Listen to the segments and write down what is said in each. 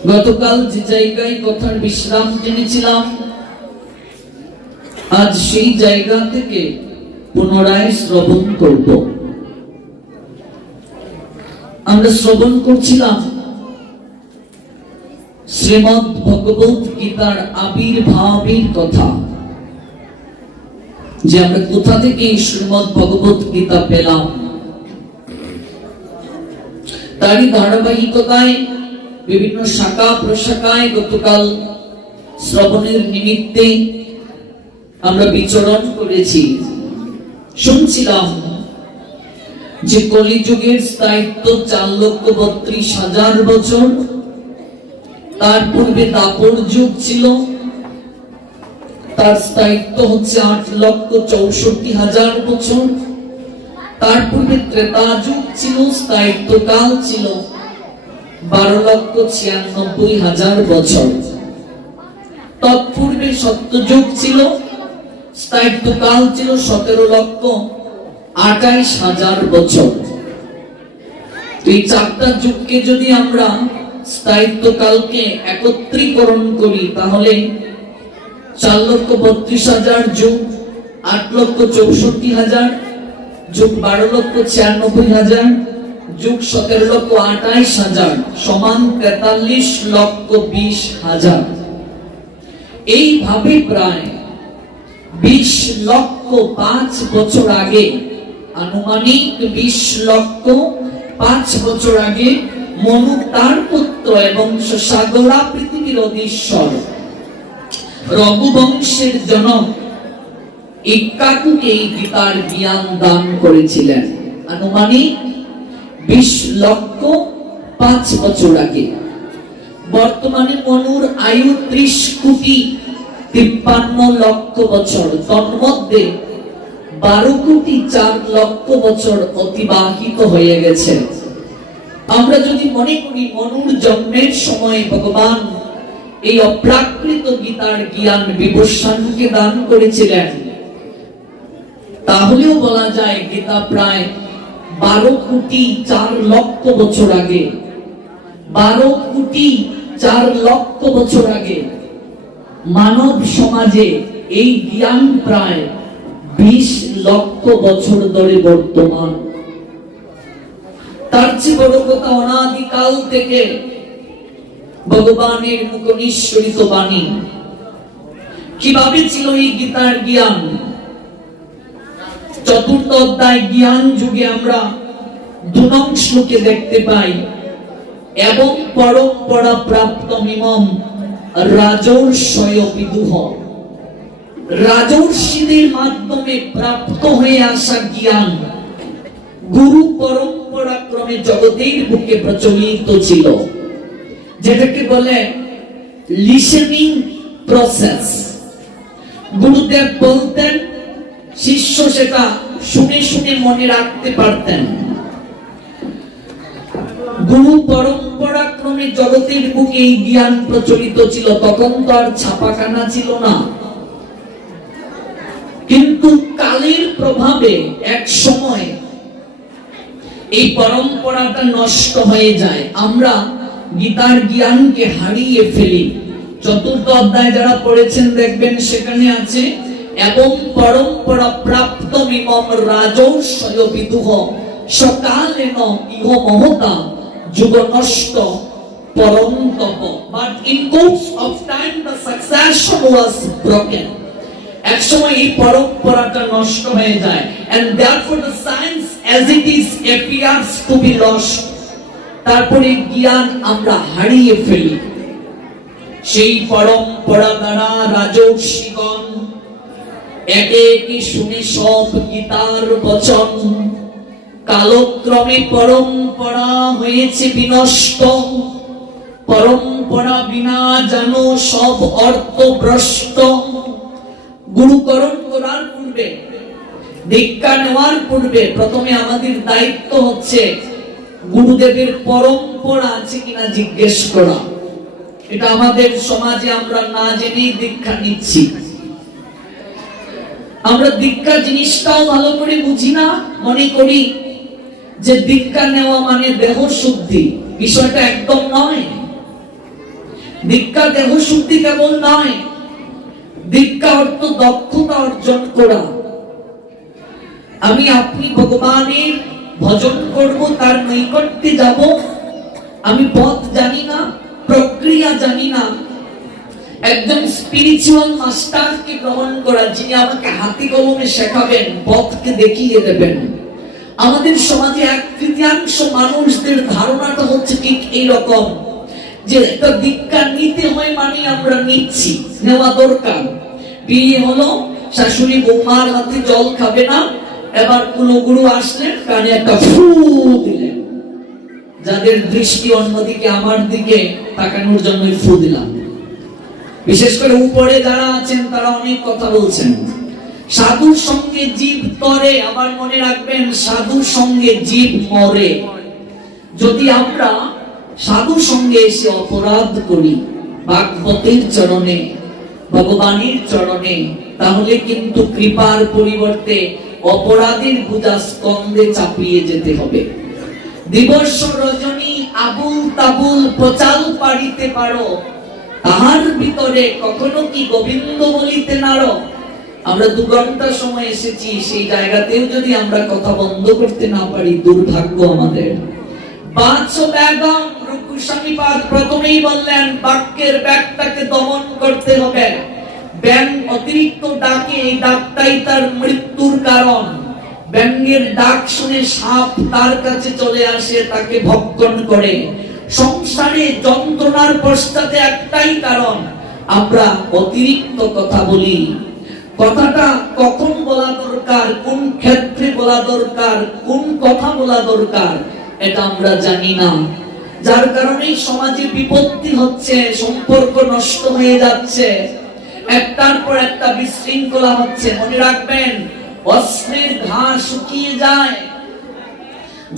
গতকাল যে জায়গায় কথার বিশ্রাম জেনেছিলাম, আজ সেই জায়গা থেকে পুনরায় শ্রবণ করব। আমরা শ্রবণ করছিলাম শ্রীমদ্ ভগবত গীতার আবির্ভাবের কথা, যে আমরা কোথা থেকে শ্রীমদ্ ভগবত গীতা পেলাম। তারই ধারাবাহিকতায় বিভিন্ন শাখা প্রশাখায় গতকাল শ্রবণের নিমিত্তে আমরা বিচরণ করেছি। শুনছিলাম যে কলিযুগের স্থায়িত্ব 4,32,000 বছর, তার পূর্বে দাপর যুগ ছিল, তার স্থায়িত্ব হচ্ছে 8,64,000 বছর, তার পূর্বে ত্রেতা যুগ ছিল, স্থায়িত্বকাল ছিল 12,96,000 বছর, তৎপূর্বে সত্যযুগ ছিল, স্থায়িত্বকাল ছিল 17,28,000 বছর। এই চারটা যুগকে যদি আমরা স্থায়িত্বকালকে একত্রীকরণ করি, তাহলে 4,32,000 যুগ 8,64,000 যুগ 12,96,000 যুগ 17,28,000 সমান 43,20,000। এইভাবে প্রায় 20,05,000 বছর আগে, আনুমানিক 20,05,000 বছর আগে মনু তার পুত্র এবং সাগরা পৃথিবীর অধীশ্বর রঘুবংশের জনক ইক্ষ্বাকুকে এই গীতার জ্ঞান দান করেছিলেন, আনুমানিক 20,05,000 বছর আগে। বর্তমানে মনুর আয়ু 30,53,00,000 বছর, তন্মধ্যে 12,04,00,000 বছর অতিবাহিত হয়ে গেছে। আমরা যদি মনে করি মনুর জন্মের সময় ভগবান এই অপ্রাকৃত গীতার জ্ঞান বিভূষণকে দান করেছিলেন, তাহলেও বলা যায় গীতা প্রায় 12,04,00,000 বছর আগে, 12,04,00,000 বছর আগে মানব সমাজে এই জ্ঞান প্রায় 20,00,000 বছর ধরে বর্তমান। তার চেয়ে বড় কথা, অনাদিকাল থেকে ভগবানের মুখ নিঃসরিত বাণী। কিভাবে ছিল এই গীতার জ্ঞান? চতুর্থ অধ্যায় জ্ঞান যুগে আমরা 2 নং শ্লোকে দেখতে পাই, এবং পরম্পরা প্রাপ্ত মিমম রাজর্ষয় বিদুহ। রাজর্ষিদের মাধ্যমে প্রাপ্ত হয়ে আসা জ্ঞান গুরু পরম্পরা ক্রমে জগতের বুকে প্রচলিত ছিল, যেটাকে বলে লিসেনিং প্রসেস। গুরুদেব বলতেন, শিষ্য সেটা শুনে শুনে মনে রাখতে পারতেন। গুরু পরম্পরা ক্রমে জগতের বুকে এই জ্ঞান প্রচলিত ছিল। তখন তো আর ছাপাখানা ছিল না, কিন্তু কালের প্রভাবে এক সময় এই পরম্পরাটা নষ্ট হয়ে যায়, আমরা গীতার জ্ঞানকে হারিয়ে ফেলি। চতুর্থ অধ্যায় যারা পড়েছেন দেখবেন সেখানে আছে, এবং পরম্পরা প্রাপ্ত মিমম রাজর্ষয় বিদুহ সকালেন ইহ মহতা যুগ নষ্ট Parantapa. But in course of time the succession was broken. এক সময় এই পরম্পরাটা নষ্ট হয়ে যায়, and therefore the science as it is appears to be lost. তারপরে জ্ঞান আমরা হারিয়ে ফেলি। সেই পরম্পরা দ্বারা রাজর্ষিগণ একে একে শুনে সব গীতার বচন, কালক্রমে পরম্পরা হয়েছে বিনষ্ট। পরম্পরা বিনা জানো সব অর্থ ভ্রষ্ট। গুরুকরণ করার পূর্বে, দীক্ষা নেওয়ার পূর্বে প্রথমে আমাদের দায়িত্ব হচ্ছে গুরুদেবের পরম্পরা আছে কিনা জিজ্ঞেস করা। এটা আমাদের সমাজে আমরা না জেনেই দীক্ষা নিচ্ছি। আমরা দীক্ষা জিনিসটাও ভালো করে বুঝি না, মনে করি যে দীক্ষা নেওয়া মানে দেহ শুদ্ধি। বিষয়টা একদম নয়। দীক্ষা দেহ শুদ্ধি কেবল নয়, দীক্ষা অর্থ দক্ষতা অর্জন করা। আমি আপনি ভগবানের ভজন করব, তার নৈকট্যে যাব। আমি পথ জানি না, প্রক্রিয়া জানি না, একজন স্পিরিচুয়াল মাস্টারকে গ্রহণ করা, যিনি আমাকে হাতে কলমে শেখাবেন, পথকে দেখিয়ে দেবেন। আমাদের সমাজে 1/3 মানুষদের ধারণাটা হচ্ছে ঠিক এইরকম, যে একটা দীক্ষা নিতে হয় মানে আমরা নিচ্ছি, নেওয়া দরকার। বিয়ে হলো, শাশুড়ি বৌমার হাতে জল খাবে না, এবার কুলগুরু আসলেন, কানে একটা ফু দিলেন। যাদের দৃষ্টি অন্যদিকে, আমার দিকে তাকানোর জন্যই ফু দিলাম। বিশেষ করে উপরে যারা আছেন তারা অনেক কথা বলছেন। সাধুর সঙ্গে জীব তরে, আবার মনে রাখবেন সাধুর সঙ্গে জীব মরে। যদি আমরা সাধুর সঙ্গে এসে অপরাধ করি ভাগবতের চরণে, ভগবানের চরণে, তাহলে কিন্তু কৃপার পরিবর্তে অপরাধের বোঝা স্কন্ধে চাপিয়ে যেতে হবে। দিবস রজনী আবুল তাবুল পচাল পাড়িতে পারো, তাহার ভিতরে কখনো কি গোবিন্দ বলিতে নারো। আমরা 2 ঘন্টা সময় এসেছি, সেই জায়গাতেও যদি আমরা কথা বন্ধ করতে না পারি, দুর্ভাগ্য আমাদের। বাচ্চ বেগম রূপগোস্বামীপাদ প্রথমেই বললেন বাক্যের ব্যাগটাকে দমন করতে হবে। ব্যাং অতিরিক্ত ডাকে, এই ডাকটাই তার মৃত্যুর কারণ। ব্যাঙের ডাক শুনে সাপ তার কাছে চলে আসে, তাকে ভক্ষণ করে। সংসারে যন্ত্রণার পশ্চাতে একটাই কারণ, আমরা অতিরিক্ত কথা বলি। কথাটা কখন বলা দরকার, কোন ক্ষেত্রে বলা দরকার, কোন কথা বলা দরকার, এটা আমরা জানি না। যার কারণে সমাজে বিপত্তি হচ্ছে, সম্পর্ক নষ্ট হয়ে যাচ্ছে, একটার পর একটা বিশৃঙ্খলা হচ্ছে। মনে রাখবেন, অস্ত্রের ঘা শুকিয়ে যায়।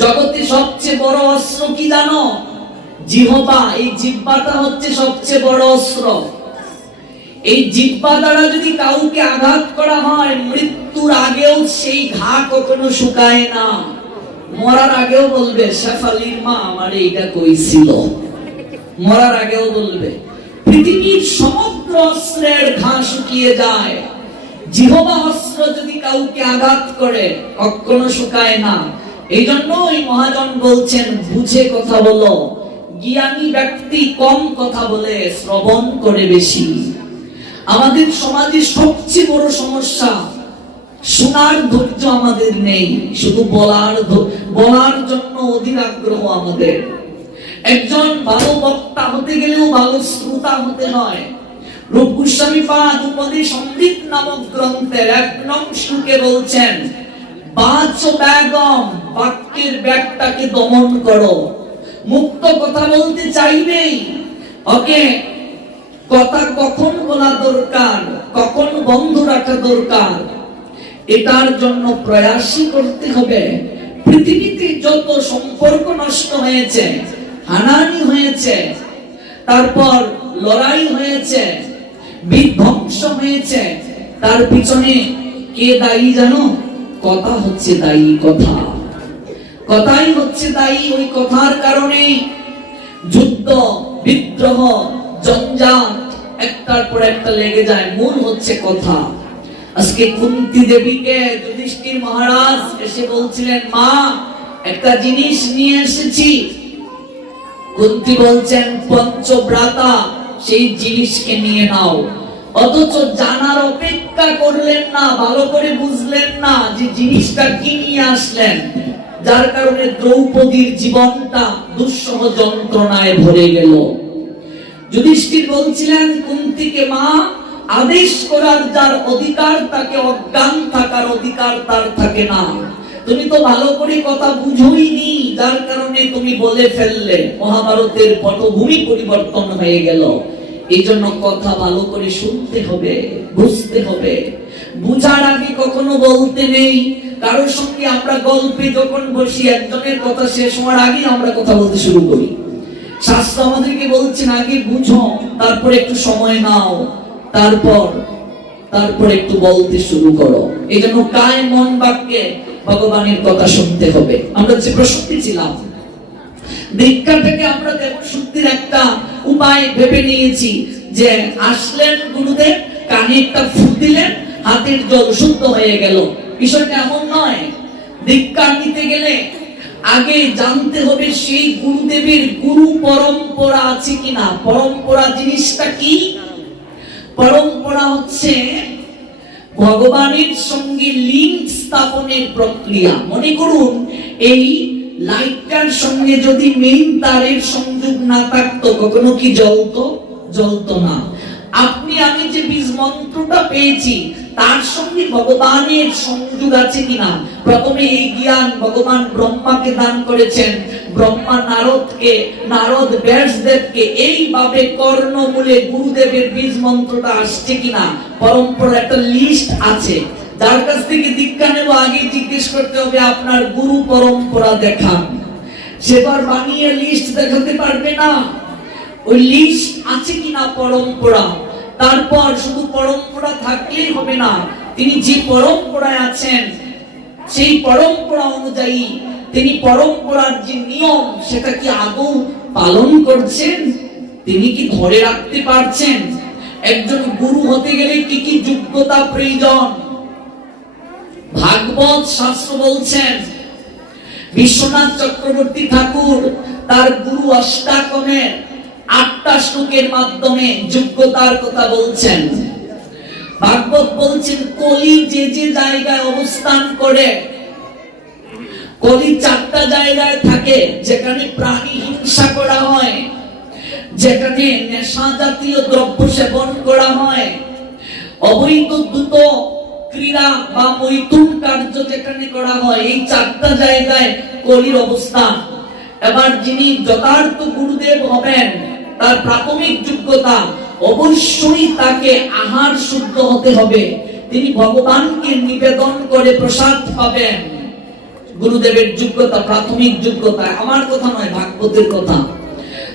জগতে সবচেয়ে বড় অস্ত্র কি জানো? জিহ্বা। এই জিহ্বাটা হচ্ছে সবচেয়ে বড় অস্ত্র। এই জিহ্বা দ্বারা যদি কাউকে আঘাত করা হয়, মৃত্যুর আগেও সেই ঘা কখনো শুকায় না। মরার আগেও বলবে শেফালির মা আমারে এটা কইছিল, মরার আগেও বলবে। পৃথিবীর সমগ্র অস্ত্রের ঘা শুকিয়ে যায়, জিহ্বা অস্ত্র যদি কাউকে আঘাত করে কখনো শুকায় না। এই জন্য ওই মহাজন বলছেন বুঝে কথা বলো। জ্ঞানী ব্যক্তি কম কথা বলে, শ্রবণ করে বেশি। আমাদের সমাজে সবচেয়ে বড় সমস্যা, শোনার ধৈর্য আমাদের নেই, শুধু বলার জন্য অধীর আগ্রহ আমাদের। একজন ভালো বক্তা হতে গেলেও ভালো শ্রোতা হতে হয়। রূপগোস্বামীপাদ উপদেশ অমৃত নামক গ্রন্থের 1 নং শ্লোকে বলছেন বাচ বেগম, বাক্যের ব্যাগটাকে দমন করো। মুক্ত কথা বলতে চাইবেই, ওকে কথা কখন বলা দরকার, কখন বন্ধ রাখা দরকার, এটার জন্য প্রয়াসই করতে হবে। পৃথিবীতে যত সম্পর্ক নষ্ট হয়েছে, হানাহানি হয়েছে, তারপর লড়াই হয়েছে, বিধ্বংস হয়েছে, তার পিছনে কে দায়ী জানো? কথা হচ্ছে দায়ী। কথাই হচ্ছে দায়ী। ওই কথার কারণে যুদ্ধ, বিদ্রোহ, জঞ্জাট একটার পর একটা লেগে যায়। মূল হচ্ছে কথা। আজকে কুন্তী দেবীকে যুধিষ্ঠির মহারাজ এসে বলছিলেন মা একটা জিনিস নিয়ে এসেছি। কুন্তী বলছেন পঞ্চব্রাতা, সেই জিনিসকে নিয়ে নাও। অথচ জানার অপেক্ষা করলেন না, ভালো করে বুঝলেন না যে জিনিসটা কি নিয়ে আসলেন। যার কারণে দ্রৌপদীর জীবনটা দুঃসহ যন্ত্রণায় ভরে গেল। যুধিষ্ঠির বলছিলেন কুন্তীকে মা আদেশ করার যার অধিকার, তাকে অজ্ঞান থাকার অধিকার তার থাকে না। তুমি তো ভালো করে কথা বুঝোইনি, যার কারণে তুমি বলে ফেললে। মহাভারতের পটভূমি পরিবর্তন হয়ে গেল। এই জন্য কথা ভালো করে শুনতে হবে, বুঝতে হবে। বুঝার আগে কখনো বলতে নেই। কারোর সঙ্গে আমরা গল্পে যখন বসি, একজনের কথা শেষ হওয়ার আগে আমরা কথা বলতে শুরু করি। শাস্ত্র আমাদেরকে বলছেন আগে বুঝো, তারপর একটু সময় নাও, তারপর একটু বলতে শুরু করো। এই জন্য কায় মন বাক্যে ভগবানের কথা শুনতে হবে। আমরা যে প্রসঙ্গে ছিলাম, দীক্ষাটাকে আমরা দেবশুদ্ধির একটা উপায় ভেবে নিয়েছি, যে আসলেন গুরুদেব, কানে একটা ফুট দিলেন, হাতের জল শুদ্ধ হয়ে গেল। বিষয়টা এমন নয়। দীক্ষা নিতে গেলে আগে জানতে হবে সেই গুরুদেবের গুরু পরম্পরা আছে কিনা। পরম্পরা জিনিসটা কি? পরম্পরা হচ্ছে ভগবানের সঙ্গে লিঙ্ক স্থাপনের প্রক্রিয়া। মনে করুন, এই লাইটটার সঙ্গে যদি মেইন তারের সংযোগ না থাকতো, কখনো কি জ্বলতো না। আপনি আমি যে বীজ মন্ত্রটা পেয়েছি, তার সঙ্গে ভগবানের সংযোগ আছে কিনা। প্রথমে এই জ্ঞান ভগবান ব্রহ্মাকে দান করেছেন, ব্রহ্মা নারদকে, নারদ ব্যাসদেবকে। এইভাবে কর্ণমূলে গুরুদেবের বীজ মন্ত্রটা আসছে কিনা। পরম্পরা একটা লিস্ট আছে। যার কাছ থেকে দীক্ষা নেব, আগে জিজ্ঞেস করতে হবে আপনার গুরু পরম্পরা দেখান। সেবার বানিয়ে লিস্ট দেখাতে পারবে না। ওই লিস্ট আছে কিনা পরম্পরা। তারপর শুধু পরম্পরা থাকলেই হবে না, তিনি যে পরম্পরায় আছেন সেই পরম্পরা অনুযায়ী তিনি পরম্পরার যে নিয়ম, সেটা কি আদৌ পালন করছেন, তিনি কি ধরে রাখতে পারছেন। একজন গুরু হতে গেলে কি কি যোগ্যতা প্রয়োজন। ভাগবত শাস্ত্র বলছেন, বিশ্বনাথ চক্রবর্তী ঠাকুর তার গুরু অষ্টাকমের 8টা শ্লোকের মাধ্যমে যোগ্যতার কথা বলছেন। ভাগবত বলছেন, কলি যে যে জায়গায় অবস্থান করে, কলি 4টা জায়গায় থাকে। যেখানে প্রাণী হিংসা করা হয়, যেখানে নেশা জাতীয় দ্রব্য সেবন করা হয়, অবৈধ দ্রুত ক্রীড়া বা মৈথুন কার্য যেখানে করা হয়, এই 4টা জায়গায় কলির অবস্থান। এবার যিনি যথার্থ গুরুদেব হবেন, তার প্রাথমিক যোগ্যতা অবশ্যই তাকে আহার শুদ্ধ হতে হবে। তিনি ভগবানকে নিবেদন করে প্রসাদ পাবেন। গুরুদেবের যোগ্যতা, প্রাথমিক যোগ্যতা। আমার কথা নয়, ভাগবতের কথা।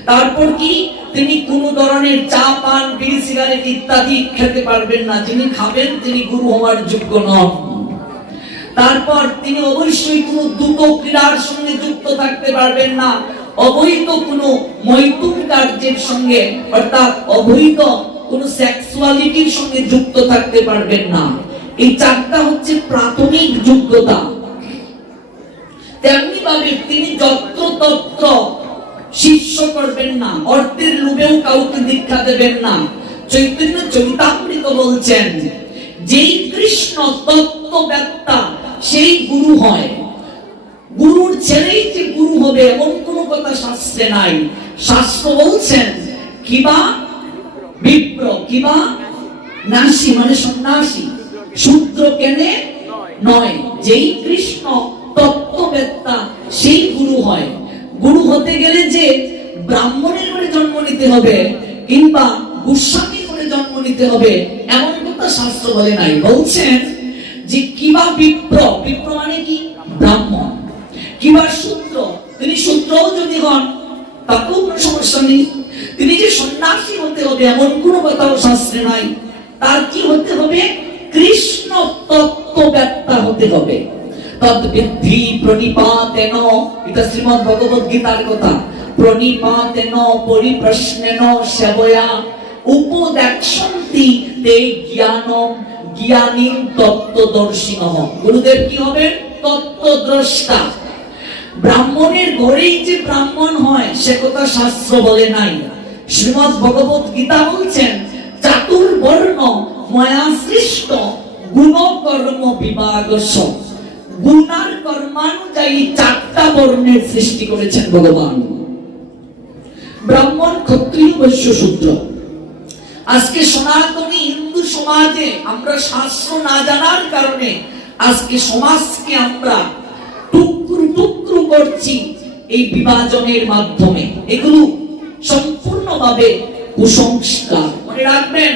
তারপর কি, তিনি কোন ধরনের চা পান বিড়ি সিগারেট ইত্যাদি খেতে পারবেন না। যিনি খাবেন তিনি গুরু হওয়ার যোগ্য নন। তারপর তিনি অবশ্যই কোনো দ্রুত ক্রীড়ার সঙ্গে যুক্ত থাকতে পারবেন না। অবৈধ কোনো মৈথুন কার্যের সঙ্গে, অর্থাৎ অবৈধ কোনো সেক্সুয়ালিটির সঙ্গে যুক্ত থাকতে পারবেন না। এই 4টা হচ্ছে প্রাথমিক যোগ্যতা। তেমনি ভাবে তিনি যত্রতত্র শিষ্য করবেন না, অর্থের লোভেও কাউকে দীক্ষা দেবেন না। চৈতন্য চরিতামৃত বলছেন, যেই কৃষ্ণ তত্ত্ববেত্তা সেই গুরু হয়। গুরুর ছেলেই যে গুরু হবে এমন কোন কথা শাস্ত্রে নাই। শাস্ত্র বলছেন, কিবা বিপ্র, কিবা নাসি মানে সন্ন্যাসী, শূদ্র কেনে নয়। যেই কৃষ্ণ তত্ত্ববেত্তা সেই গুরু হয়। গুরু হতে গেলে যে ব্রাহ্মণের ঘরে জন্ম নিতে হবে কিংবা গোস্বামীর ঘরে জন্ম নিতে হবে এমন কথা শাস্ত্র বলে নাই। বলছেন যে কিবা বিপ্র, বিপ্র মানে কি ব্রাহ্মণ, কিবা শূদ্র, তিনি শূদ্রও যদি হন তাতেও কোনো সমস্যা নেই। তিনি যে সন্ন্যাসী হতে হবে এমন কোনো কথাও শাস্ত্রে নাই। তার কি হতে হবে? কৃষ্ণ তত্ত্ববেত্তা হতে হবে। তদ্বিদ্ধি প্রণিপাতেন, এটা শ্রীমদ্ ভগবদ গীতার কথা। প্রণিপাতেন পরিপ্রশ্নেন সেবয়া উপদেক্ষন্তি তে জ্ঞানম জ্ঞানীন তত্ত্বদর্শিনঃ। গুরুদেব কি হবে? তত্ত্বদ্রষ্টা। ব্রাহ্মণের ঘরেই যে ব্রাহ্মণ হয় সে কথা শাস্ত্র বলে নাই। শ্রীমদ্ ভগবদ গীতা বলছেন, চাতুর্বর্ণ ময়া সৃষ্ট গুণ কর্ম বিভাগস্য। গুণার কর্মানুযায়ী 4টা বর্ণের সৃষ্টি করেছেন ভগবান। ব্রাহ্মণ, ক্ষত্রিয়, বৈশ্য, শূদ্র। আজকে সনাতনী হিন্দু সমাজে আমরা শাস্ত্র না জানার কারণে আজকে সমাজকে আমরা টুকরো টুকরো করছি এই বিভাজনের মাধ্যমে। এগুলো সম্পূর্ণভাবে কুসংস্কার। মনে রাখবেন,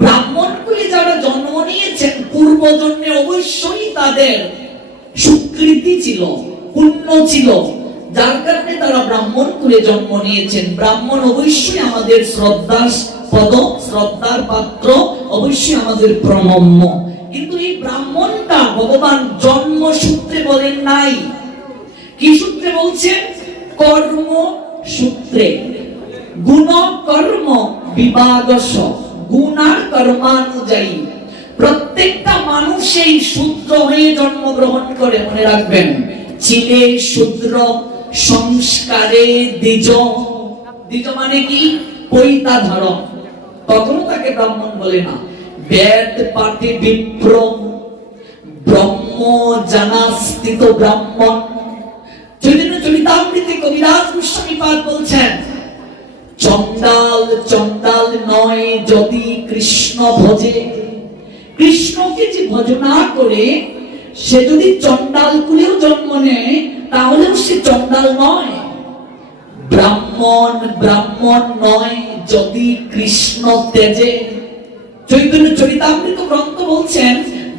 ব্রাহ্মণ কুলে যারা জন্ম নিয়েছেন পূর্বজন্মে অবশ্যই তাদের সুকৃতি ছিল, পুণ্য ছিল, যার কারণে তারা ব্রাহ্মণ কুলে জন্ম নিয়েছেন। ব্রাহ্মণ অবশ্যই আমাদের শ্রদ্ধার পাত্র, অবশ্যই আমাদের প্রণম্য। কিন্তু এই ব্রাহ্মণটা ভগবান জন্ম সূত্রে বলেন নাই। কি সূত্রে বলছেন? কর্ম সূত্রে গুণ কর্ম বিভাগস, গুণ আর কর্মানুযায়ী প্রত্যেকটা মানুষ এই শূদ্র হয়ে জন্মগ্রহণ করে। মনে রাখবেন, ছিলে শূদ্র সংস্কারে দ্বিজ। দ্বিজ মানে কি? পৈতা ধারক। তখনও তাকে ব্রাহ্মণ বলে না। বেদ পাঠে বিপ্র, ব্রহ্ম জানাস্থিত ব্রাহ্মণ। চৈতন্য চরিতামৃতে কবিরাজ গোস্বামী পাদ বলছেন, চন্ডাল চন্ডাল নয় যদি কৃষ্ণ ভজে। কৃষ্ণকে যে ভজনা করে সে যদি চন্ডাল কুলেও জন্ম নেয় তাহলেও সে চন্ডাল নয়। ব্রাহ্মণ ব্রাহ্মণ নয় যদি কৃষ্ণ তেজে। চৈতন্য চরিতামৃত গ্রন্থ বলছেন,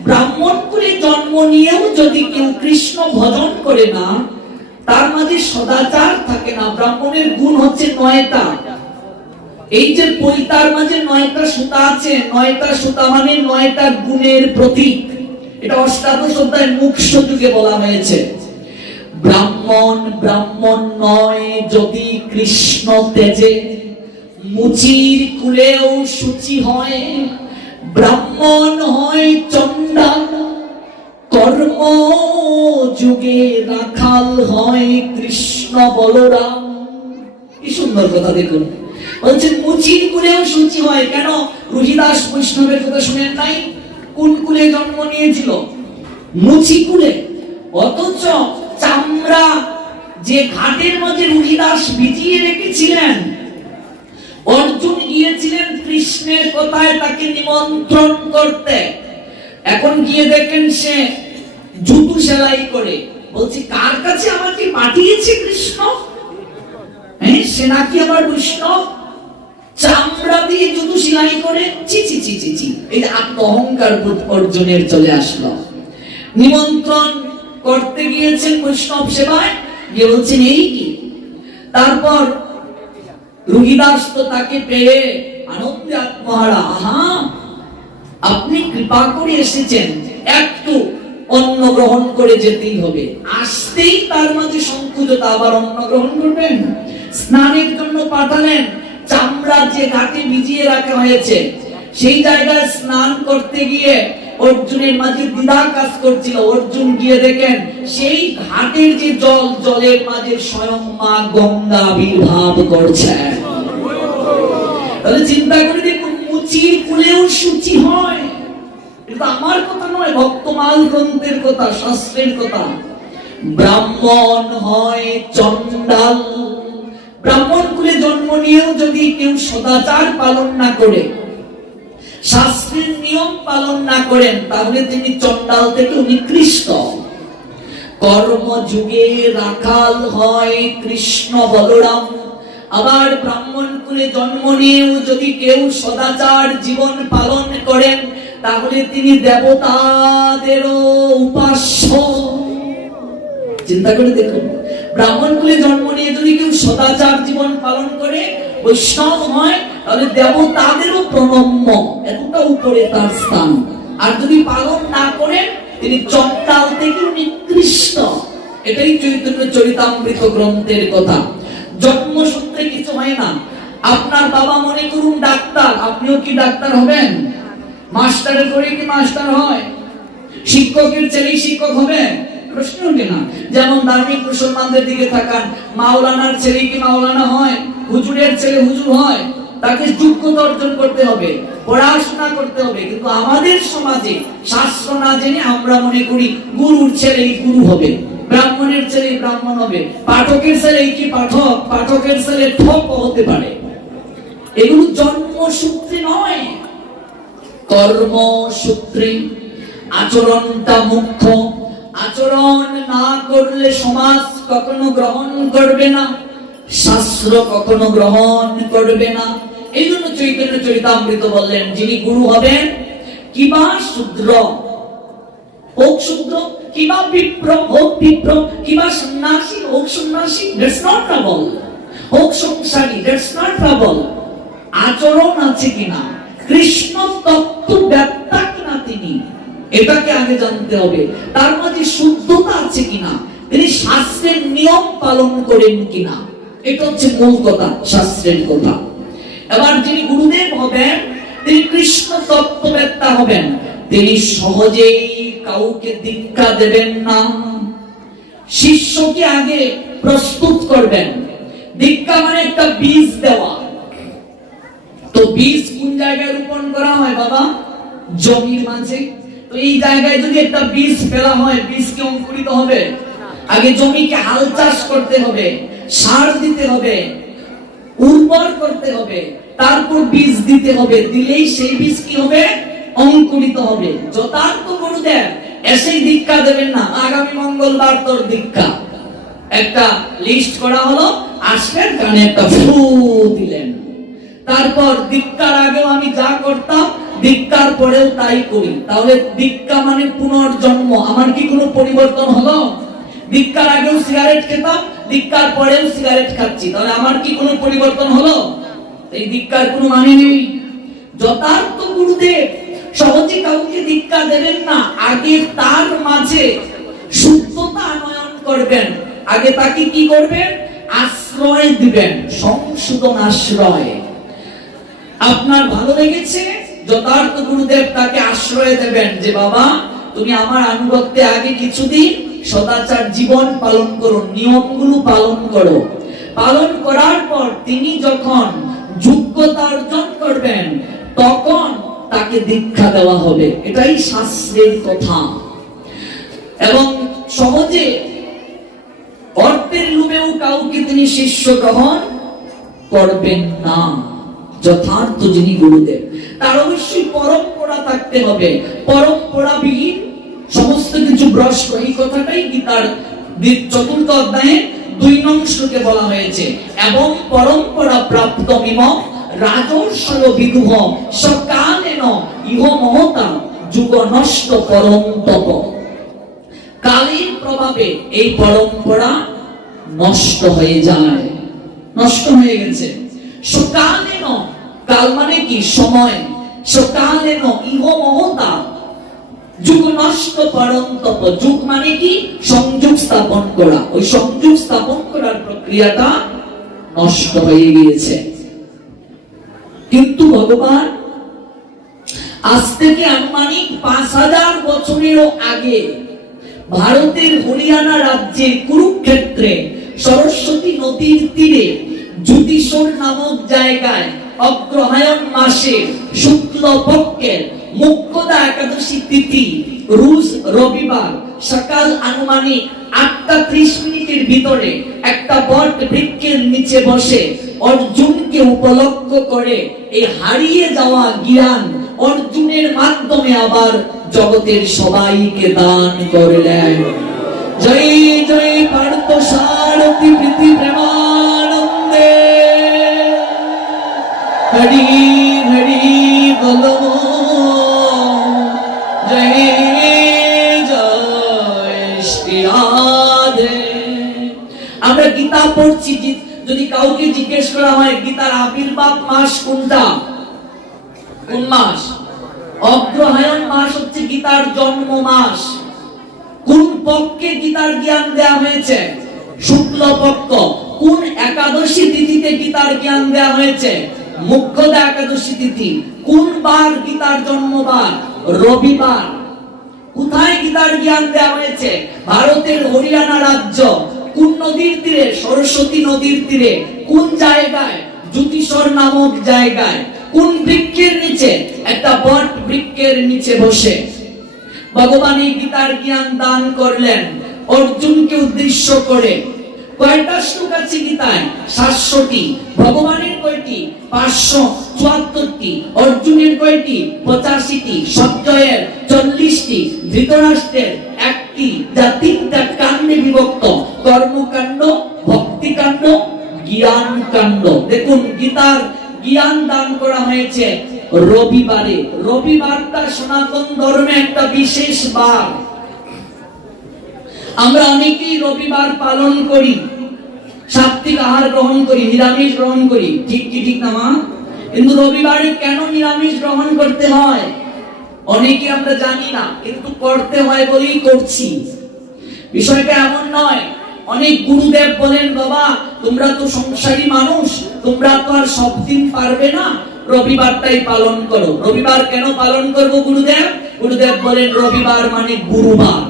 ব্রাহ্মণ কুলে জন্ম নিয়েও যদি কেউ কৃষ্ণ ভজন করে না, তার মাঝে সদাচার থাকে না। ব্রাহ্মণের গুণ হচ্ছে 9টা। এই যে পৈতার মাঝে 9টা সুতা আছে, 9টা সুতা মানে 9টা গুণের প্রতীক। এটা অষ্টাদশ অধ্যায় মুখ্য যুগে বলা হয়েছে। ব্রাহ্মণ ব্রাহ্মণ নয় যদি কৃষ্ণ তেজে। মুচির কুলেও শুচি হয়, ব্রাহ্মণ হয় চন্ডাল। কর্ম যুগে রাখাল হয় কৃষ্ণ বলরাম। কি সুন্দর কথা দেখুন। বলছেন মুচির কুলেও শুচি হয়। কেন? রুহিদাস বৈষ্ণবের কথা শুনেন নাই? কোন কুলে জন্ম নিয়েছিল? মুচি কুলে। অথচ চামড়া যে ঘাটের মধ্যে রুহিদাস ভিজিয়ে রেখেছিলেন, অর্জুন গিয়েছিলেন কৃষ্ণের কথায় তাকে নিমন্ত্রণ করতে। এখন গিয়ে দেখেন সে জুতো সেলাই করে। বলছি, কার কাছে আমাকে পাঠিয়েছে কৃষ্ণ? সে নাকি আমার বৈষ্ণব? চামড়া দিয়ে জুতো সেলাই করে। ছি ছি ছি ছি ছি। এই আত্ম অহংকার অর্জুনের চলে আসলো। নিমন্ত্রণ করতে গিয়েছেন বৈষ্ণব সেবায়, গিয়ে বলছেন এই কি? তারপর রুহিদাস তো তাকে পেয়ে আনন্দে আত্মহারা। আহা, আপনি কৃপা করে এসেছেন, একটু অন্ন গ্রহণ করে যেতেই হবে। আসতেই তার মাঝে সংকুচতা, আবার অন্ন গ্রহণ করবেন? স্নানের জন্য পাঠালেন। চামড়া যে ঘাটে ভিজিয়ে রাখা হয়েছে সেই জায়গায় স্নান করতে গিয়ে অর্জুনের মাঝে দ্বিধা কাজ করছিল। অর্জুন গিয়ে দেখেন সেই ঘাটের যে জল, জলের মাঝে স্বয়ং মা গঙ্গা আবির্ভাব করছে। তাহলে চিন্তা করে দেখুন, মুচির কুলেও শুচি হয়। এটা আমার কথা নয়, ভক্তমাল গ্রন্থের কথা, শাস্ত্রের কথা। ব্রাহ্মণ হয় চন্ডাল। ব্রাহ্মণ কুলে জন্ম নিয়েও যদি কেউ সদাচার পালন না করে, শাস্ত্রের নিয়ম পালন না করেন, তাহলে তিনি চন্ডাল থেকে নিকৃষ্ট। কর্ম যুগে রাখাল হয় কৃষ্ণ বলরাম। আবার ব্রাহ্মণ কুলে জন্ম নিয়েও যদি কেউ সদাচার জীবন পালন করেন, তাহলে তিনি দেবতাদেরও উপাস্য। চিন্তা করে দেখুন, ব্রাহ্মণ কুলে জন্ম নিয়ে যদি কেউ সদাচার জীবন পালন করে, বৈষ্ণব হয়, তাহলে দেবতাদেরও প্রণম্য। এতটা উপরে তার স্থান। আর যদি পালন না করেন, তিনি চন্ডাল থেকে নিকৃষ্ট। এটাই চৈতন্য চরিতামৃত গ্রন্থের কথা। জন্মসূত্রে কিছু হয় না। আপনার বাবা মনে করুন ডাক্তার, আপনিও কি ডাক্তার হবেন? মাস্টারের করে কি মাস্টার হয়? শিক্ষকের ছেলেই শিক্ষক হবে? প্রশ্ন ওঠে না। যেমন ধার্মিক মুসলমানদের দিকে তাকান, মাওলানার ছেলে কি মাওলানা হয়? হুজুরের ছেলে হুজুর হয়? তাকে যোগ্যতা অর্জন করতে হবে, পড়াশোনা করতে হবে। কিন্তু আমাদের সমাজে শাস্ত্র না জেনে আমরা মনে করি গুরুর ছেলেই গুরু হবে, ব্রাহ্মণের ছেলে ব্রাহ্মণ হবে, পাঠকের ছেলে কি পাঠক, পাঠকের ছেলে ঠক হতে পারে। এগুলো জন্মসূত্রে নয়, কর্মসূত্রে। আচরণটা মুখ্য। আচরণ না করলে সমাজ কখনো গ্রহণ করবে না, শাস্ত্র কখনো গ্রহণ করবে না। এই জন্য চৈতন্য চরিতামৃত বললেন, যিনি গুরু হবেন, কিবা শূদ্র হোক শূদ্র, কিবা বিপ্র হোক বিপ্র, কিবা সন্ন্যাসী হোক সন্ন্যাসী, দ্যাটস নট ট্রাবল। হোক সংসারী, দ্যাটস নট ট্রাবল। আচরণ আছে কিনা, কৃষ্ণ তত্ত্ব ব্যাপ্তা কিনা তিনি, এটাকে আগে জানতে হবে। তার মাঝে শুদ্ধতা আছে কিনা, তিনি শাস্ত্রের নিয়ম পালন করেন কিনা, এটা হচ্ছে মূল কথা, শাস্ত্রের কথা। এবার যিনি গুরুদেব হবেন তিনি কৃষ্ণ তত্ত্ববেত্তা হবেন। তিনি সহজেই কাউকে দীক্ষা দেবেন না, শিষ্যকে আগে প্রস্তুত করবেন। দীক্ষা মানে একটা বীজ দেওয়া। তো বীজ কোন জায়গায় রোপণ করা হয় বাবা? জমির মাঝে। তো এই জায়গায় যদি একটা বীজ ফেলা হয়, বীজ কি অঙ্কুরিত হবে? আগে জমিকে হাল চাষ করতে হবে, সার দিতে হবে, উর্বর করতে হবে, তারপর বীজ দিতে হবে। দিলেই সেই বীজ কি হবে? অঙ্কুরিত হবে। যথার্থ গুরুদেব এসেই দীক্ষা দেবেন না, আগামী মঙ্গলবার তোর দীক্ষা, একটা লিস্ট করা হলো, আসবেন, কানে একটা ফু দিলেন। তারপর দীক্ষার আগেও আমি যা করতাম দীক্ষার পরেও তাই করি। তাহলে দীক্ষা মানে পুনর্জন্ম। আমার কি কোনো পরিবর্তন হলো? দীক্ষার আগেও সিগারেট খেতাম, দীক্ষার পরেও সিগারেট খাচ্ছি, তাহলে আমার কি কোনো পরিবর্তন হলো? এই দীক্ষার কোনো মানে নেই। যথার্থ গুরুদেব সহজে কাউকে দীক্ষা দেবেন না, আগে তার মাঝে শুদ্ধতা আনয়ন করবেন। আগে তাকে কি করবেন? আশ্রয় দিবেন, সংশোধন আশ্রয়। আপনার ভালো লেগেছে, যথার্থ গুরুদেব তাকে আশ্রয় দেবেন যে বাবা তুমি আমার আনুগত্যে আগে কিছুদিন সদাচার জীবন পালন করো, নিয়মগুলো পালন করো। পালন করার পর তিনি যখন যোগ্যতা অর্জন করবেন তখন তাকে দীক্ষা দেওয়া হবে। এটাই শাস্ত্রের কথা। এবং সহজে অর্থের লোভেও কাউকে তিনি শিষ্য গ্রহণ করবেন না। যথার্থ যিনি গুরুদেব তার অবশ্যই পরম্পরা থাকতে হবে। পরম্পরাবিহীন সমস্ত কিছু ভ্রষ্ট, এই কথাটাই গীতার 4th অধ্যায়ে 2 নং শ্লোকে বলা হয়েছে। এবং পরম্পরা প্রাপ্ত মিম রাজর্ষয় বিদুহ সকালেন ইহ মহতা যুগ নষ্ট পরম তপ। কালের প্রভাবে এই পরম্পরা নষ্ট হয়ে যায়, নষ্ট হয়ে গেছে। সকালেন, কাল মানে কি? সময়। সকালেন ইহ মহতা যুগ নষ্ট পরম তপ। যুগ মানে কি? সংযোগ স্থাপন করা। ওই সংযোগ স্থাপন করার প্রক্রিয়াটা নষ্ট হয়ে গিয়েছে। কিন্তু ভগবান আজ থেকে আনুমানিক 5000 বছরেরও আগে ভারতের হরিয়ানা রাজ্যের কুরুক্ষেত্রে সরস্বতী নদীর তীরে জ্যোতিষর নামক জায়গায় অগ্রহায়ণ মাসে শুক্ল পক্ষের মুখ্যদা একাদশী তিথি রোজ রবিবার সকাল আনুমানিক 8:30 ভিতরে একটা বট বৃক্ষের নিচে বসে অর্জুনকে উপলক্ষ করে এই হারিয়ে যাওয়া জ্ঞান অর্জুনের মাধ্যমে আবার জগতের সবাইকে দান করলেন। জয় জয় পার্থ সারথি প্রীতি প্রেমানন্দে হরি হরি বলো। জয় জয় শ্রী রাধে। আমরা গীতা পড়ছি, যদি কাউকে জিজ্ঞেস করা হয় গীতার আবির্ভাব মাস কোনটা, কোন মাস? অগ্রহায়ণ মাস হচ্ছে গীতার জন্ম মাস। কোন পক্ষে গীতার জ্ঞান দেয়া হয়েছে? শুক্ল পক্ষ। কোন একাদশী তিথিতে গীতার জ্ঞান দেয়া হয়েছে? মুখ্যদা একাদশী তিথি। কোন বার গীতার জন্মবার? রবিবার। কোথায় গীতার জ্ঞান দেয়া হয়েছে? ভারতের হরিয়ানা রাজ্য। কোন নদীর তীরে? সরস্বতী নদীর তীরে। কোন জায়গায়? জ্যোতিষর নামক জায়গায়। কোন বৃক্ষের নিচে? একটা বট বৃক্ষের নিচে বসে ভগবান এই গীতার জ্ঞান দান করলেন অর্জুনকে উদ্দেশ্য করে। কয়টা শ্লোক আছে গীতায়? 700টি। ভগবানের কয়টি? 574টি। অর্জুনের কয়টি? 85টি। সঞ্জয়ের 40টি। ধৃতরাষ্ট্রের 1টি, যা 3টা কাণ্ডে বিভক্ত: কর্মকাণ্ড, ভক্তিকাণ্ড, জ্ঞান কাণ্ড। দেখুন গীতার জ্ঞান দান করা হয়েছে রবিবারে। রবিবারটা সনাতন ধর্মে একটা বিশেষ বার। আমরা অনেকেই রবিবার পালন করি, সাত্বিক আহার গ্রহণ করি, নিরামিষ গ্রহণ করি, ঠিক কি ঠিক না মা? কিন্তু রবিবারে কেন নিরামিষ গ্রহণ করতে হয়? অনেকে আমরা জানি না, কিন্তু করতে হয় বলেই করছি। বিষয়টা এমন নয়। অনেক গুরুদেব বলেন, বাবা তোমরা তো সংসারী মানুষ, তোমরা তো আর সব দিন পারবে না, রবিবারটাই পালন করো। রবিবার কেন পালন করবো গুরুদেব? গুরুদেব বলেন রবিবার মানে গুরুবার।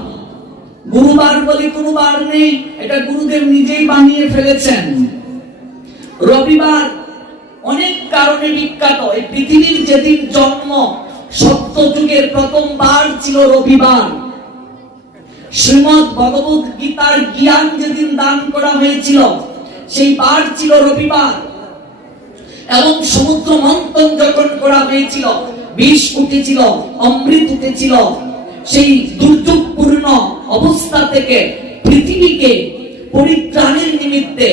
গুরুবার বলে কোনো বার নেই, এটা গুরুদেব নিজেই বানিয়ে ফেলেছেন। রবিবার অনেক কারণে বিখ্যাত। এই পৃথিবীর যেদিন জন্ম, সত্যযুগের প্রথম বার ছিল রবিবার। শ্রীমদ্ ভগবত গীতার জ্ঞান যেদিন দান করা হয়েছিল, সেই বার ছিল রবিবার। এবং সমুদ্র মন্থন যখন করা হয়েছিল, বিষ উঠেছিল, অমৃত উঠেছিল, সেই দুর্যোগপূর্ণ অবস্থা থেকে পৃথিবীকে পরিত্রাণের নিমিত্তে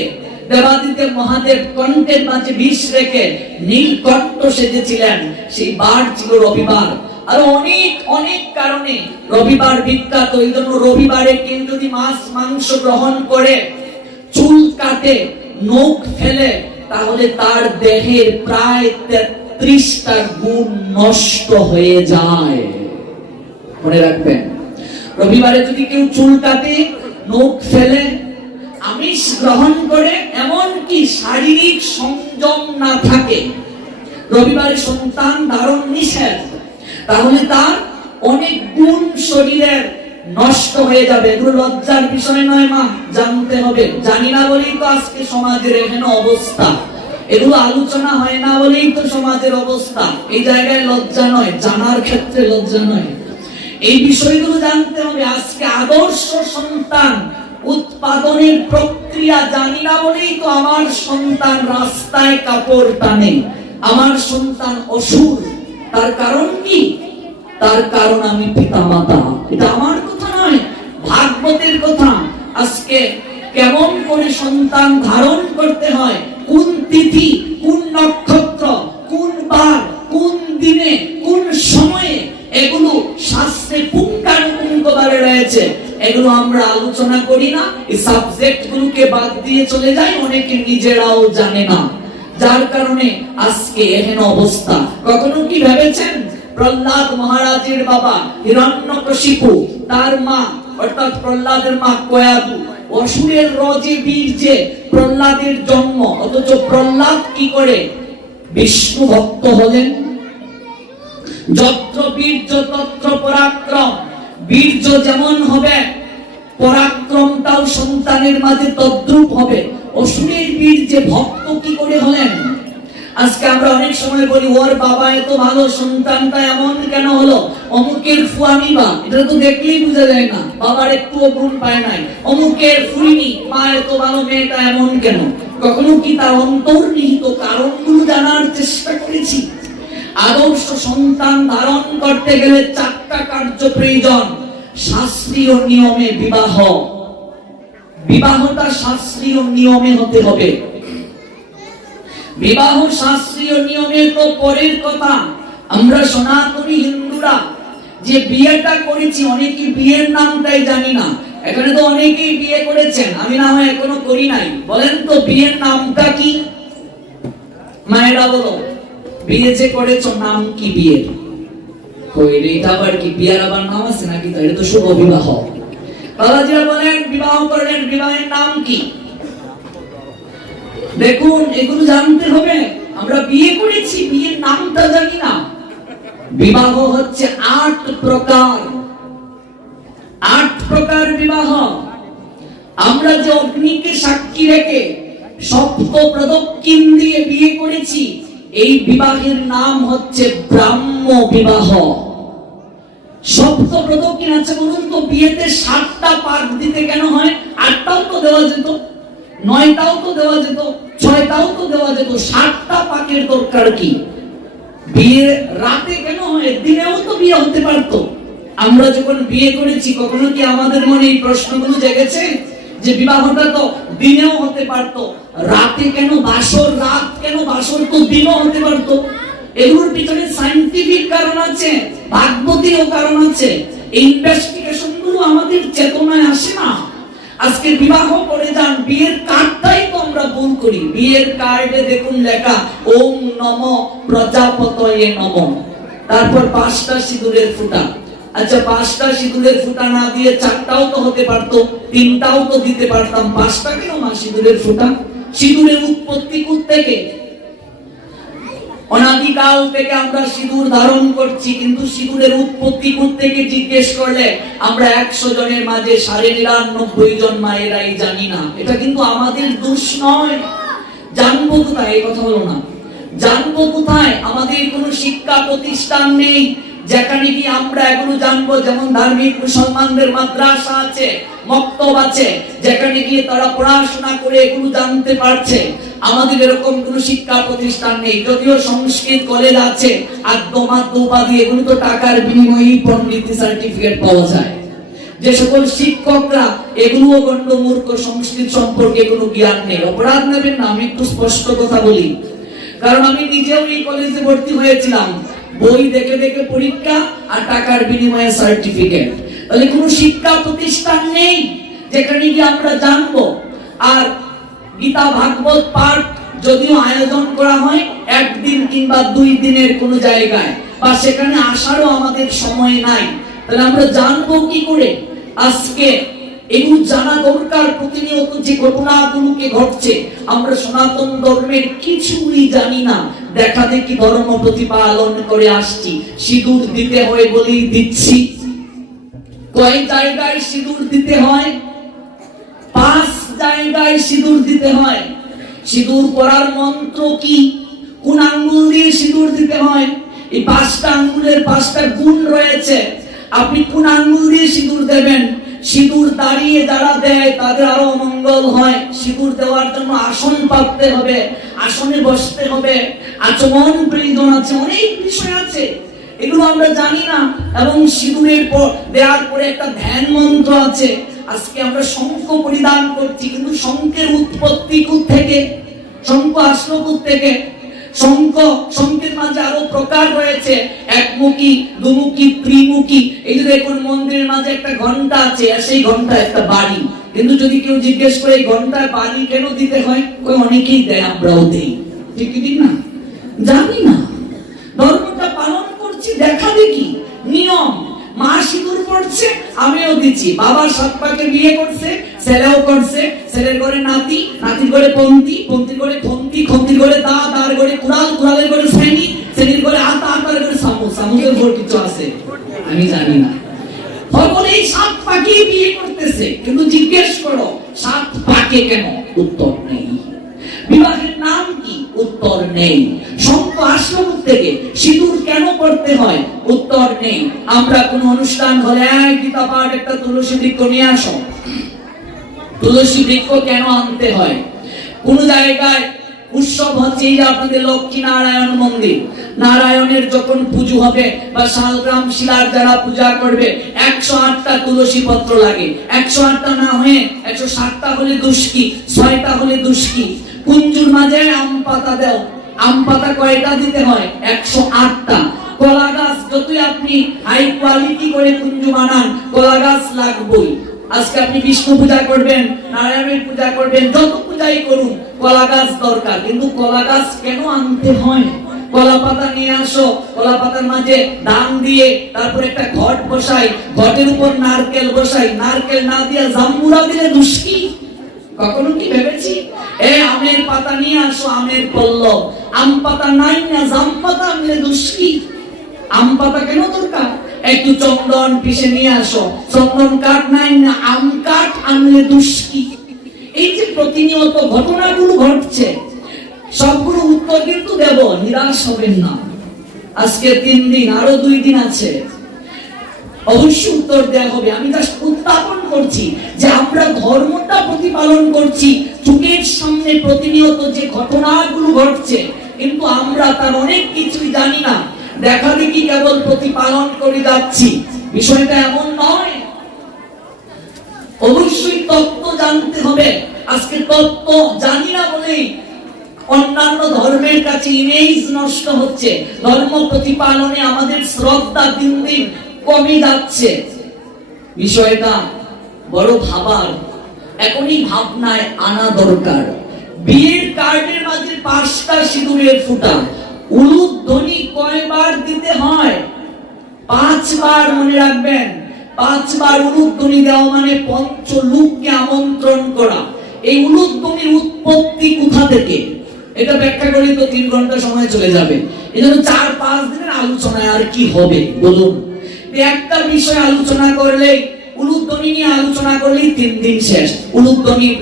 দেবাদিদেব মহাদেব কণ্ঠের মাঝে বিষ রেখে নীলকণ্ঠ সেজেছিলেন। সেই বার ছিল রবিবার। আর অনেক অনেক কারণে রবিবার বিখ্যাত। এই জন্য রবিবারে কেউ যদি মাছ মাংস গ্রহণ করে, চুল কাটে, নখ ফেলে, তাহলে তার দেহের প্রায় 33টা গুণ নষ্ট হয়ে যায়। মনে রাখবেন, রবিবারে যদি কেউ চুল কাটে, নখ ফেলে, আমিষ গ্রহণ করে, এমনকি শারীরিক সংযম না থাকে, রবিবারে সন্তান ধারণ নিষেধ, তাহলে তার অনেক গুণ শরীরের নষ্ট হয়ে যাবে। এগুলো লজ্জার বিষয় নয় মা, জানতে হবে। জানি না বলেই তো আজকে সমাজের এখানে অবস্থা। এগুলো আলোচনা হয় না বলেই তো সমাজের অবস্থা। এই জায়গায় লজ্জা নয়, জানার ক্ষেত্রে লজ্জা নয়। এই বিষয়গুলো জানতে হবে। আজকে আদর্শ সন্তান উৎপাদনের প্রক্রিয়া জানি না বলেই তো আমার সন্তান রাস্তায় কাপড় টানে, আমার সন্তান অসুর। তার কারণ কি? তার কারণ আমি পিতামাতা। এটা আমার কথা নয়, ভাগবতের কথা। আজকে কেমন করে সন্তান ধারণ করতে হয়, কোন তিথি, কোন নক্ষত্র, কোন বার, কোন দিনে, কোন সময়ে, এগুলো শাস্ত্রে পুঙ্খানুপুঙ্খভাবে রয়েছে। এগুলো আমরা আলোচনা করি না, এই সাবজেক্ট গুলোকে বাদ দিয়ে চলে যায়। অনেকে নিজেরাও জানে না, যার কারণে আজকে এহেন অবস্থা। কখনো কি ভেবেছেন প্রহ্লাদ মহারাজের বাবা হিরণ্যকশিপু, তার মা অর্থাৎ প্রহ্লাদের মা কয়াদু, অসুরের রজে বীর্যে প্রহ্লাদের জন্ম, অথচ প্রহ্লাদ কি করে বিষ্ণু ভক্ত হলেন? যত্র বীর্য তত্র পরাক্রম। বীর্য যেমন হবে, পরাক্রমটাও সন্তানের মাঝে তদ্রূপ হবে। অসুরের বীর্যে ভক্ত কি করে হলেন? আজকে আমরা অনেক সময় বলি, ওর বাবা এত ভালো, সন্তানটা এমন কেন হলো? অমুকের ফুয়ানি বা, এটা তো দেখলেই বোঝা যায় না, বাবার একটুও গুণ পায় নাই। অমুকের ফুইনি, মা এত ভালো, মেয়েটা এমন কেন? কখনো কি তার অন্তর্নিহিত কারণগুলো জানার চেষ্টা করেছি? আদর্শ সন্তান ধারণ করতে গেলে 4টা কার্য প্রয়োজন। শাস্ত্রীয় নিয়মে বিবাহ, বিবাহটা শাস্ত্রীয় নিয়মে হতে হবে। বিবাহ শাস্ত্রীয় নিয়মের তো পরের কথা। আমরা সনাতনী হিন্দুরা যে বিয়েটা করেছি, অনেকে বিয়ের নামটাই জানি না। এখানে তো অনেকেই বিয়ে করেছেন, আমি না হয় এখনো করি নাই। বলেন তো বিয়ের নামটা কি? মায়েরা বলো, বিয়ে যে করেছো নাম কি বিয়ের? কইরে এটা আবার কি বিয়ের আবার নাম আছে নাকি? তো এটা তো শুভ বিবাহ। বাবাজিরা বলেন বিবাহ করলেন, বিবাহের নাম কি? দেখুন, এগুলো জানতে হবে। আমরা বিয়ে করেছি, বিয়ের নামটা জানি না। বিবাহ হচ্ছে 8 প্রকার। 8 প্রকার বিবাহ। আমরা যে অগ্নিকে সাক্ষী রেখে সপ্ত প্রদক্ষিণ দিয়ে বিয়ে করেছি, এই বিবাহের নাম হচ্ছে ব্রাহ্ম বিবাহ। সপ্ত প্রদক্ষিণ। আছে বলুন তো, বিয়েতে 7টা পাক দিতে কেন হয়? 8টাও তো দেওয়া যেত, 9টাও তো দেওয়া যেত, 6টাও তো দেওয়া যেত। 7টা পাকের দরকার কি? বিয়ে রাতে কেন হয়? দিনেও তো বিয়ে হতে পারতো। আমরা যখন বিয়ে করেছি, কখনো কি আমাদের মনে এই প্রশ্নগুলো জেগেছে যে বিবাহটা তো দিনেও হতে পারতো, রাতে কেন? বাসর রাত কেন? বাসর তো দিনও হতে পারতো। এগুলোর পিছনে সায়েন্টিফিক কারণ আছে, ভাগবতীয় কারণ আছে। এই ইনভেস্টিগেশন গুলো আমাদের চেতনায় আসে না। আজকে বিবাহ করে যান, বিয়ের কার্ডটাই তো আমরা ভুল করি। বিয়ের কার্ডে দেখুন লেখা ওম নমঃ প্রজাপতয়ে নমঃ। তারপর 5টা সিঁদুরের ফুটা। আচ্ছা 5টা সিঁদুরের ফুটা না দিয়ে 4টাও তো হতে পারতো, 3টাও তো দিতে পারতাম, 5টা কেন মা সিঁদুরের ফুটা? সিঁদুরের উৎপত্তি কোত্থেকে? অনাদিকাল থেকে আমরা সিঁদুর ধারণ করছি, কিন্তু সিঁদুরের উৎপত্তি কোত্থেকে জিজ্ঞেস করলে আমরা 100 জনের মাঝে 99.5 জন মায়েরাই জানি না। এটা কিন্তু আমাদের দোষ নয়। জানবো কোথায়? এই কথা হলো না। জানবো কোথায়? আমাদের কোনো শিক্ষা প্রতিষ্ঠান নেই যেখানে কি আমরা এগুলো জানবো। যেমন ধার্মিক মুসলমানদের মাদ্রাসা আছে, মক্তব আছে, যেখানে গিয়ে তারা পড়াশোনা করে এগুলো জানতে পারছে। আমাদের এরকম কোনো শিক্ষা প্রতিষ্ঠান নেই। যদিও সংস্কৃত কলেজ আছে, আদ্য মাদ্য উপাধি, এগুলো তো টাকার বিনিময়েই পণ্ডিতি সার্টিফিকেট পাওয়া যায়। যে সকল শিক্ষকরা এগুলো গণ্ড মূর্খ, সংস্কৃত সম্পর্কে কোনো জ্ঞান নেই। অপরাধ নেবেন না, আমি একটু স্পষ্ট কথা বলি, কারণ আমি নিজেও এই কলেজে ভর্তি হয়েছিলাম। বই দেখে দেখে পরীক্ষা আর টাকার বিনিময়ে সার্টিফিকেট। তাহলে কোনো শিক্ষা প্রতিষ্ঠান নেই যেখানে গিয়ে আমরা জানবো। আর গীতা ভাগবত পাঠ যদিও আয়োজন করা হয় 1 দিন কিংবা 2 দিনের কোনো জায়গায়, বা সেখানে আসারও আমাদের সময় নাই, তাহলে আমরা জানবো কি করে? আজকে এগুলো জানা দরকার। প্রতিনিয়ত যে ঘটনাগুলোকে ঘটছে, আমরা সনাতন ধর্মের কিছুই জানি না, দেখা দেখি ধর্ম প্রতিপালন করে আসছি। সিঁদুর দিতে হয় বলেই দিচ্ছি। কয় জায়গায় সিঁদুর দিতে হয়? 5 জায়গায় সিঁদুর দিতে হয়। সিঁদুর করার মন্ত্র কি? কোন আঙ্গুল দিয়ে সিঁদুর দিতে হয়? এই 5টা আঙ্গুলের 5টা গুণ রয়েছে। আপনি কোন আঙ্গুল দিয়ে সিঁদুর দেবেন? সিঁদুর দাঁড়িয়ে যারা দেয় তাদের আরো অমঙ্গল হয়। সিঁদুর দেওয়ার জন্য আসন পাততে হবে, আসনে বসতে হবে, আচমন প্রয়োজন আছে, অনেক বিষয় আছে, এগুলো আমরা জানি না। এবং সিঁদুরের পর দেওয়ার পরে একটা ধ্যান মন্ত্র আছে। আজকে আমরা শঙ্খ পরিধান করছি, কিন্তু শঙ্খের উৎপত্তি কোত্থেকে? শঙ্খ আসলো কোত্থেকে? শঙ্খের মাঝে আরো প্রকার রয়েছে, একমুখী, দুমুখী, ত্রিমুখী। এই যে দেখুন মন্দিরের মাঝে একটা ঘন্টা আছে, আর সেই ঘন্টা একটা বাড়ি। কিন্তু যদি কেউ জিজ্ঞেস করে এই ঘন্টার বাড়ি কেন দিতে হয়, অনেকেই দেয়, আমরাও দেই, ঠিক কি না? জানি না, ধর্মটা পালন করছি দেখা দেখি, নিয়ম। মা সিঁদুর পড়ছে, আমিও দিচ্ছি। বাবা 7 পাকে বিয়ে করছে, ছেলেও করছে, ছেলের ঘরে নাতি, নাতির ঘরে পন্তি, পন্তির ঘরে খন্তি, খন্তির ঘরে দা, দার ঘরে কুড়াল, কুড়ালের ঘরে শ্রেণী, শ্রেণীর ঘরে আতা, আতার ঘরে চামচ, চামচের ঘর কিছু আছে আমি জানি না। সকলে এই 7 পাকে বিয়ে করতেছে, কিন্তু জিজ্ঞেস করো 7 পাকে কেন? উত্তর নেই। বিবাহের নাম কি? উত্তর নেই। শঙ্খ আসলো থেকে, সিঁদুর কেন পড়তে হয়? উত্তর নেই। আমরা কোন অনুষ্ঠান হলে গীতা পাঠ, একটা তুলসী বৃক্ষ নিয়ে আসো। তুলসী বৃক্ষ কেন আনতে হয়? কোন জায়গায় উৎসব হচ্ছে, এই যে আপনাদের লক্ষ্মী নারায়ণ মন্দির, নারায়ণের যখন পুজো হবে বা শালগ্রাম শিলার যারা পূজা করবে, 108টা তুলসী পত্র লাগে। 108টা না হয়ে 107টা হলে দুষ্কি, 6টা হলে দুষ্কি। কুঞ্জুর মাঝে আম পাতা দাও, আম পাতা কয়টা দিতে হয়? 108টা। কলা গাছ যতই আপনি হাই কোয়ালিটি করে কুঞ্জু বানান, কলা গাছ লাগবেই। আজকে আপনি বিষ্ণু পূজা করবেন, নারায়ণের পূজা করবেন, যত পূজাই করুন, কলা গাছ দরকার। কিন্তু কলা গাছ কেন আনতে হয়? কলা পাতা নিয়ে আসো, কলা পাতার মাঝে দান দিয়ে তারপর একটা ঘট বসাই, ঘটের উপর নারকেল বসাই, নারকেল না দিয়ে জাম্বুরা দিলে দুষ্কি। কখনো কি ভেবেছি আমের পাতা নিয়ে আসো, আমের পল্লব, আম পাতা নাই না, জাম পাতা আনলে দুষ্কি। আম পাতা কেন দরকার? একটু চন্দন পিষে নিয়ে আসো, চন্দন কাঠ নাই না, আম কাঠ আনলে দুষ্কি। এই যে প্রতিনিয়ত ঘটনাগুলো ঘটছে, সবগুলো উত্তর কিন্তু দেব, নিরাশ হবেন না। আজকে 3 দিন, আরো 2 দিন আছে, অবশ্যই উত্তর দেওয়া হবে। আমি জাস্ট উত্থাপন করছি যে আমরা ধর্মটা প্রতিপালন করছি, চোখের সামনে প্রতিনিয়ত যে ঘটনাগুলো ঘটছে, কিন্তু আমরা তার অনেক কিছুই জানি না, দেখা দেখি কেবল প্রতিপালন করে যাচ্ছি। বিষয়টা এমন নয়। অবশ্যই তত্ত্ব জানতে হবে। আজকে তত্ত্ব জানি না বলেই অন্যান্য ধর্মের কাছে ইমেজ নষ্ট হচ্ছে। ধর্ম প্রতিপালনে আমাদের শ্রদ্ধা দিন দিন কমে যাচ্ছে। বিষয়টা বড় ভাবার, এখনই ভাবনায় আনা দরকার। বিয়ের কার্ডের মাঝে 5টা সিঁদুরের ফুটা, উলুধ্বনি কয়বার দিতে হয়? 5বার মনে রাখবেন, 5বার উলুধ্বনি দেওয়া মানে পঞ্চলোককে আমন্ত্রণ করা। এই উলুধ্বনির উৎপত্তি কোথা থেকে, এটা ব্যাখ্যা করি তো 3 ঘন্টা সময় চলে যাবে। এজন্য 4-5 দিনের আলোচনায় আর কি হবে বলুন? একটা বিষয় আলোচনা করলে, উলুধ্বনি নিয়ে আলোচনা করলেই 3 দিন শেষ। উলুধ্বনির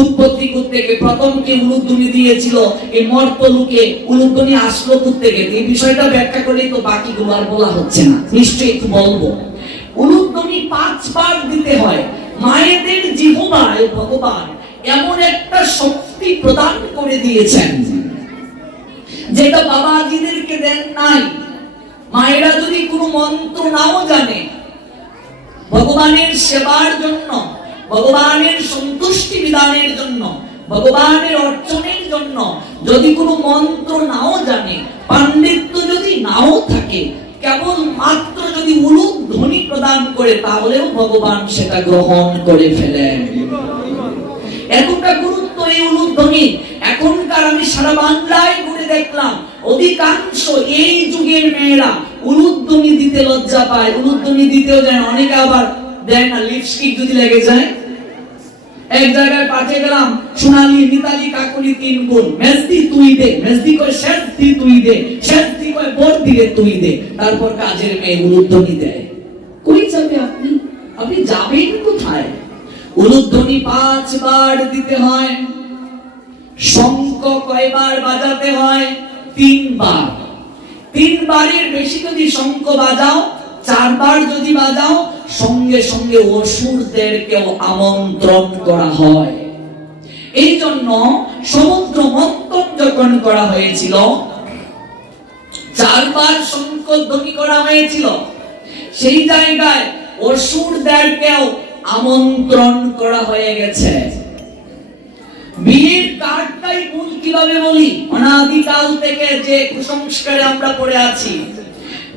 উৎপত্তি থেকে, প্রথম কে উলুধ্বনি দিয়েছিল, এই মর্তলোকে উলুধ্বনি আসলো থেকে, এই বিষয়টা ব্যাখ্যা করলেই তো বাকিগুলো আর বলা হচ্ছে না, নিশ্চয়ই একটু বলবো। উলুধ্বনি 5বার দিতে হয়। মায়েদের জিহ্বায় ভগবান এমন একটা শক্তি প্রদান করে দিয়েছেন যেটা বাবাজিদেরকে দেন নাই। মায়েরা যদি কোনো মন্ত্র নাও জানে, ভগবানের সেবার জন্য, ভগবানের সন্তুষ্টি বিধানের জন্য, ভগবানের অর্চনের জন্য যদি কোনো মন্ত্র নাও জানে, পাণ্ডিত্য যদি নাও থাকে, কেবল মাত্র যদি উলুধ্বনি প্রদান করে, তাহলেও ভগবান সেটা গ্রহণ করে ফেলেন। এতটা গুরুত্ব এই উলুধ্বনি। এখনকার আমি সারা বাংলায় ঘুরে দেখলাম, অধিকাংশ এই যুগের মেয়েরা উলুধ্বনি দিতে লজ্জা পায়, উলুধ্বনি দিতেও যায়, অনেকে আবার দেয় না, লিপস্টিক যদি লেগে যায়। এক জায়গায় পাঠিয়ে গেলাম, সোনালি, মিতালি, কাকুলি 3 বোন, মেজদি তুই দে, মেজদি কয় শেষদি তুই দে, শেষদি কয় বোর দিলে তুই দে। তারপর কাজের মেয়ে উলুধ্বনি দেয়। কই যাবে আপনি? আপনি যাবেন কোথায়? উলুধ্বনি 5বার দিতে হয়। শঙ্খ কয়বার বাজাতে হয়? 3বার। 3বারের বেশি যদি শঙ্খ বাজাও, 4বার যদি বাজাও, সঙ্গে সঙ্গে অসুরদেরকেও আমন্ত্রণ করা হয়। এই জন্য সমুদ্র মন্থন যখন করা হয়েছিল, 4বার শঙ্খ ধ্বনি করা হয়েছিল। সেই জায়গায় অসুরদেরকেও আমন্ত্রণ করা হয়ে গেছে। বিয়ের কার্ডটাই ভুল কিভাবে বলি? অনাদিকাল থেকে যে কুসংস্কারে আমরা পড়ে আছি,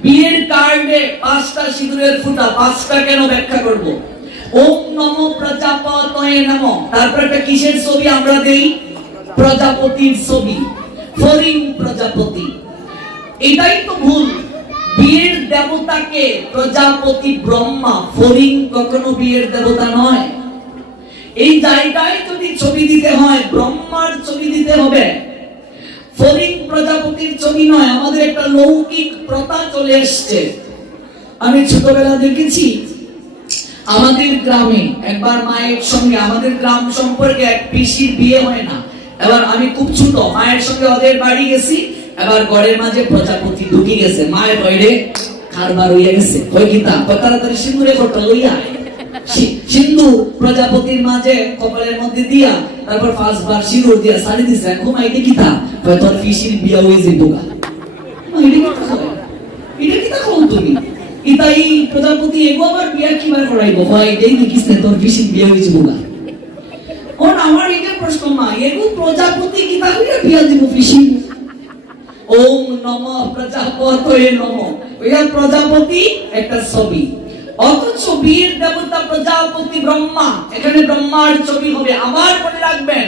বিয়ের কার্ডে 5টা সিঁদুরের ফুটা, 5টা কেন ব্যাখ্যা করব। ওম নমো প্রজাপতয়ে নমঃ, তারপর একটা কিসের ছবি আমরা দেই? প্রজাপতির ছবি, ফরিং প্রজাপতি। এটাই তো ভুল। বিয়ের দেবতাকে প্রজাপতি ব্রহ্মা, ফরিং কখনো বিয়ের দেবতা নয়। এই জায়গায় যদি ছবি দিতে হয়, ব্রহ্মার ছবি দিতে হবে, ফরিং প্রজাপতির ছবি নয়। আমাদের একটা লৌকিক প্রথা চলে এসছে। আমি ছোটবেলা দেখেছি আমাদের গ্রামে, একবার মায়ের সঙ্গে, আমাদের গ্রাম সম্পর্কে এক পিসির বিয়ে হয় না। এবার আমি খুব ছোট, মায়ের সঙ্গে ওদের বাড়ি গেছি। এবার ঘরের মাঝে প্রজাপতি ঢুকে গেছে। মায়ের বাইরে কারবার হইয়া গেছে, কই কিতা তাড়াতাড়ি সিঁদুরে ফটো লইয়া আয়। সিন্ধু প্রজাপতির মাঝে কপালের মধ্যে দিয়া, তারপর 5বার সিঁদুর দিয়া সারি দিছে। ঘুমাইতে কিতা কয় তোর পিসির বিয়া হয়ে যেত গা। এটা কিতা কও তুমি? ইতাই প্রজাপতি এগো আবার বিয়া কিবার করাইবো? হয় এটাই দেখিস না তোর পিসির বিয়া হয়ে যেত গা। কোন আমার এটা প্রশ্ন, মা এগো প্রজাপতি কিতা কইরা বিয়া দিব পিসি? ওম নমঃ প্রজাপতয়ে নমঃ, ওইটা প্রজাপতি একটা ছবি। অথচ বিয়ের দেবতা প্রজাপতি ব্রহ্মা, এখানে ব্রহ্মার ছবি হবে। আবার মনে রাখবেন,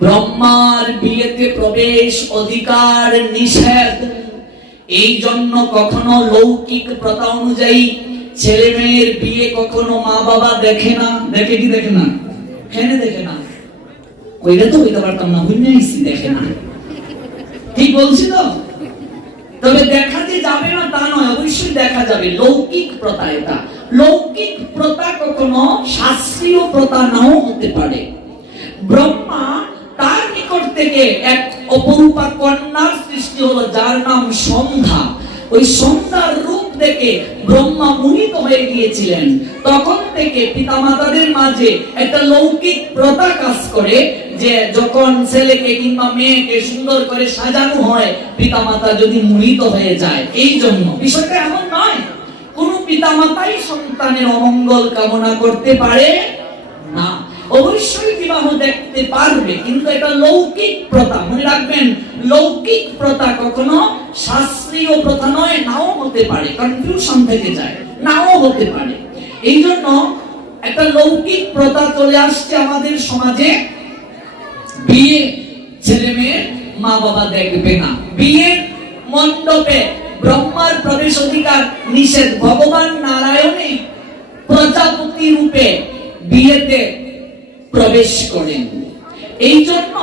ব্রহ্মার বিয়েতে প্রবেশ অধিকার নিষেধ। এই জন্য কখনো লৌকিক প্রথা অনুযায়ী ছেলে মেয়ের বিয়ে কখনো মা বাবা দেখে না। দেখে কি দেখে না? কেন দেখে না? কইরা তো হইতে পারতাম না, হইনাইছি, দেখে না। ঠিক বলছি তো? তবে দেখা যে যাবে না তা নয়, অবশ্যই দেখা যাবে। লৌকিক প্রথা এটা। লৌকিক প্রথা কখনো শাস্ত্রীয় প্রথা নাও হতে পারে। ব্রহ্মা তার নিকট থেকে এক অপরূপা কন্যার সৃষ্টি হলো, যার নাম সন্ধ্যা। ওই সন্ধ্যার রূপ দেখে ব্রহ্মা মোহিত হয়ে গিয়েছিলেন। তখন থেকে পিতামাতাদের মাঝে একটা লৌকিক প্রথা কাজ করে যে যখন ছেলেকে কিংবা মেয়েকে সুন্দর করে সাজানো হয়, পিতামাতা যদি মোহিত হয়ে যায়। এই জন্য বিষয়টা এমন নয় কোন পিতামাতাই সন্তানের অমঙ্গল কামনা করতে পারে না। অবশ্যই বিবাহ দেখতে পারবে, কিন্তু এটা লৌকিক প্রথা। মনে রাখবেন, লৌকিক প্রথা কখনো শাস্ত্রীয় প্রথা নয়, নাও হতে পারে। কনফিউশন থেকে যায়, নাও হতে পারে। এই জন্য একটা লৌকিক প্রথা চলে আসছে আমাদের সমাজে। বিয়ে ছেলে মেয়ের মা বাবা দেখবে না, বিয়ের মণ্ডপে ব্রহ্মার প্রবেশ অধিকার নিষেধ। ভগবান নারায়ণে প্রজাপতি রূপে বিয়েতে প্রবেশ করেন। এই জন্য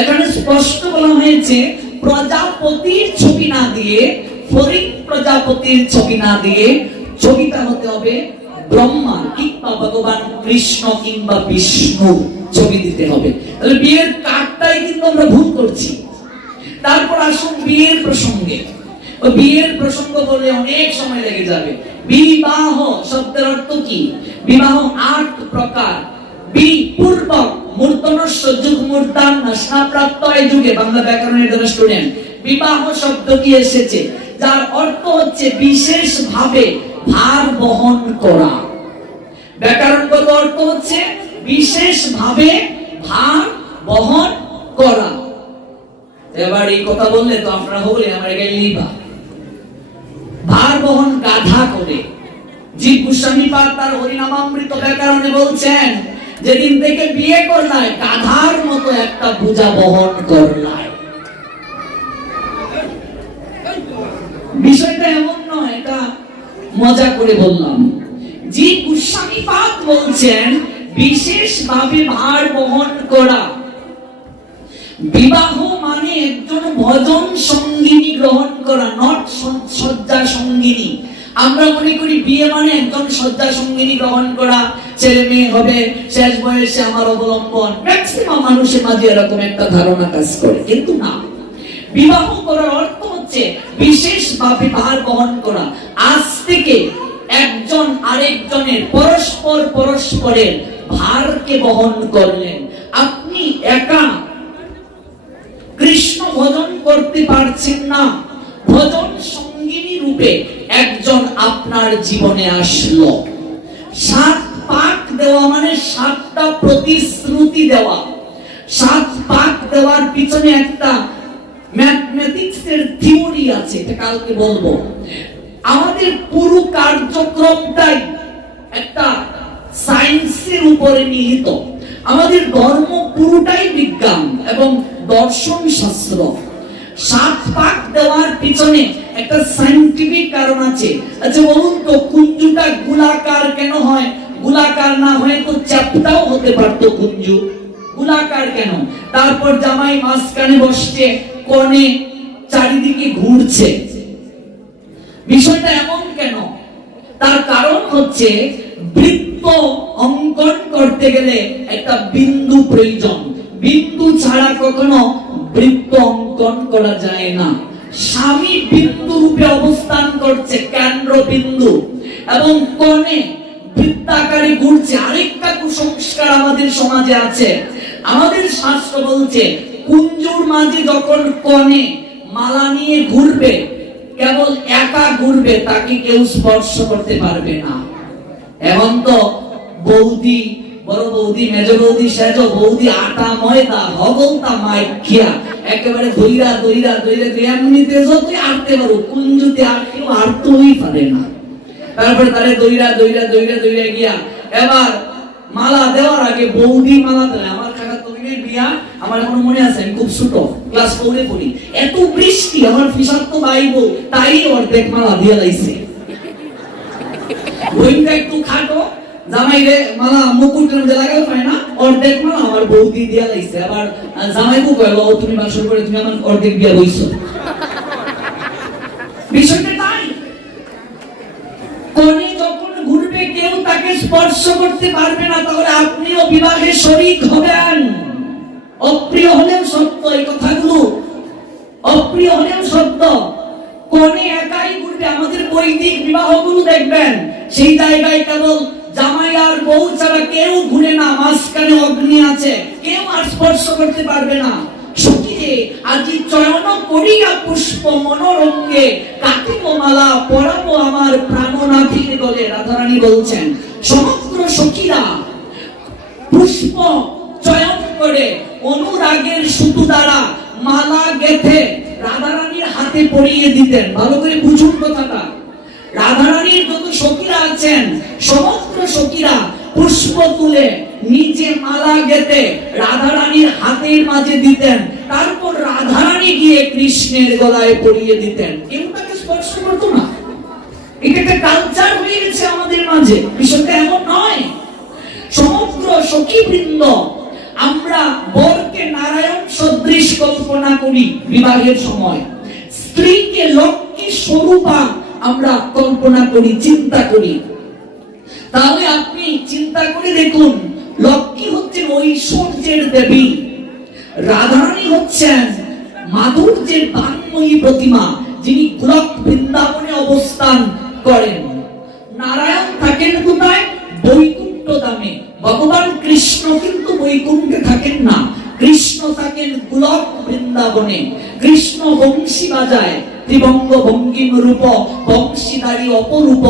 এখানে স্পষ্ট বলা হয়েছে প্রজাপতির ছবি না দিয়ে, ফরিং প্রজাপতির ছবি না দিয়ে ছবিটা হতে হবে ব্রহ্মা কিংবা ভগবান কৃষ্ণ কিংবা বিষ্ণু ছবি দিতে হবে। তাহলে বিয়ের কার্ডটাই কিন্তু আমরা ভুল করছি। তারপর আসুন বিয়ের প্রসঙ্গে। বিয়ের প্রসঙ্গ বলে অনেক সময় লেগে যাবে। বিবাহ শব্দের অর্থ কি? বিবাহ 8 প্রকার। পূর্বক মূর্ধন্যস্য যুগ মূর্ধান্য স্নাপ্রাপ্ত এই যুগে বাংলা ব্যাকরণের যারা স্টুডেন্ট, বিবাহ শব্দটি এসেছে যার অর্থ হচ্ছে বিশেষ ভাবে ভার বহন করা। ব্যাকরণগত অর্থ হচ্ছে বিশেষ ভাবে ভার বহন করা। এবার এই কথা বললে তো আপনারা হলে আমার গায়ে লিবা। ভার বহন গাধা করে। জীব গোস্বামী পাদ তার হরিনামামৃত ব্যাকরণে বলছেন, যেদিন থেকে বিয়ে করলায় গাধার মতো একটা বোঝা বহন করলায়। বিষয়টা এমন নয়, এটা মজা করে বললাম। জীব গোস্বামী পাদ বলছেন বিশেষ ভাবে ভার বহন করা। বিবাহ মানে একজন ভজন সঙ্গিনী গ্রহণ করা, নট শয্যা সঙ্গিনী। আমরা মনে করি বিয়ে মানে একজন শয্যা সঙ্গিনী গ্রহণ করা, ছেলে মেয়ে হবে, শেষ বয়সে আমার অবলম্বন। ম্যাক্সিমাম মানুষের মাঝে এরকম একটা ধারণা কাজ করে, কিন্তু না। বিবাহ করার অর্থ হচ্ছে বিশেষ ভাবে ভার বহন করা। আজ থেকে একজন আরেকজনের পরস্পরের ভারকে বহন করলেন। আপনি একা কৃষ্ণ ভজন করতে পারছেন না, ভজন সঙ্গিনী রূপে একজন আপনার জীবনে আসলো। 7 পাক দেওয়া মানে 7টা প্রতিশ্রুতি দেওয়া। 7 পাক দেওয়ার পিছনে একটা ম্যাথমেটিক্সের থিওরি আছে, এটা কালকে বলবো। আমাদের পুরো কার্যক্রমটাই একটা সায়েন্সের উপরে নিহিত। আমাদের ধর্ম পুরোটাই বিজ্ঞান এবং দর্শন শাস্ত্র। 7 পাক দেওয়ার পিছনে একটা সায়েন্টিফিক কারণ আছে। আচ্ছা বলুন তো, কুঞ্জুটা গোলাকার কেন হয়? গোলাকার না হয়ে তো চ্যাপ্টাও হতে পারতো কুঞ্জু। গোলাকার কেন? তারপর জামাই মাঝখানে বসছে, কোণে চারিদিকে ঘুরছে। বিষয়টা এমন কেন? তার কারণ হচ্ছে বৃত্ত অঙ্কন করতে গেলে একটা বিন্দু প্রয়োজন। বিন্দু ছাড়া কখনো বৃত্ত অঙ্কন করা যায় না। স্বামী বিন্দু রূপে অবস্থান করছে, কেন্দ্র বিন্দু, এবং কোণে বৃত্তাকারে ঘুরছে। আরেকটা কুসংস্কার আমাদের সমাজে আছে। আমাদের শাস্ত্র বলছে কুঞ্জুর মাঝে যখন কোণে মালা নিয়ে ঘুরবে, কেবল একা ঘুরবে, তাকে কেউ স্পর্শ করতে পারবে না। এখন তো বৌদি, বড় বৌদি, মেজ বৌদি, সেজ বৌদি, আটা ময়দা হগলতা মাইকিয়া একেবারে দইরা দইরা দইরা এমনিতে যতই আটতে পারো, কুঞ্জুতে আর কেউ আটতেই পারে না। তারপরে তারে দইরা দইরা দইরা দইরা গিয়া এবার মালা দেওয়ার আগে বৌদি মালা দেয়। আমার কাকা তৈরির বিয়া আমার এখনো মনে আছে, আমি খুব ছোট, ক্লাস 4-এ পড়ি। এত বৃষ্টি, আমার ফিসার তো বাইবো, তাই অর্ধেক মালা দিয়ে লাইছে। বইটা একটু খাটো, জামাই রে মালা মুকুটের মধ্যে লাগাতে পারে না, অর্ধেক মালা আমার বৌদি দিয়া লাইছে। আবার জামাইবু কইল, তুমি বাসর করে তুমি আমার অর্ধেক বিয়া হইছো। বিষয়টা তাই। কোণে যখন ঘুরবে কেউ তাকে স্পর্শ করতে পারবে না, তাহলে আপনিও বিবাহে শরীক হবেন। অপ্রিয় হলেও সত্য এই কথাগুলো, অপ্রিয় হলেও সত্য। কোণে একাই ঘুরবে। আমাদের বৈদিক বিবাহগুলো দেখবেন, সেই জায়গায় কেবল জামাই আর বউ ছাড়া কেউ ঘুরে না, মাঝখানে অগ্নি আছে, কেউ আর স্পর্শ করতে পারবে না। সখীরে আজি চয়ন করিয়া পুষ্প মনোরঙ্গে কাটিব মালা পরাবো আমার প্রাণনাথীর গলে। রাধারানী বলছেন সমগ্র সখীরা পুষ্প চয়ন করে অনুরাগের সুতো দ্বারা মালা গেথে রাধারানীর হাতে পরিয়ে দিতেন। ভালো করে বুঝুন কথাটা। রাধারানীর যত সখীরা আছেন, সমস্ত সখীরা পুষ্প তুলে নিচে মালা গেথে রাধারানীর হাতের মাঝে দিতেন। তারপর রাধারানী গিয়ে কৃষ্ণের গলায় পরিয়ে দিতেন। কেউ করতো না? এটা একটা কালচার হয়ে গেছে আমাদের মাঝে। বিষয়টা এমন নয়। সমগ্র সখীবৃন্দ আমরা বরকে নারায়ণ সদৃশ কল্পনা করি বিবাহের সময়, স্ত্রীকে লক্ষ্মী স্বরূপা আমরা কল্পনা করি, চিন্তা করি। তাহলে আপনি চিন্তা করে দেখুন, লক্ষ্মী হচ্ছেন ঐশ্বর্যের দেবী, রাধারানী হচ্ছেন মাধুর্যের বান্ময়ী প্রতিমা, যিনি গোলক বৃন্দাবনে অবস্থান করেন। নারায়ণ থাকেন কোথায়? বৈকুণ্ঠ ধামে। ভগবান কৃষ্ণ কিন্তু বৈকুণ্ঠে থাকেন না, কৃষ্ণ থাকেন গোলক বৃন্দাবনে। কৃষ্ণ বংশী বাজায়, ত্রিভঙ্গ ভঙ্গিম রূপ, বংশীধারী অপরূপ,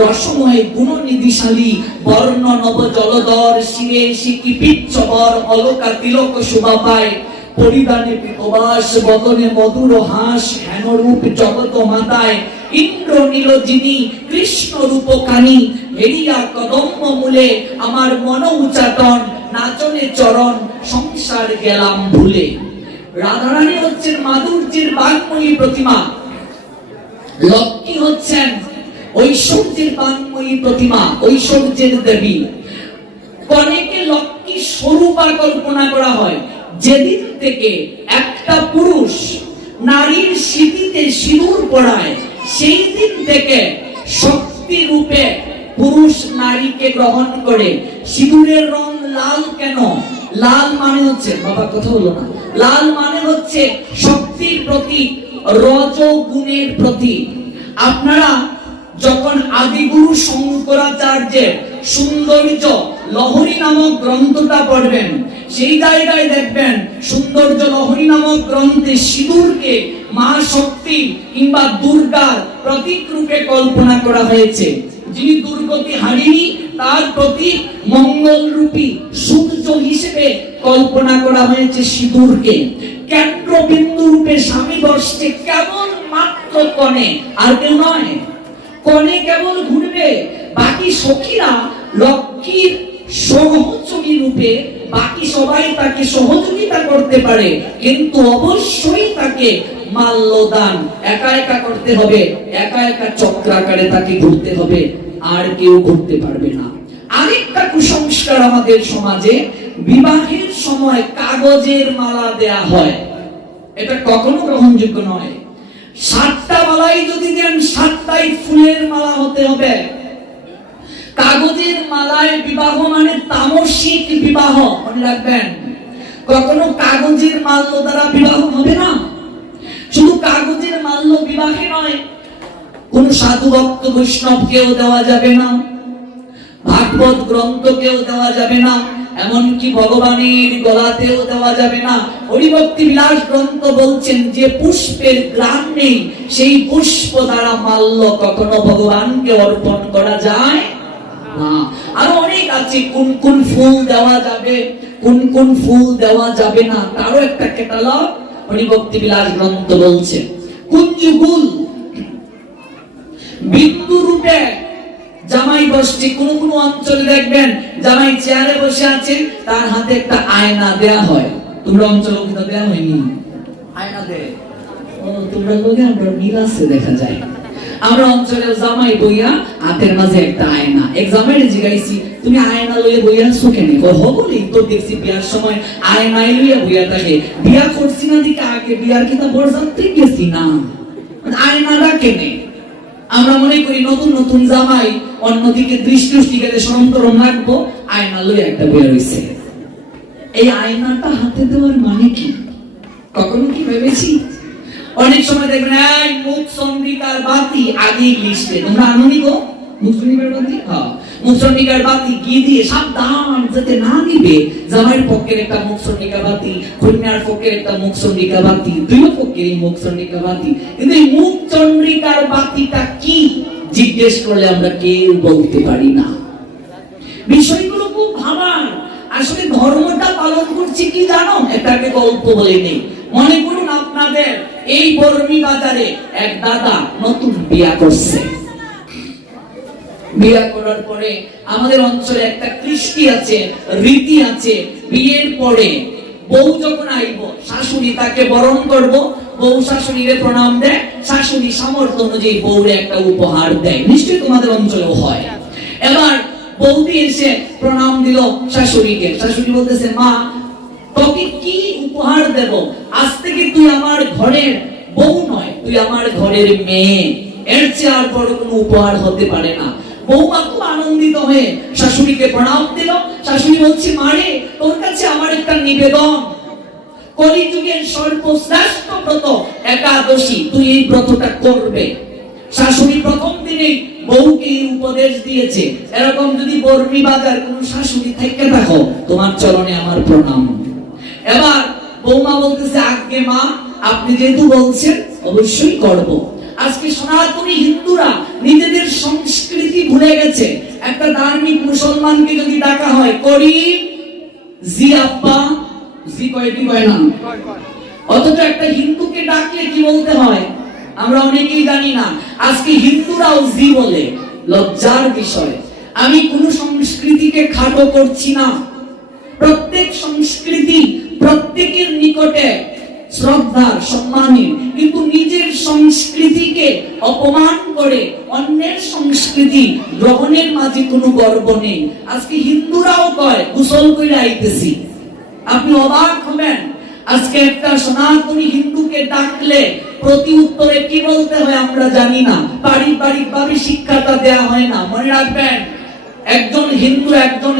রসময় গুণনিধিশালী, বর্ণ নব জলধর, শিরে শিকি পিচ্ছবর, অলকা তিলক শোভা পায়, পরিধানে পিতবাস, বদনে মধুর হাস, হেন রূপ জগত মাতায়, ইন্দ্র নীল যিনি, কৃষ্ণ রূপ কানি, হেরিয়া কদম্ব মূলে, আমার মন উচাটন, নাচনে চরণ, সংসার গেলাম ভুলে। রাধারানী হচ্ছেন মাধুর্যের বাগ্ময়ী প্রতিমা, লক্ষ্মী হচ্ছেন ঐশ্বর্যের বাগ্ময়ী প্রতিমা, ঐশ্বর্যের দেবী। কনেকে লক্ষ্মী স্বরূপা কল্পনা করা হয় যেদিন থেকে একটা পুরুষ নারীর সিঁথিতে সিঁদুর পরায়, সেই দিন থেকে শক্তি রূপে পুরুষ নারীকে গ্রহণ করে। সিঁদুরের রং লাল কেন? লাল মানে হচ্ছে, বাবা কথা হলো না, লাল মানে হচ্ছে শক্তির প্রতীক, রজগুণের প্রতীক। আপনারা যখন আদিগুরু শঙ্করাচার্যের সৌন্দর্য লহরী নামক গ্রন্থটা পড়বেন, সেই জায়গায় দেখবেন সৌন্দর্য লহরী নামক গ্রন্থে সিঁদুরকে মা শক্তি কিংবা দুর্গার প্রতীক রূপে কল্পনা করা হয়েছে। যিনি দুর্গতি হারিনি, তার প্রতীক মঙ্গল রূপী সূর্য হিসেবে কল্পনা করা হয়েছে সিঁদুরকে। কেন্দ্রবিন্দু রূপে স্বামী বসছে কেবল মাত্র কনে, আর কেউ নয়। কনে কেবল ঘুরবে, বাকি সখীরা লক্ষ্মীর সহযোগী রূপে, বাকি সবাই তাকে সহযোগিতা করতে পারে, কিন্তু অবশ্যই তাকে মাল্যদান একা একা করতে হবে, একা একা চক্রাকারে তাকে ঘুরতে হবে, আর কেউ ঘুরতে পারবে না। আরেকটা কুসংস্কার আমাদের সমাজে, বিবাহের সময় কাগজের মালা দেয়া হয়, এটা কখনো গ্রহণযোগ্য নয়। 7টা মালাই যদি দেন, 7টাই ফুলের মালা হতে হবে। কাগজের মালায় বিবাহ মানে তামসিক বিবাহ, মনে রাখবেন। কখনো কাগজের মাল্য দ্বারা বিবাহ হবে না। শুধু কাগজের মাল্য বিবাহে নয়, কোন সাধু ভক্ত বৈষ্ণবকেও দেওয়া যাবে না, ভাগবত গ্রন্থকেও দেওয়া যাবে না, এমনকি ভগবানের গলাতেও দেওয়া যাবে না। হরিভক্তি বিলাস গ্রন্থ বলছেন যে পুষ্পের গ্রাম নেই, সেই পুষ্প দ্বারা মাল্য কখনো ভগবানকে অর্পণ করা যায় না। আরো অনেক আছে, কোন কোন ফুল দেওয়া যাবে, কোন কোন ফুল দেওয়া যাবে না, তারও একটা ক্যাটালগ হরিভক্তি বিলাস গ্রন্থ বলছে। কুঞ্জগুল বিন্দু রূপে জামাই বসছে, কোন কোন অঞ্চলে দেখবেন জামাই চেয়ারে বসে আছে, তার হাতে একটা আয়না দেয়া হয়। তোমরা অঞ্চলে কিন্তু দেয়া হয়নি, আয়না দেয়। ও তোমরা লোকে আমরা মিল আছে দেখা যায়। আমরা অঞ্চলে জামাই বইয়া হাতের মাঝে একটা আয়না। এক জামাইরে জিগাইছি, তুমি আয়না লইয়া বইয়া আছো কেন? বলি তো দেখছি বিয়ার সময় আয়নাই লইয়া বইয়া থাকে। বিয়া করছি না দিকে আগে বিয়ার কিনা বরযাত্রী গেছি না, আয়নাটা কেনে? আমরা মনে করি নতুন নতুন জামাই অন্যদিকে দৃষ্টি গেলে সন্তরণ রাখবো, আয়না লইয়া একটা বের হইছে। এই আয়নাটা হাতে দেওয়ার মানে কি? কখনো কি ভেবেছি? অনেক সময় দেখবেন এই মুখ চন্দ্রিকার বাতি আগে লিস্টে, তোমরা আননি গো মুখ চন্দ্রিকার বাতি? হ্যাঁ, মুখ চন্দ্রিকার বাতি কি দিয়ে সাবধান যাতে না নিবে। জামাইয়ের পক্ষের একটা মুখ চন্দ্রিকা বাতি, কন্যার পক্ষের একটা মুখ চন্দ্রিকা বাতি, দুই পক্ষেরই মুখ চন্দ্রিকা বাতি। কিন্তু এই মুখ চন্দ্রিকার বাতিটা কি জিজ্ঞেস করলে আমরা কেউ বলতে পারি না। বিষয়গুলো খুব ভাবার। আসলে ধর্মটা পালন করছি কি জানো? এটাকে গল্প বলে নেই। মনে করুন আপনাদের এই বর্মি বাজারে এক দাদা নতুন বিয়া করছে। বিয়া করার পরে আমাদের অঞ্চলে একটা কৃষ্টি আছে, রীতি আছে। বিয়ের পরে বউ যখন আইব, শাশুড়ি তাকে বরণ করব, বউ শাশুড়িরে প্রণাম দেয়, শাশুড়ি সামর্থ্য অনুযায়ী বউরে একটা উপহার দেয়, নিশ্চয়ই তোমাদের অঞ্চলেও হয়। এবার বৌদি এসে প্রণাম দিল শাশুড়িকে, শাশুড়ি বলতেছে মা তোকে কি উপহার দেব, আজ থেকে তুই আমার ঘরের বউ নয়, তুই আমার ঘরের মেয়ে, এর চেয়ে আর বড় কোনো উপহার হতে পারে না। বৌমা খুব আনন্দিত হয়ে শাশুড়িকে প্রণাম দিল। শাশুড়ি বলছে মারে তোর কাছে আমার একটা নিবেদন, কলিযুগের সর্বশ্রেষ্ঠ ব্রত একাদশী, তুই এই ব্রতটা করবে। শাশুড়ি প্রথম দিনেই বউকে উপদেশ দিয়েছে, এরকম যদি বর্মি বাজার কোন শাশুড়ি থেকে থাকো তোমার চরণে আমার প্রণাম। এবার বৌমা বলতেছে আগে মা আপনি যেহেতু বলছেন অবশ্যই করব। আজকে সনাতনী হিন্দুরা নিজেদের সংস্কৃতি ভুলে গেছে। একটা ধার্মিক মুসলমানকে যদি ডাকা হয় করিম জি আব্বা, জি কয়টি কয় না, অথচ একটা হিন্দুকে ডাকলে কি বলতে হয় আমরা অনেকেই জানি না। আজকে হিন্দুরাও জি বলে, লজ্জার বিষয়। আমি কোন সংস্কৃতিকে খাটো করছি না, প্রত্যেক সংস্কৃতি প্রত্যেকের নিকটে শ্রদ্ধার সম্মানের, কিন্তু নিজের সংস্কৃতিকে অপমান করে অন্যের সংস্কৃতি গ্রহণের মাঝে কোনো গর্ব নেই। আজকে হিন্দুরাও কয় গোসল করে আইতেছি, আপনি অবাক হবেন। আজকে একটা সনাতনী হিন্দুকে ডাকলে প্রতি উত্তরে কি বলতে হয় আমরা জানি না, পারিবারিক ভাবে শিক্ষাটা দেয়া হয় না। মনে রাখবেন একজন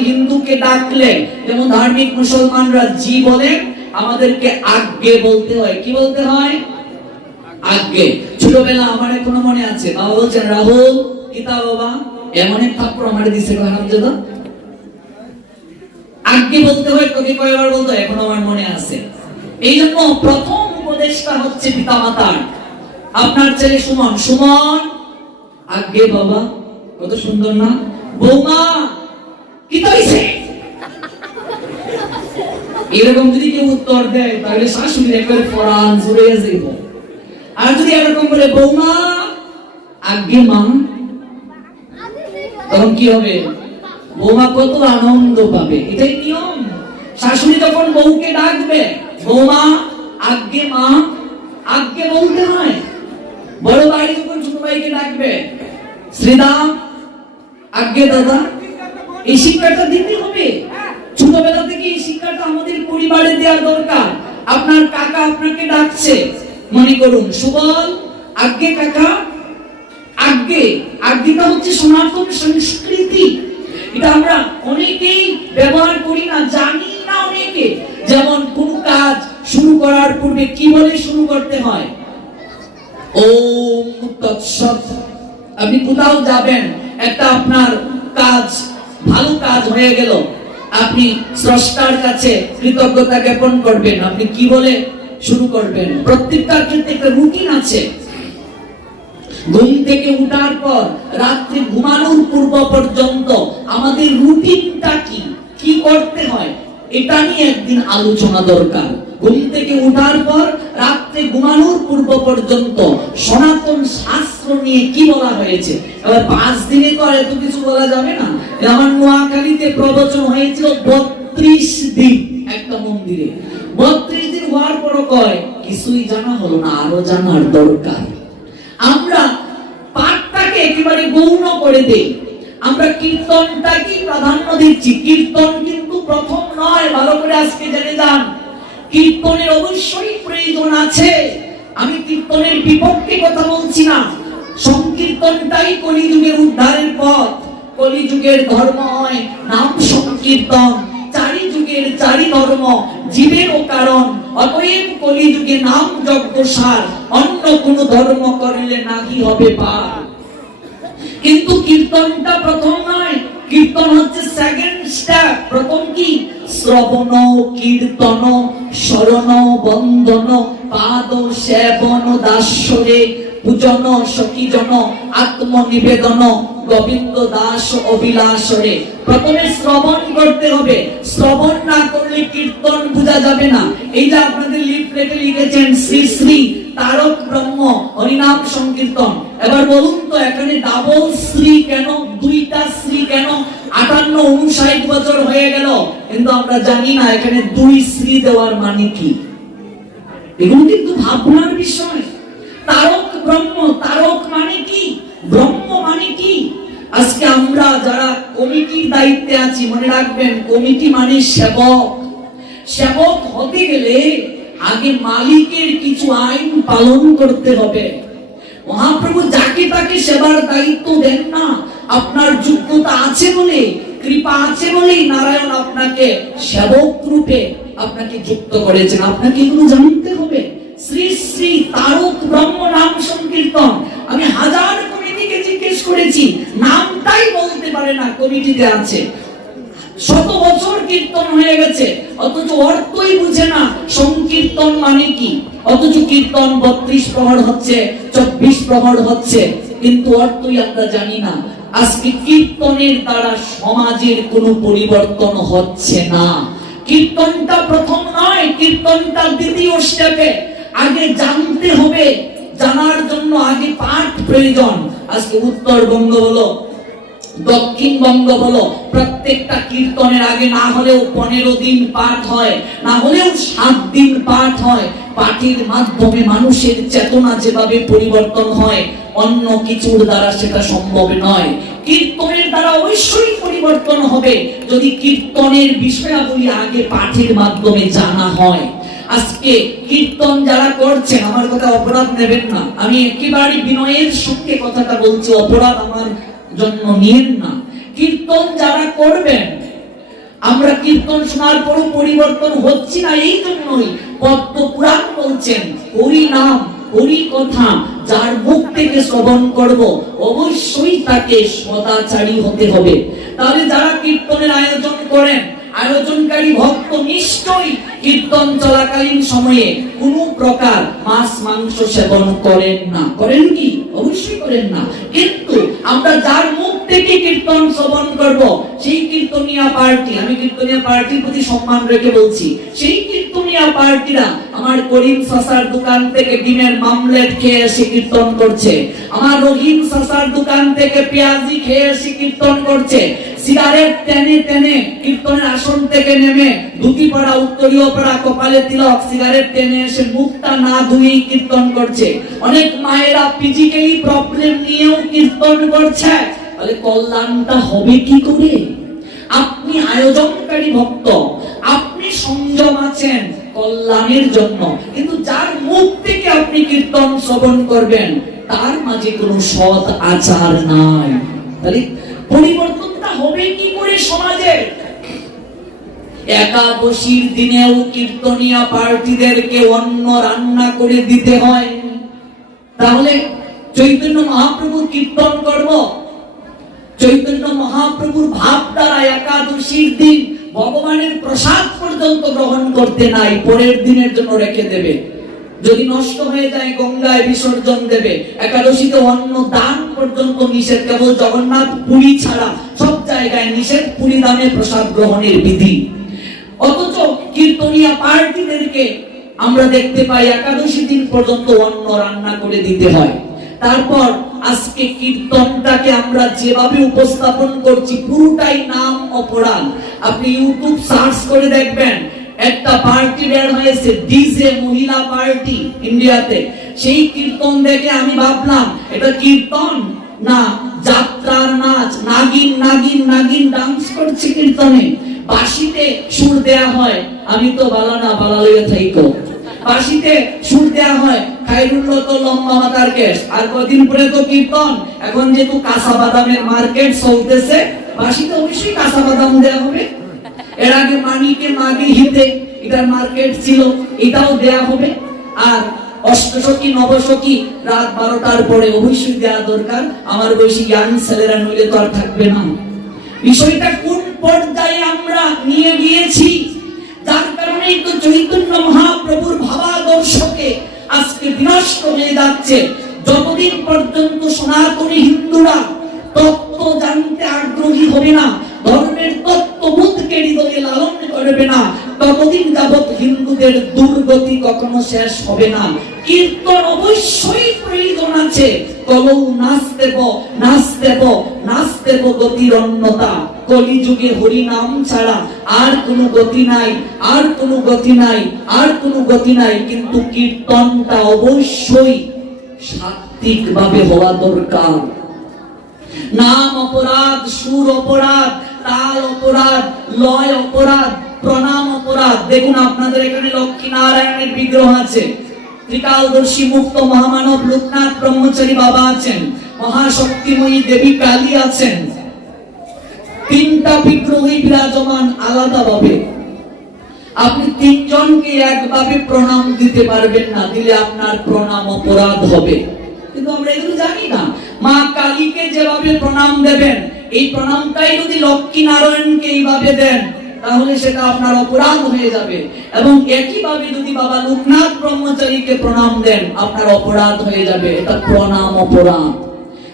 হিন্দুকে ডাকলে যেমন ধার্মিক মুসলমানরা জি বলে, আমাদেরকে আজ্ঞে বলতে হয়। কি বলতে হয়? আজ্ঞে। ছোটবেলা আমার এখনো মনে আছে, বাবা বলছেন রাহুল কিতা বাবা, এমন এক থাপ্পড় আমারে দিছে হারামজাদা, আজ্ঞে বলতে হয়। তোকে কয়বার বলতে হয় এখনো আমার মনে আছে। এই জন্য প্রথম উপদেশটা হচ্ছে পিতামাতার। আপনার ছেলে সুমন, সুমন আজ্ঞে বাবা, কত সুন্দর না? বৌমা কি হইছে, এরকম যদি কেউ উত্তর দেয় তাহলে শাশুড়ি একবারে ফরান জুড়ে যাইব। আর যদি এরকম বলে বৌমা আজ্ঞে মা, তখন কি হবে? বৌমা কত আনন্দ পাবে। এটাই নিয়ম। শাশুড়ি যখন বউকে ডাকবে বৌমা আজ্ঞে মা, আজ্ঞে বলতে হয়। বড় ভাই যখন ছোট ভাইকে ডাকবে শ্রীদাম আজ্ঞে দাদা, এই শিক্ষাটা দিতে হবে। ছোটবেলা থেকে এই শিক্ষাটা আমাদের পরিবারে দেওয়া দরকার। আপনার কাকা আপনাকে ডাকছে, মনে করুন সুবল আজ্ঞে কাকা, আজ্ঞে। আজ্ঞেটা হচ্ছে সনাতন সংস্কৃতি, এটা আমরা অনেকেই ব্যবহার করি না, জানি না অনেকে। যেমন কোন কাজ শুরু করার পূর্বে কি বলে শুরু করতে হয়? ওম তৎসৎ। আপনি কোথাও যাবেন, একটা আপনার কাজ ভালো কাজ হয়ে গেল, আপনি স্রষ্টার কাছে কৃতজ্ঞতা জ্ঞাপন করবেন, আপনি কি বলে শুরু করবেন? প্রত্যেকটার ক্ষেত্রে একটা রুটিন আছে। ঘুম থেকে উঠার পর রাত্রে ঘুমানোর পূর্ব পর্যন্ত আমাদের রুটিনটা কি, কি করতে হয়, এটা নিয়ে একদিন আলোচনা দরকার। ঘুম থেকে উঠার পর রাত্রে ঘুমানোর পূর্ব পর্যন্ত সনাতন শাস্ত্র নিয়ে কি বলা হয়েছে। এবার 5 দিনে তো আর এত কিছু বলা যাবে না। আমার নোয়াখালীতে প্রবচন হয়েছিল 32 দিন একটা মন্দিরে। 32 দিন হওয়ার পর কয় কিছুই জানা হলো না, আরো জানার দরকার। আমরা পাঠটাকে একেবারে গৌণ করে দেই, আমরা কীর্তনটাকে প্রাধান্য দিচ্ছি। কীর্তন কিন্তু প্রথম নয়, ভালো করে আজকে জেনে যান। কীর্তনের অবশ্যই প্রয়োজন আছে, আমি কীর্তনের বিপক্ষে কথা বলছি না। সংকীর্তনটাই কলিযুগের উদ্ধারের পথ। কলিযুগের ধর্ম হয় নাম সংকীর্তন, চারি যুগের চারি ধর্ম জীবেরও কারণ। অতএব কলিযুগে নাম যজ্ঞ সার, অন্য কোন ধর্ম করিলে নাহি হবে পার। কিন্তু কীর্তনটা প্রথম নয়, কীর্তন হচ্ছে সেকেন্ড স্টেপ। প্রথম কি? শ্রবণ কীর্তন শরণ বন্দন পাদ সেবন দাসরে পূজন সখীজন আত্মনিবেদন গোবিন্দ দাস অভিলাষরে। প্রথমে শ্রবণ করতে হবে, শ্রবণ না করলে কীর্তন বোঝা যাবে না। এই যে আপনাদের লিফলেটে লিখেছেন শ্রী শ্রী তারক ব্রহ্ম হরিনাম সংকীর্তন। এবার বলুন তো এখানে ডাবল শ্রী কেন, দুইটা শ্রী কেন? 58-59 বছর হয়ে গেল কিন্তু আমরা জানি না এখানে 2 শ্রী দেওয়ার মানে কি। এগুলো কিন্তু ভাবনার বিষয়। তারক ব্রহ্ম, তারক মানে কি, ব্রহ্ম মানে কি? আজকে আমরা যারা কমিটির দায়িত্বে আছি, মনে রাখবেন কমিটি মানে সেবক। সেবক হতে গেলে আগে মালিকের কিছু আইন পালন করতে হবে। মহাপ্রভু যাকে তাকে সেবার দায়িত্ব দেন না। আপনার যোগ্যতা আছে বলে, কৃপা আছে বলেই নারায়ণ আপনাকে সেবক রূপে আপনাকে যুক্ত করেছেন। আপনাকে এগুলো জানতে হবে। শ্রী শ্রী তারক ব্রহ্ম নাম সংকীর্তন, আমি হাজার কমিটিকে জিজ্ঞেস করেছি, নামটাই বলতে পারে না কমিটিতে আছে। শত বছর কীর্তন হয়ে গেছে, অথচ অর্থই বুঝে না সংকীর্তন মানে কি। অথচ কীর্তন 32 প্রহর হচ্ছে, 24 প্রহর হচ্ছে, কিন্তু অর্থই আমরা জানি না। আজকে কীর্তনের দ্বারা সমাজের কোনো পরিবর্তন হচ্ছে না। কীর্তনটা প্রথম নয়, কীর্তনটা দ্বিতীয় স্টেপে। আগে জানতে হবে, জানার জন্য আগে পাঠ প্রয়োজন। আজকে উত্তরবঙ্গ হলো, দক্ষিণবঙ্গ হলো, প্রত্যেকটা কীর্তনের আগে না হলেও 15 দিন পাঠ হয়, না হলেও 7 দিন পাঠ হয়। পাঠের মাধ্যমে মানুষের চেতনা যেভাবে পরিবর্তন হয়, অন্য কিছুর দ্বারা সেটা সম্ভব নয়। কীর্তনের দ্বারা অবশ্যই পরিবর্তন হবে যদি কীর্তনের বিষয়াবলী আগে পাঠের মাধ্যমে জানা হয়। আজকে কীর্তন যারা করছেন, আমার কথা অপরাধ নেবেন না, আমি একেবারে বিনয়ের সঙ্গে কথাটা বলছি, অপরাধ আমার জন্য নিয়েন না। কীর্তন যারা করবেন, আমরা কীর্তন শোনার পরও পরিবর্তন হচ্ছে না, এই জন্যই পদ্ম পুরাণ বলছেন, হরি নাম হরি কথা যার মুখ থেকে শ্রবণ করব, অবশ্যই তাকে সদাচারী হতে হবে। তাহলে যারা কীর্তনের আয়োজন করেন, আয়োজনকারী ভক্ত নিশ্চয়ই কীর্তন চলাকালীন সময়ে কোনো প্রকার মাছ মাংস সেবন করেন না। করেন কি? অবশ্যই করেন না। কিন্তু আমরা যার মুখ থেকে কীর্তন শ্রবণ করব, সেই কীর্তনিয়া পার্টি, আমি কীর্তনিয়া পার্টির প্রতি সম্মান রেখে বলছি, সেই কীর্তনিয়া পার্টিরা আমার করিম সাসার দোকান থেকে ডিমের মামলেট খেয়ে এসে কীর্তন করছে, আমার রহিম সাসার দোকান থেকে পেঁয়াজি খেয়ে এসে কীর্তন করছে, সিগারেট টেনে টেনে কীর্তনের আসন থেকে নেমে ধুতি পরা, উত্তরীয় পরা, কপালে তিলক, সিগারেট টেনে এসে মুখটা না ধুয়েই কীর্তন করছে। অনেক মায়েরা ফিজিক্যালি প্রবলেম নিয়েও কীর্তন করছে। তাহলে কল্যাণটা হবে কি করে? আপনি আয়োজনকারী ভক্ত, আপনি সংযম আছেন কল্যাণের জন্য, কিন্তু যার মুখ থেকে আপনি কীর্তন শ্রবণ করবেন তার মাঝে কোনো সৎ আচার নাই। তাহলে পরিবর্তনটা হবে কি করে সমাজে? একাদশীর দিনেও কীর্তনিয়া পার্টিদেরকে অন্ন রান্না করে দিতে হয়। তাহলে চৈতন্য মহাপ্রভুর কীর্তন করব, চৈতন্য মহাপ্রভুর ভাব দ্বারা একাদশীর দিন ভগবানের প্রসাদ পর্যন্ত গ্রহণ করতে নাই, পরের দিনের জন্য রেখে দেবে। যদি নষ্ট হয়ে যায় গঙ্গায় বিসর্জন দেবে। একাদশীতে অন্ন দান পর্যন্ত নিষেধ, কেবল জগন্নাথ পুরী ছাড়া সব জায়গায় নিষেধ পুরী দানে প্রসাদ গ্রহণের বিধি। অথচ কীর্তনিয়া পার্টিদেরকে আমরা দেখতে পাই একাদশী দিন পর্যন্ত অন্ন রান্না করে দিতে হয়। তারপর আজকে কীর্তনটাকে আমরা যেভাবে উপস্থাপন করছি পুরোটাই নাম অপরাধ। আপনি ইউটিউব সার্চ করে দেখবেন, একটা পার্টি বের হয়েছে ডিজে মহিলা পার্টি ইন্ডিয়াতে। সেই কীর্তন দেখে আমি ভাবলাম এটা কীর্তন না যাত্রার নাচ, নাগিন নাগিন নাগিন ডান্স করছে কীর্তনে। বাঁশিতে সুর দেয়া হয়, আমি তো বালা না বালা লেগে থাইকো। বাঁশিতে সুর দেয়া হয়, খাইরুল্লাহ তো লম্বা মাথার কেশ। আর কদিন পরে তো কীর্তন, এখন যেহেতু কাঁচা বাদামের মার্কেট চলতেছে, বাঁশিতে অবশ্যই কাঁচা বাদাম দেয়া হবে। এর আগে মানিকে মাগে হিতে এটার মার্কেট ছিল, এটাও দেয়া হবে। আর অষ্টসখী নবসখী রাত 12টার পরে অবশ্যই দেওয়া দরকার। আমার বয়সী ইয়াং ছেলেরা নইলে তো আর থাকবে না। বিষয়টা কোন পর্যায়ে আমরা নিয়ে গিয়েছি, যার কারণেই তো চৈতন্য মহাপ্রভুর ভাবাদর্শকে আজকে বিনষ্ট হয়ে যাচ্ছে। যতদিন পর্যন্ত সনাতনী হিন্দুরা তত্ত্ব জানতে আগ্রহী হবে না, ধর্মের তত্ত্ববোধকে হৃদয়ে লালন করবে না, ততদিন যাবৎ হিন্দুদের দুর্গতি কখনো শেষ হবে না। কীর্তন অবশ্যই প্রয়োজন আছে, কলৌ নাচ দেব গতির অন্যতা। কলিযুগে হরি নাম ছাড়া আর কোনো গতি নাই, আর কোনো গতি নাই, আর কোনো গতি নাই। কিন্তু কীর্তনটা অবশ্যই সাত্বিক ভাবে হওয়া দরকার। নাম অপরাধ, সুর অপরাধ, তাল অপরাধ, লয় অপরাধ, প্রণাম অপরাধ। দেখুন আপনাদের এখানে লক্ষ্মী নারায়ণের বিগ্রহ আছে, ত্রিকালদর্শী মুক্ত মহামানব লোকনাথ ব্রহ্মচারী বাবা আছেন, মহাশক্তিময়ী দেবী কালী আছেন। তিনটা বিগ্রহই বিরাজমান আলাদা ভাবে। আপনি তিনজনকে একভাবে প্রণাম দিতে পারবেন না, দিলে আপনার প্রণাম অপরাধ হবে। কিন্তু আমরা এগুলো জানি না। মা কালীকে যেভাবে প্রণাম দেবেন, এই প্রণামটাই যদি লক্ষ্মী নারায়ণকে এইভাবে দেন, তাহলে সেটা আপনার অপরাধ হয়ে যাবে। এবং একইভাবে যদি বাবা লোকনাথ ব্রহ্মচারীকে প্রণাম দেন, আপনার অপরাধ হয়ে যাবে। এটা প্রণাম অপরাধ।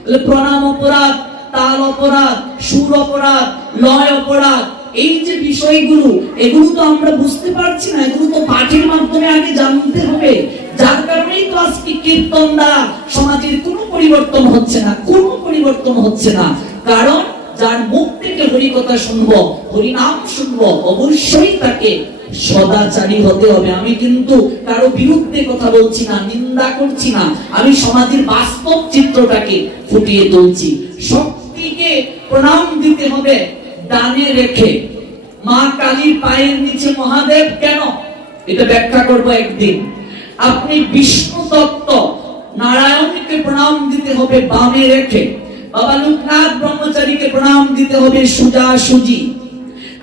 তাহলে প্রণাম অপরাধ, তাল অপরাধ, সুর অপরাধ, লয় অপরাধ, এই যে বিষয়গুলো, এগুলো তো আমরা বুঝতে পারছি না। এগুলো তো পাঠের মাধ্যমে আগে জানতে হবে। যার কারণেই তো আজকে কীর্তন দ্বারা সমাজের কোনো পরিবর্তন হচ্ছে না, কোনো পরিবর্তন হচ্ছে না। কারণ যার মুখ থেকে হরি কথা শুনবো, হরি নাম শুনবো, অবশ্যই তাকে সদাচারী হতে হবে। আমি কিন্তু কারো বিরুদ্ধে কথা বলছি না, নিন্দা করছি না, আমি সমাজের বাস্তব চিত্রটাকে ফুটিয়ে তুলছি। শক্তিকে প্রণাম দিতে হবে ডানে রেখে। মা কালীর পায়ের নিচে মহাদেব কেন, এটা ব্যাখ্যা করব একদিন। আপনি বিষ্ণু তত্ত্ব নারায়ণকে প্রণাম দিতে হবে বামে রেখে। বাবা লোকনাথ ব্রহ্মচারীকে প্রণাম দিতে হবে সোজাসুজি।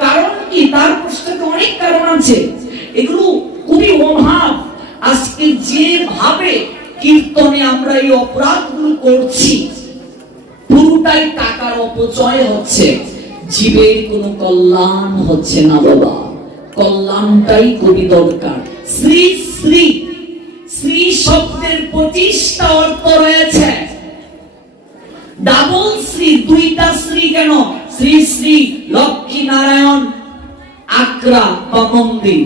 কারণ কি? তার পশ্চাতে অনেক কারণ আছে, এগুলো খুবই অভাব। আজকে যেভাবে কীর্তনে আমরা এই অপরাধগুলো করছি, পুরোটাই টাকার অপচয় হচ্ছে, জীবের কোনো কল্যাণ হচ্ছে না। বাবা, কল্যাণটাই খুবই দরকার। শ্রী শ্রী শ্রী শব্দের 25টা অর্থ রয়েছে। ডাবল শ্রী, দুইটা শ্রী কেন? শ্রী শ্রী লক্ষ্মী নারায়ণ আগ্রা বা মন্দির।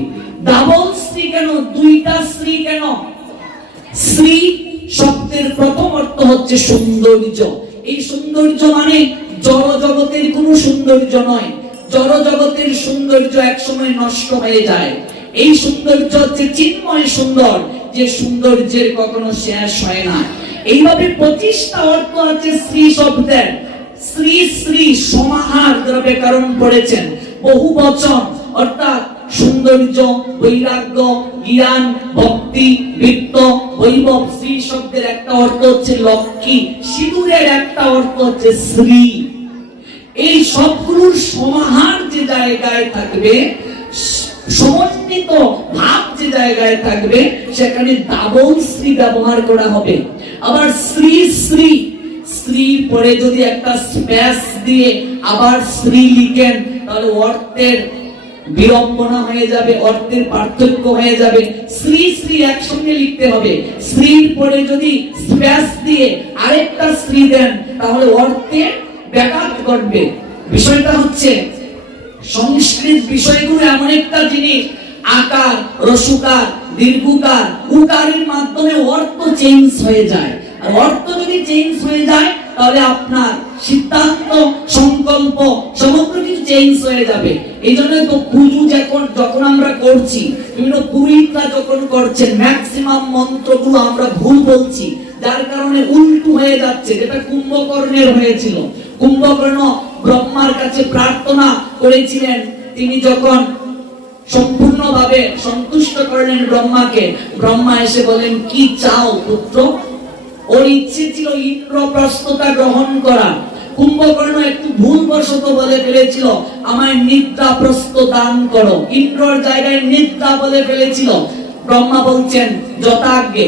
ডাবল শ্রী কেন? দুইটা শ্রী কেন? শ্রী শব্দের প্রথম অর্থ হচ্ছে সৌন্দর্য। এই সৌন্দর্য মানে জড় জগতের কোনো সৌন্দর্য নয়। জড় জগতের সৌন্দর্য একসময় নষ্ট হয়ে যায়। এই সৌন্দর্য হচ্ছে চিন্ময় সুন্দর, যে সৌন্দর্যের কখনো শেষ হয় না। এইভাবে 25টা অর্থ আছে শ্রী শব্দের। শ্রী শ্রী সমাহার যারা ব্যাকরণ পড়েছেন, বহু বচন, অর্থাৎ সৌন্দর্য, বৈরাগ্য, জ্ঞান, ভক্তি, বৃত্ত, বৈভব। শ্রী শব্দের একটা অর্থ হচ্ছে লক্ষ্মী, সিঁদুরের একটা অর্থ হচ্ছে শ্রী। এই সবগুলোর সমাহার যে জায়গায় থাকবে, সমন্বিত ভাব যে জায়গায় থাকবে, সেখানে ডাবল শ্রী ব্যবহার করা হবে। আবার শ্রী শ্রী, শ্রী পরে যদি একটা স্পেস দিয়ে আবার শ্রী লিখেন, তাহলে অর্থের বিড়ম্বনা হয়ে যাবে, অর্থের পার্থক্য হয়ে যাবে। শ্রী শ্রী একসঙ্গে লিখতে হবে। শ্রীর পরে যদি স্পেস দিয়ে আরেকটা শ্রী দেন, তাহলে অর্থের ব্যাঘাত ঘটবে। বিষয়টা হচ্ছে সংস্কৃত বিষয়গুলো এমন একটা জিনিস, আকার, রসুকার, দীর্ঘকার, উকারের মাধ্যমে অর্থ চেঞ্জ হয়ে যায়। আর অর্থ যদি চেঞ্জ হয়ে যায়, তাহলে আপনার সিদ্ধান্ত, সংকল্প সমগ্র কিছু চেঞ্জ হয়ে যাবে। এই জন্য তো পুজো যখন আমরা করছি, বিভিন্ন পুরোহিতরা যখন করছেন, ম্যাক্সিমাম মন্ত্রগুলো আমরা ভুল বলছি, যার কারণে উল্টো হয়ে যাচ্ছে। যেটা কুম্ভকর্ণের হয়েছিল। কুম্ভকর্ণ ব্রহ্মার কাছে প্রার্থনা করেছিলেন, তিনি যখন সম্পূর্ণভাবে সন্তুষ্ট করলেন ব্রহ্মাকে, ব্রহ্মা এসে বলেন, কি চাও পুত্র? ওর ইচ্ছে ছিল ইন্দ্রপ্রস্থতা গ্রহণ করা। কুম্ভকর্ণ একটু ভুলবশত বলে ফেলেছিল, আমায় নিদ্রাপ্রস্থ দান করো। ইন্দ্রর জায়গায় নিদ্রা বলে ফেলেছিল। ব্রহ্মা বলছেন, যথাজ্ঞে,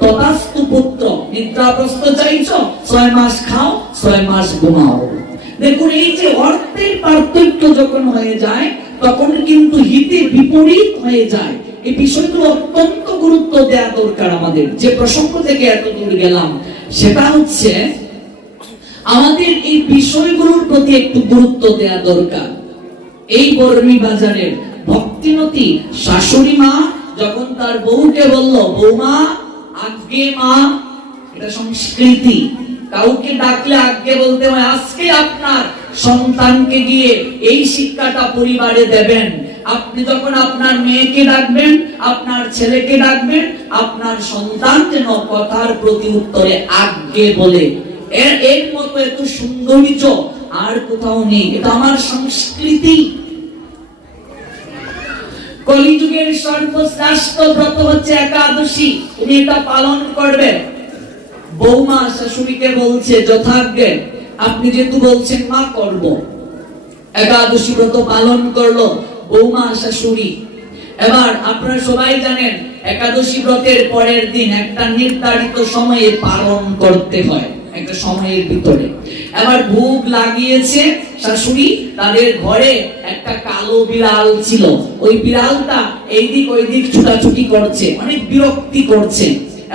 তথাস্তু পুত্র, নিদ্রাপ্রস্থ চাইছো, 6 মাস খাও, 6 মাস ঘুমাও। দেখুন, এই যে অর্থের পার্থক্য যখন হয়ে যায়, তখন কিন্তু হিতে বিপরীত হয়ে যায়। এই বিষয়গুলো অত্যন্ত গুরুত্ব দেওয়া দরকার আমাদের। যে প্রসঙ্গ থেকে এত দূর গেলাম, সেটা হচ্ছে আমাদের এই বিষয়গুলোর প্রতি একটু গুরুত্ব দেওয়া দরকার। এই বর্মী বাজারের ভক্তিমতী শাশুড়ি মা যখন তার বউকে বলল, বৌমা, আজ্ঞে মা, এটা সংস্কৃতি। কাউকে ডাকলে আগে বলতে হয় আজকে আপনার সন্তানকে গিয়ে এই শিক্ষাটা পরিবারে দেবেন। আপনি যখন আপনার মেয়েকে ডাকবেন, আপনার ছেলেকে ডাকবেন, আপনার সন্তান যেন কথার প্রতি উত্তরে আগে বলে। এর মতো এত সৌন্দর্য আর কোথাও নেই। এটা আমার সংস্কৃতি। কলিযুগের সর্বশ্রেষ্ঠ ব্রত হচ্ছে একাদশী। উনি এটা পালন করবেন। বৌমা শাশুড়িকে বলছে যথাজ্ঞে, আপনি যেহেতু বলছেন মা করব, একাদশী ব্রত পালন করলো বৌমা শাশুড়ি। এবার আপনারা সবাই জানেন একাদশী ব্রতের পরের দিন একটা নির্ধারিত সময়ে পালন করতে হয়, একটা সময়ের ভিতরে। এবার ভোগ লাগিয়েছে শাশুড়ি, তাদের ঘরে একটা কালো বিড়াল ছিল। ওই বিড়ালটা এইদিক ওইদিক ছুটাছুটি করছে, অনেক বিরক্তি করছে।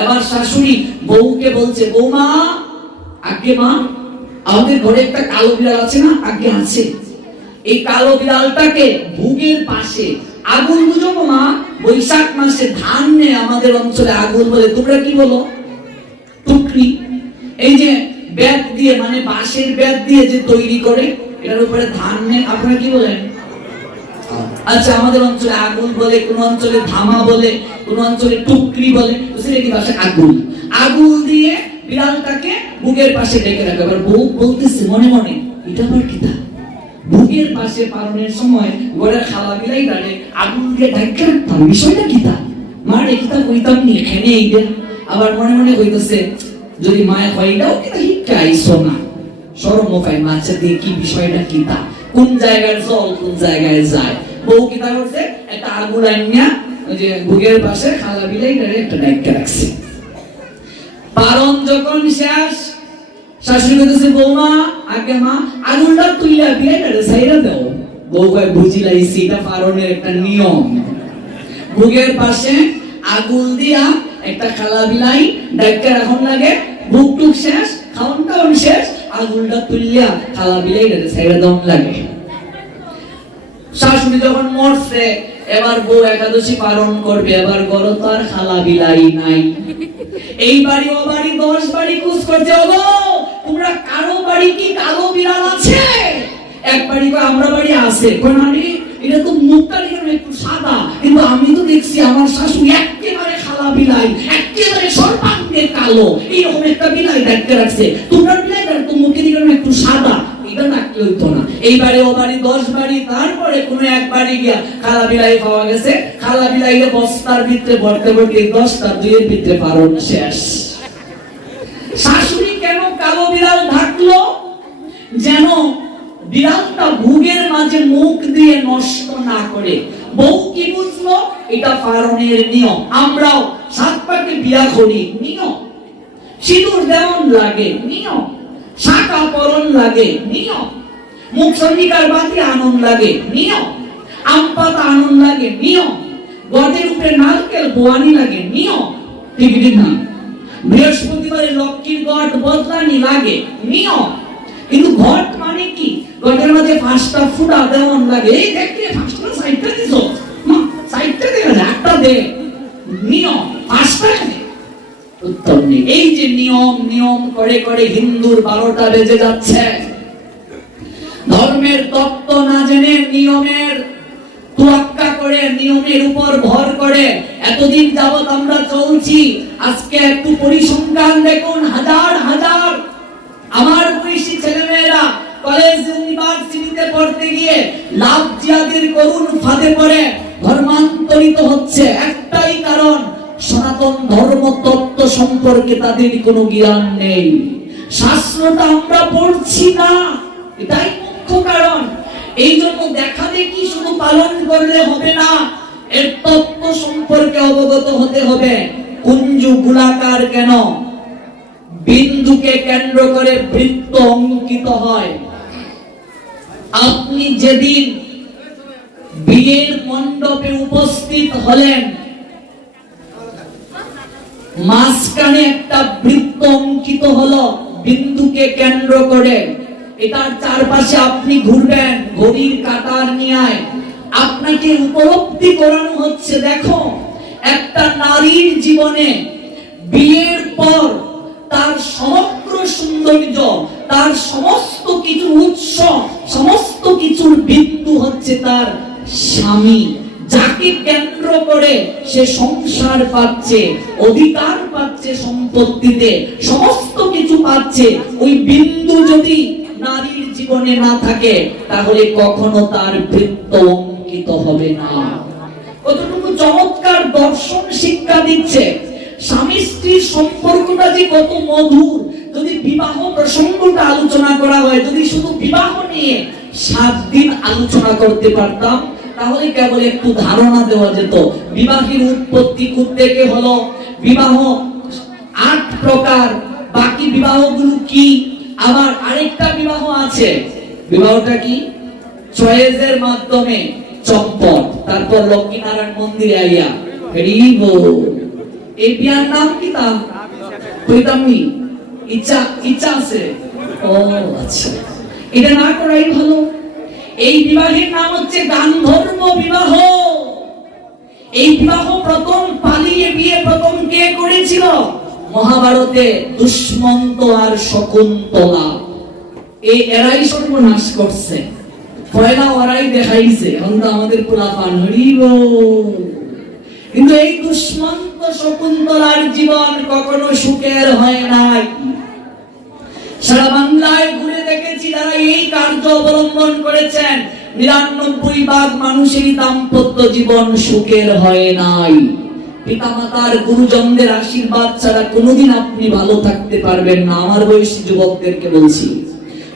এবার শাশুড়ি বউকে বলছে, বৌমা আগে মা, আমাদের ঘরে একটা কালো বিড়াল আছে না? আগে আছে। এই কালো বিড়ালটাকে ভোগের পাশে আগুন বুঝবো মা। বৈশাখ মাসে ধান নেই আমাদের অঞ্চলে আগুন বলে, তোমরা কি বলো? টুকরি। এই যে ব্যাগ দিয়ে, মানে বাঁশের ব্যাগ দিয়ে যে তৈরি করে, এটার উপরে ধান নেই, আপনারা কি বলেন? আচ্ছা, আমাদের অঞ্চলে আগুন বলে, কোন অঞ্চলে ধামা বলে, কোন অঞ্চলে টুকরি বলে। সেটা কি ভাষা? আগুন। আগুন দিয়ে বিড়ালটাকে বুকের পাশে ডেকে রাখে। এবার বউ বলতেছে মনে মনে, এটা আবার কিতা? বুকের পাশে পালনের সময় ঘরের খালা বিলাই দাঁড়ে আগুন দিয়ে ঢাকা রাখতাম, বিষয়টা কিতা? মার কিতা কইতাম নি এখানে এইটা। আবার মনে মনে কইতেছে, যদি মায়ের হইটাও কিতা হিটটা আইসো না, শরম পাই মাছের দিয়ে কি বিষয়টা কিতা, কোন জায়গায় জল কোন জায়গায় যায়। বউ কিতা করছে, একটা আগুন আইনা ওই যে বুকের পাশে খালা বিলাই দাঁড়ে একটা ঢাকা রাখছে। পালন যখন শেষ, শাশুড়ি বলতেছে, বৌমা আগে মা আগুনটা তুইলা বিলাইটারে ছাইরা দাও। বউ কয়, বুঝিলাইছি, এটা পালনের একটা নিয়ম। বুকের পাশে আগুন দিয়া একটা খালা বিলাই ডাইকা রাখুন লাগে। বুক টুক শেষ, খাওন টাউন শেষ, আগুনটা তুলিয়া খালা বিলাইটারে ছাইরা দাও লাগে। শাশুড়ি যখন মরছে, এবার বউ একাদশী পালন করবে। এবার গরো তার খালা বিলাই নাই। এই বাড়ি ও বাড়ি 10 বাড়ি কুছ করতে হলো, তোমরা কারো বাড়ি কি কালো বিড়াল আছে? এক বাড়ি কয় আমরা বাড়ি আছে। মানে এটা তো মুখটা একটু সাদা, কিন্তু আমি তো দেখছি আমার শাশুড়ি একেবারে খালা বিলাই, একেবারে সর্বাঙ্গে কালো, এইরকম একটা বিলাই দেখতে রাখছে। তোমরা বিলাই তো মুখে দিকে একটু সাদা, এটা রাখলে হইতো না। এই বাড়ি ও বাড়ি 10 বাড়ি, তারপরে কোনো এক বাড়ি গিয়া খালা বিলাই পাওয়া গেছে। খালা বিলাইকে বস্তার ভিতরে ভরতে ভরতে 10টা 2 এর ভিতরে পালন শেষ। শাশুড়ি কেন কালো বিড়াল ঢাকলো? যেন বিড়ালটা ভোগের মাঝে মুখ দিয়ে নষ্ট না করে। বউ কি বুঝলো? এটা পালনের নিয়ম। আমরাও 7 পাকে বিয়া করি, নিয়ম। সিঁদুর দেওয়ান লাগে, নিয়ম। শাখা পরন লাগে, নিয়ম। মুখ চন্ডিকার বাতি আনন লাগে, নিয়ম। আম পাতা আনন লাগে, নিয়ম। গদের উপরে নারকেল বোয়ানি লাগে, নিয়ম। ঠিক না? বৃহস্পতিবারে লক্ষ্মীর ঘট বদলানি লাগে, নিয়ম। কিন্তু ঘট মানে কি? ঘটের মধ্যে 5টা ফুটা দেওয়ান লাগে। এই দেখতে 5টা সাইডটা দিছো, সাইডটা দে না, একটা দে, নিয়ম। 5টা উত্তর নেই। এই যে নিয়ম নিয়ম করে করে হিন্দুর 12টা বেজে যাচ্ছে। ধর্মের তত্ত্ব না জেনে নিয়মের তোয়াক্কা করে, নিয়মের উপর ভর করে এতদিন যাবত আমরা চলছি। আজকে একটু পরিসংখ্যান দেখুন, হাজার হাজার আমার বয়সী ছেলেমেয়েরা কলেজ ইউনিভার্সিটিতে পড়তে গিয়ে লাভ জিহাদের করুণ ফাঁদে পড়ে ধর্মান্তরিত হচ্ছে। একটাই কারণ, সনাতন ধর্ম তত্ত্ব সম্পর্কে তাদের কোনো জ্ঞান নেই। শাস্ত্রটা আমরা পড়ছি না, এটাই মুখ্য কারণ। এই জন্য দেখা দেখি শুধু পালন করলে হবে না, এর তত্ত্ব সম্পর্কে অবগত হতে হবে। কুঞ্জু গোলাকার কেন? বিন্দুকে কেন্দ্র করে বৃত্ত অঙ্কিত হয়। আপনি যেদিন বিয়ের মণ্ডপে উপস্থিত হলেন, মাঝখানে একটা বৃত্ত অঙ্কিত হলো বিন্দুকে কেন্দ্র করে। এটার চারপাশে আপনি ঘুরবেন ঘড়ির কাঁটার নিয়ে। আপনাকে উপলব্ধি করানো হচ্ছে, দেখো একটা নারীর জীবনে বিয়ের পর সমগ্র সৌন্দর্য, তার সমস্ত কিছুর উৎস, সমস্ত কিছুর বিন্দু হচ্ছে তার স্বামী, যাকে কেন্দ্র করে সে সংসার পাচ্ছে, অধিকার পাচ্ছে, সম্পত্তিতে সমস্ত কিছু পাচ্ছে। ওই বিন্দু যদি নারীর জীবনে না থাকে, তাহলে কখনো তার বৃত্ত অঙ্কিত হবে না। কতটুকু চমৎকার দর্শন শিক্ষা দিচ্ছে। স্বামী স্ত্রীর সম্পর্কটা যে কত মধুর। যদি বিবাহ প্রসঙ্গটা আলোচনা করা হয়, যদি শুধু বিবাহ নিয়ে 7 দিন আলোচনা করতে পারতাম, তাহলে কেবল একটু ধারণা দেওয়া যেত। বিবাহের উৎপত্তি থেকে হলো, বিবাহ 8 প্রকার, বাকি বিবাহগুলো কি, আবার আরেকটা বিবাহ আছে। বিবাহটা কি? চয়েসের মাধ্যমে চম্পট, তারপর লক্ষ্মীনারায়ণ মন্দিরে আইয়া এই বিয়ার নাম কি? তা কইতামনি ইচ্ছা আছে। ও আচ্ছা, এটা না করাই ভালো। এই বিবাহের নাম হচ্ছে গান্ধর্ব বিবাহ। এই বিবাহ প্রথম পালিয়ে বিয়ে প্রথম কে করেছিল? মহাভারতে দুষ্মন্ত আর শকুন্তলা। এরাই সর্বনাশ করছে, পয়লা ওরাই দেখাইছে। এখন তো আমাদের পোলাপান হরিব। কিন্তু এই দুষ্মন্ত শকুন্তলার জীবন কখনো সুখের হয় নাই। সারা বাংলায় ঘুরে দেখেছি, যারা এই কার্য অবলম্বন করেছেন, ৯৯% মানুষেরই দাম্পত্য জীবন সুখের হয় নাই। পিতামাতার গুরুজনদের আশীর্বাদ ছাড়া কোনোদিন আপনি ভালো থাকতে পারবেন না। আমার বয়সী যুবকদেরকে বলছি,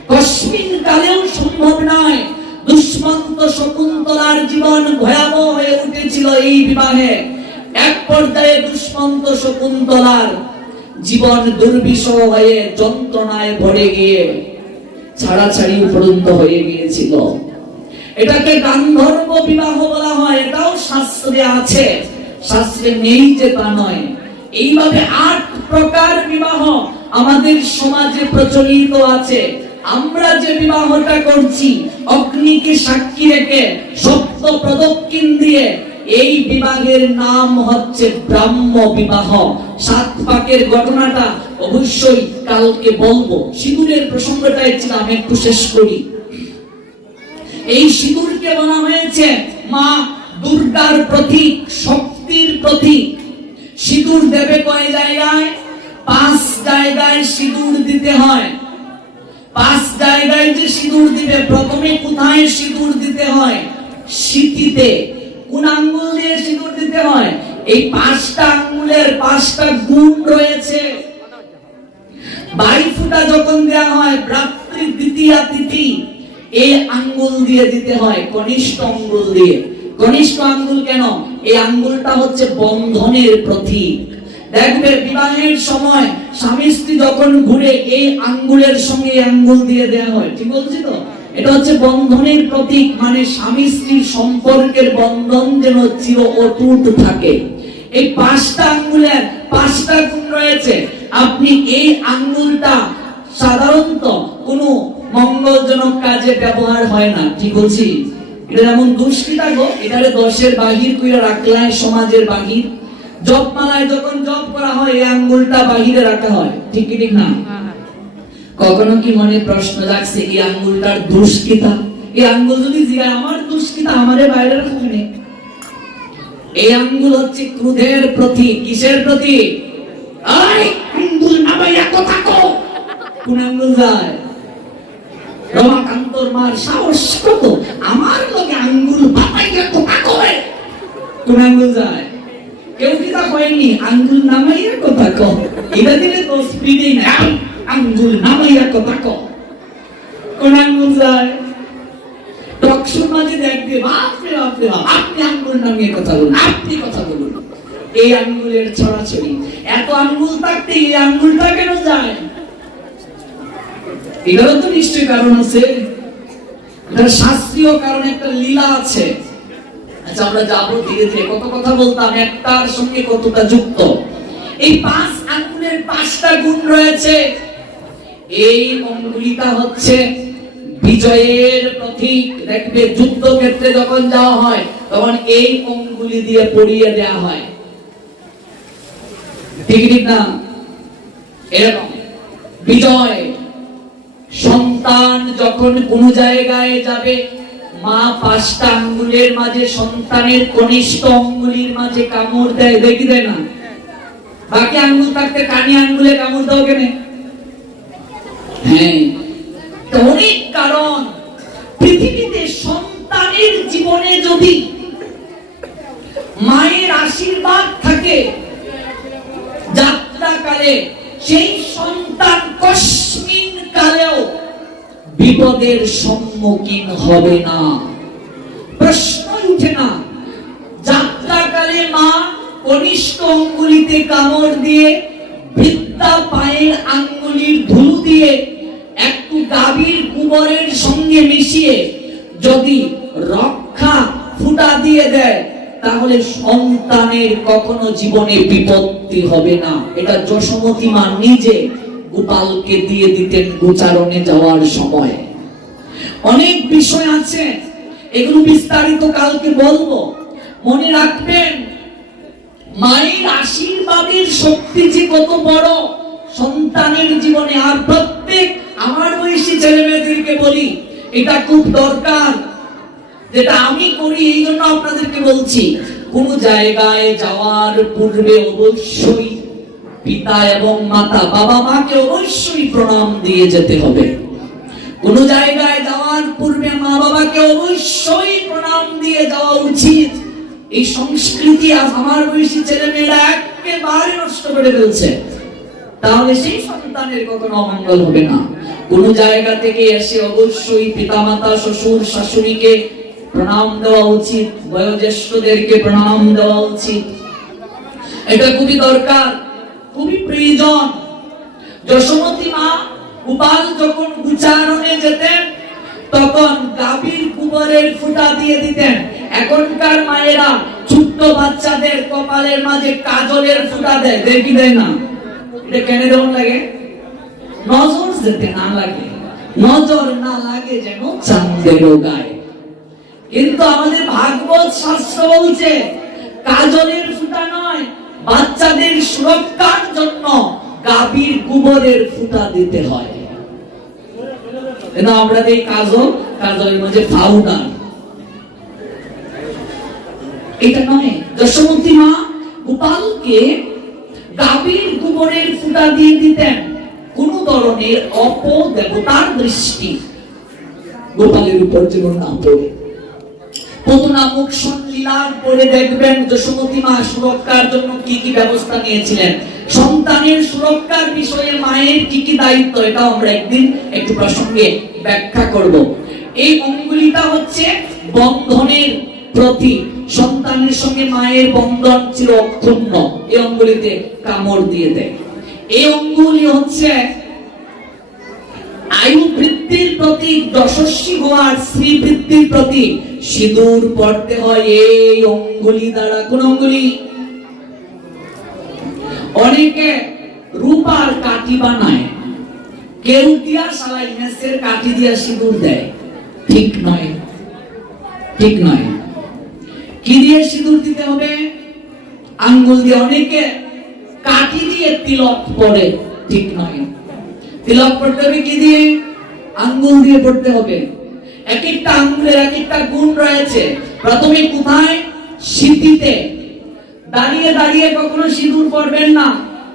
কস্মিন কালেও সম্ভব নয়। দুষ্মন্ত শকুন্তলার জীবন ভয়াবহ হয়ে উঠেছিল এই বিবাহে। এক পর্যায়ে দুষ্মন্ত শকুন্তলার জীবন দুর্বিষহ হয়ে যন্ত্রণায় ভরে গিয়ে ছাড়াছাড়ি পর্যন্ত হয়ে গিয়েছিল। এটাকে গান্ধর্ব বিবাহ বলা হয়। এটাও শাস্ত্রে আছে, শাস্ত্রে নেই যে তা নয়। এইভাবে 8 প্রকার বিবাহ আমাদের সমাজে প্রচলিত আছে। আমরা যে বিবাহটা করছি, অগ্নিকে সাক্ষী রেখে, সপ্ত প্রদক্ষিণ দিয়ে, এই বিবাহের নাম হচ্ছে ব্রাহ্ম বিবাহ। 7 পাকের ঘটনাটা অবশ্যই কালকে বলবো। সিঁদুরের প্রসঙ্গটা ছিলাম, একটু শেষ করি। এই সিঁদুরকে বলা হয়েছে মা দুর্গার প্রতীক, শক্তির প্রতীক। সিঁদুর দেবে কয় জায়গায়? 5 জায়গায় সিঁদুর দিতে হয়। 5 জায়গায় যে সিঁদুর দিবে, প্রথমে কোথায় সিঁদুর দিতে হয়? সিঁথিতে। কোন আঙ্গুল দিয়ে সিঁদুর দিতে হয়? এই 5টা আঙ্গুলের 5টা গুণ রয়েছে। 22 ফুটা যখন দেয়া হয়, ভ্রাতৃ দ্বিতীয়া তিথি, এই আঙ্গুল দিয়ে দিতে হয়, কনিষ্ঠ আঙ্গুল দিয়ে। কনিষ্ঠ আঙ্গুল কেন? এই আঙ্গুলটা হচ্ছে বন্ধনের প্রতীক। দেখবে বিবাহের সময় স্বামী স্ত্রী যখন ঘুরে, এই আঙ্গুলের সঙ্গে আঙ্গুল দিয়ে দেওয়া হয়। ঠিক বলছি তো? এটা হচ্ছে বন্ধনের প্রতীক, মানে স্বামী স্ত্রীর সম্পর্কের বন্ধন যেন চির অটুট থাকে। এই 5টা আঙ্গুলের 5টা গুণ রয়েছে। আপনি এই আঙ্গুলটা সাধারণত কোনো মঙ্গলজনক কাজে ব্যবহার হয় না। ঠিক বলছি? এটা যেমন দুষ্কৃতা গো, এটারে 10-এর বাহির কইরা রাখলাম, সমাজের বাহির। জপমালায় যখন জপ করা হয়, এই আঙ্গুলটা বাহিরে রাখা হয়। ঠিক কি ঠিক না? কখনো কি মনে প্রশ্ন লাগছে এই আঙ্গুলটার দুষ্কৃতা? এই আঙ্গুল যদি জিগায় আমার দুষ্কৃতা, আমারে বাইরে রাখবে না। এই আঙ্গুল হচ্ছে ক্রোধের প্রতীক। কিসের প্রতীক? এই আঙ্গুল নামাইয়া কথা কও। কোন আঙ্গুল যায়? রমাকান্তর মার সাহস কত, আমার লগে আঙ্গুল বাতাইয়া কথা কয়। কোন আঙ্গুল যায়? কেউ কি তা কয়নি? আঙ্গুল নামাইয়া কথা কও। এটা দিলে তো স্পিডেই না, আঙ্গুল নামাইয়া কথা কও। কোন আঙ্গুল যায়? টকশোর মাঝে দেখবে, বাপরে বাপরে বাপ, আপনি আঙ্গুল নামিয়ে কথা বলুন, আপনি কথা বলুন। এই আঙ্গুলের ছড়াছড়ি। এত আঙ্গুল থাকতে এই আঙ্গুলটা কেন যায়? এটারও তো নিশ্চয়ই কারণ আছে। এটার শাস্ত্রীয় কারণ, একটা লীলা আছে। আচ্ছা, আমরা যাবো ধীরে ধীরে। কত কথা বলতাম, একটার সঙ্গে কতটা যুক্ত। এই 5 আঙ্গুলের 5টা গুণ রয়েছে। এই অঙ্গুলিটা হচ্ছে বিজয়ের প্রতীক। দেখবে যুদ্ধক্ষেত্রে যখন যাওয়া হয়, তখন এই অঙ্গুলি দিয়ে পরিয়ে দেওয়া হয়। ঠিক ঠিক না? এরকম বিজয়। সন্তান যখন কোন জায়গায় যাবে, মা 5টা আঙ্গুলের মাঝে সন্তানের কনিষ্ঠ আঙ্গুলির মাঝে কামড় দেয়, দেখি দেয় না? বাকি আঙ্গুল থাকতে কানি আঙ্গুলে কামড় দাও কেন? হ্যাঁ, অনেক কারণ। পৃথিবীতে সন্তানের জীবনে যদি মায়ের আশীর্বাদ থাকে, যাত্রাকালে সেই সন্তান কস্মিন কালেও বিপদের সম্মুখীন হবে না, প্রশ্ন উঠে না। যাত্রাকালে মা কনিষ্ঠ আঙ্গুলিতে কামড় দিয়ে, বৃদ্ধা পায়ের আঙ্গুলির ধুলো দিয়ে একটু গাভীর গোবরের সঙ্গে মিশিয়ে যদি রক্ষা ফুটা দিয়ে দেয়, তাহলে সন্তানের কখনো জীবনে বিপত্তি হবে না। এটা যশোমতী মা নিজে গোপালকে দিয়ে দিতেন গোচারণে যাওয়ার সময়। অনেক বিষয় আছে, এগুলো বিস্তারিত কালকে বলবো। মনে রাখবেন, মায়ের আশীর্বাদের শক্তি যে কত বড় সন্তানের জীবনে। আর প্রত্যেক আমার বয়সী ছেলে মেয়েদেরকে বলি, এটা খুব দরকার, যেটা আমি করি, এই জন্য আপনাদেরকে বলছি। কোন জায়গায় যাওয়ার পূর্বে অবশ্যই পিতা এবং মাতা, বাবা মাকে অবশ্যই প্রণাম দিয়ে যেতে হবে। কোন জায়গায় যাওয়ার পূর্বে মা বাবাকে অবশ্যই প্রণাম দিয়ে যাওয়া উচিত। এই সংস্কৃতি আজ আমার বয়সী ছেলে মেয়েরা একেবারে নষ্ট করে ফেলছে, তাহলে সেই সন্তানের কখনো অমঙ্গল হবে না। কোন জায়গা থেকে এসে অবশ্যই পিতামাতা, শ্বশুর শাশুড়িকে প্রণাম দেওয়া উচিত, বয়োজ্যেষ্ঠদেরকে প্রণাম দেওয়া উচিত। এটা খুবই দরকার, খুবই প্রয়োজন। যশোমতী মা গোপাল যখন গোচারণে যেতেন, তখন গাভীর গোবরের ফুটা দিয়ে দিতেন। এখনকার মায়েরা ছোট্ট বাচ্চাদের কপালের মাঝে কাজলের ফুটা দেয়, দেখি দেয় না? এটা কেন দেওয়া লাগে? নজর যেতে না লাগে, নজর না লাগে যেন চাঁদেরও গায়ে। কিন্তু আমাদের ভাগবত শাস্ত্র বলছে কাজলের ফুটা নয়, বাচ্চাদের সুরক্ষার জন্য গাভীর গোবরের ফুটা দিতে হয়। আমরা এই কাজল, কাজলের মধ্যে পাউডার, এটা নয়। যশোমতী মা গোপালকে গাভীর গোবরের ফুটা দিয়ে দিতেন। কোন ধরনের অপদেবতার দৃষ্টি গোপালের উপর যেন না পড়ে। পদনামক লীলার পরে দেখবেন যশোমতী মা সুরক্ষার জন্য কি কি ব্যবস্থা নিয়েছিলেন। সন্তানের সুরক্ষার বিষয়ে মায়ের কি কি দায়িত্ব, এটা আমরা একদিন একটু প্রসঙ্গে ব্যাখ্যা করব। এই অঙ্গুলিটা হচ্ছে বন্ধনের প্রতীক। সন্তানের সঙ্গে মায়ের বন্ধন ছিল অক্ষুণ্ণ। এই অঙ্গুলিতে কামড় দিয়ে দেয়। এই অঙ্গুলি হচ্ছে আয়ু বৃদ্ধির প্রতীক, যশস্বী হওয়ার, শ্রী বৃদ্ধির প্রতীক। সিঁদুর পড়তে হয় এই অঙ্গুলি দ্বারা। কোন অঙ্গুলি? অনেকে রূপার কাঠি বানায়, কেউ দিয়া সালাই মেসের কাঠি দিয়া সিঁদুর দেয়। ঠিক নয়, ঠিক নয়। কি দিয়ে সিঁদুর দিতে হবে? আঙ্গুল দিয়ে। অনেকে কাঠি দিয়ে তিলক পড়ে, ঠিক নয়। তিলক পড়তে হবে কি দিয়ে? আঙ্গুল দিয়ে পড়তে হবে। এক একটা আঙ্গুলের এক একটা গুণ রয়েছে। প্রথমে কোথায়? সিঁথিতে। দাঁড়িয়ে দাঁড়িয়ে কখনো সিঁদুর পড়বেন না।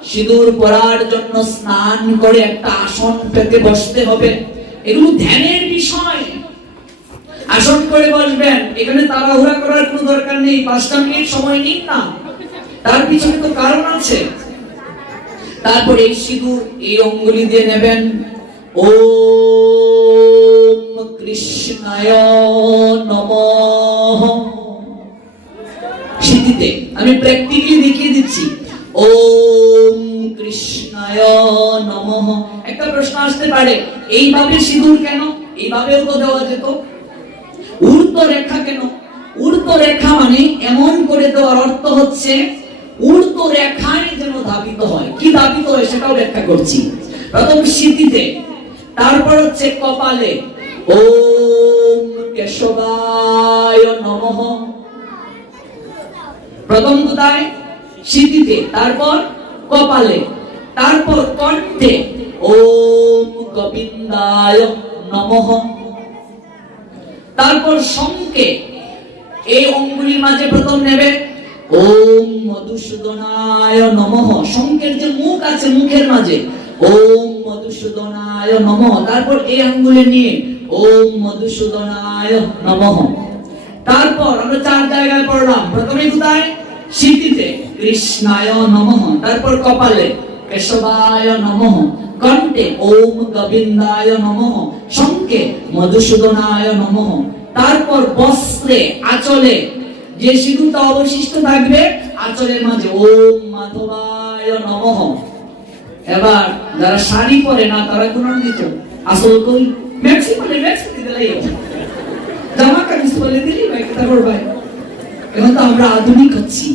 সিঁদুর পরার জন্য স্নান করে একটা আসন পেতে বসতে হবে। এগুলো ধ্যানের বিষয়। আসন করে বসবেন, এখানে তাড়াহুড়া করার কোনো দরকার নেই। 5টা মিনিট সময় নিন না, তার পিছনে তো কারণ আছে। তারপরে এই সিঁদুর এই অঙ্গুলি দিয়ে নেবেন। ওম কৃষ্ণায় নমঃ। সিঁথিতে আমি প্র্যাকটিক্যালি দেখিয়ে দিচ্ছি। ওম কৃষ্ণায় নমঃ। একটা প্রশ্ন আসতে পারে, এইভাবে সিঁদুর কেন? এইভাবেও তো দেওয়া যেত। ঊর্ধ্ব রেখা কেন? ঊর্ধ্ব রেখা মানে এমন করে দেওয়ার অর্থ হচ্ছে ঊর্ধ্ব রেখায় যেন ধাবিত হয়। কি ধাবিত হয় সেটাও ব্যাখ্যা করছি। প্রথম সিঁথিতে, তারপর হচ্ছে কপালে। ওম কেশবায় নমঃ। প্রথম কোথায়? সিঁথিতে, তারপর কপালে, তারপর কণ্ঠে। ওম গোবিন্দায় নমঃ। তারপর শঙ্কে এই অঙ্গুলির মাঝে প্রথম নেবে ওম মধুসূদনায় নমঃ। শঙ্কের যে মুখ আছে মুখের মাঝে ওম মধুসূদনায় নমঃ। তারপর এই আঙ্গুলে নিয়ে ওম মধুসূদনায় নমঃ। তারপর আমরা 4 জায়গায় পড়লাম। প্রথমে কোথায়? সিটিতে কৃষ্ণায় নমঃ। তারপর কপালে কেশবায় নমঃ। কণ্ঠে ওম গোবিন্দায় নমঃ। শঙ্কে মধুসূদনায় নমঃ। তারপর বস্ত্রে আঁচলে যে সিঁদুরটা অবশিষ্ট থাকবে আঁচলের মাঝে ওম মাধবায় নমঃ। এবার যারা শাড়ি পরে না তারা কোন দিত আসল কই ম্যাক্সি পরে ম্যাক্সি দিলাই জামা কামিজ পরে দিলি ভাই তারপর ভাই এখন তো আমরা আধুনিক হচ্ছি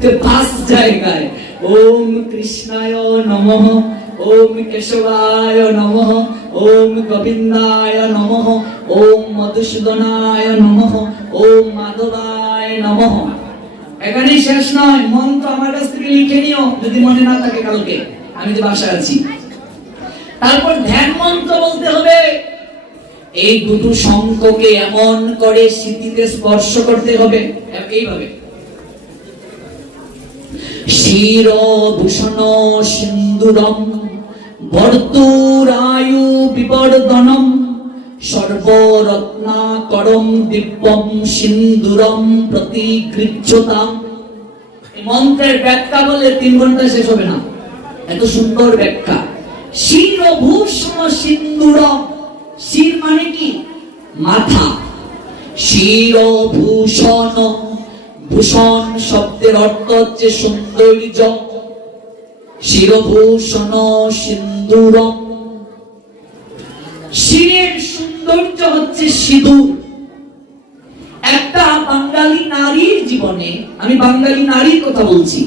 তো 5 জায়গায় ওম কৃষ্ণায় নমঃ, ওম কেশবায় নমঃ, ওম গোবিন্দায় নমঃ, ওম মধুসূদনায় নমঃ, ওম মাধবায় নমঃ। এখানে শেষ নয়, মন্ত্র আমার কাছ থেকে লিখে নিও যদি মনে না থাকে কালকে, আমি যে বাসায় আছি। তারপর ধ্যান মন্ত্র বলতে হবে। এই দুটো শঙ্খকে এমন করে সিঁথিতে স্পর্শ করতে হবে এইভাবে। শিরভূষণ সিন্দুরম বর্তুরায়ু বিবর্ধনম সর্বরত্নাকরম দিব্যম সিন্দুরম প্রতিগৃহ্যতাম। এই মন্ত্রের ব্যাখ্যা বলে 3 ঘন্টা শেষ হবে না, এত সুন্দর ব্যাখ্যা। শিরভূষণ সিন্দুরম, শির মানে কি? মাথা। শিরভূষণ, ভূষণ শব্দের অর্থ হচ্ছে সৌন্দর্য। শিরভূষণ সিন্দুরম, শিরের সৌন্দর্য হচ্ছে সিঁদুর। একটা বাঙালি নারীর জীবনে, আমি বাঙালি নারীর কথা বলছি,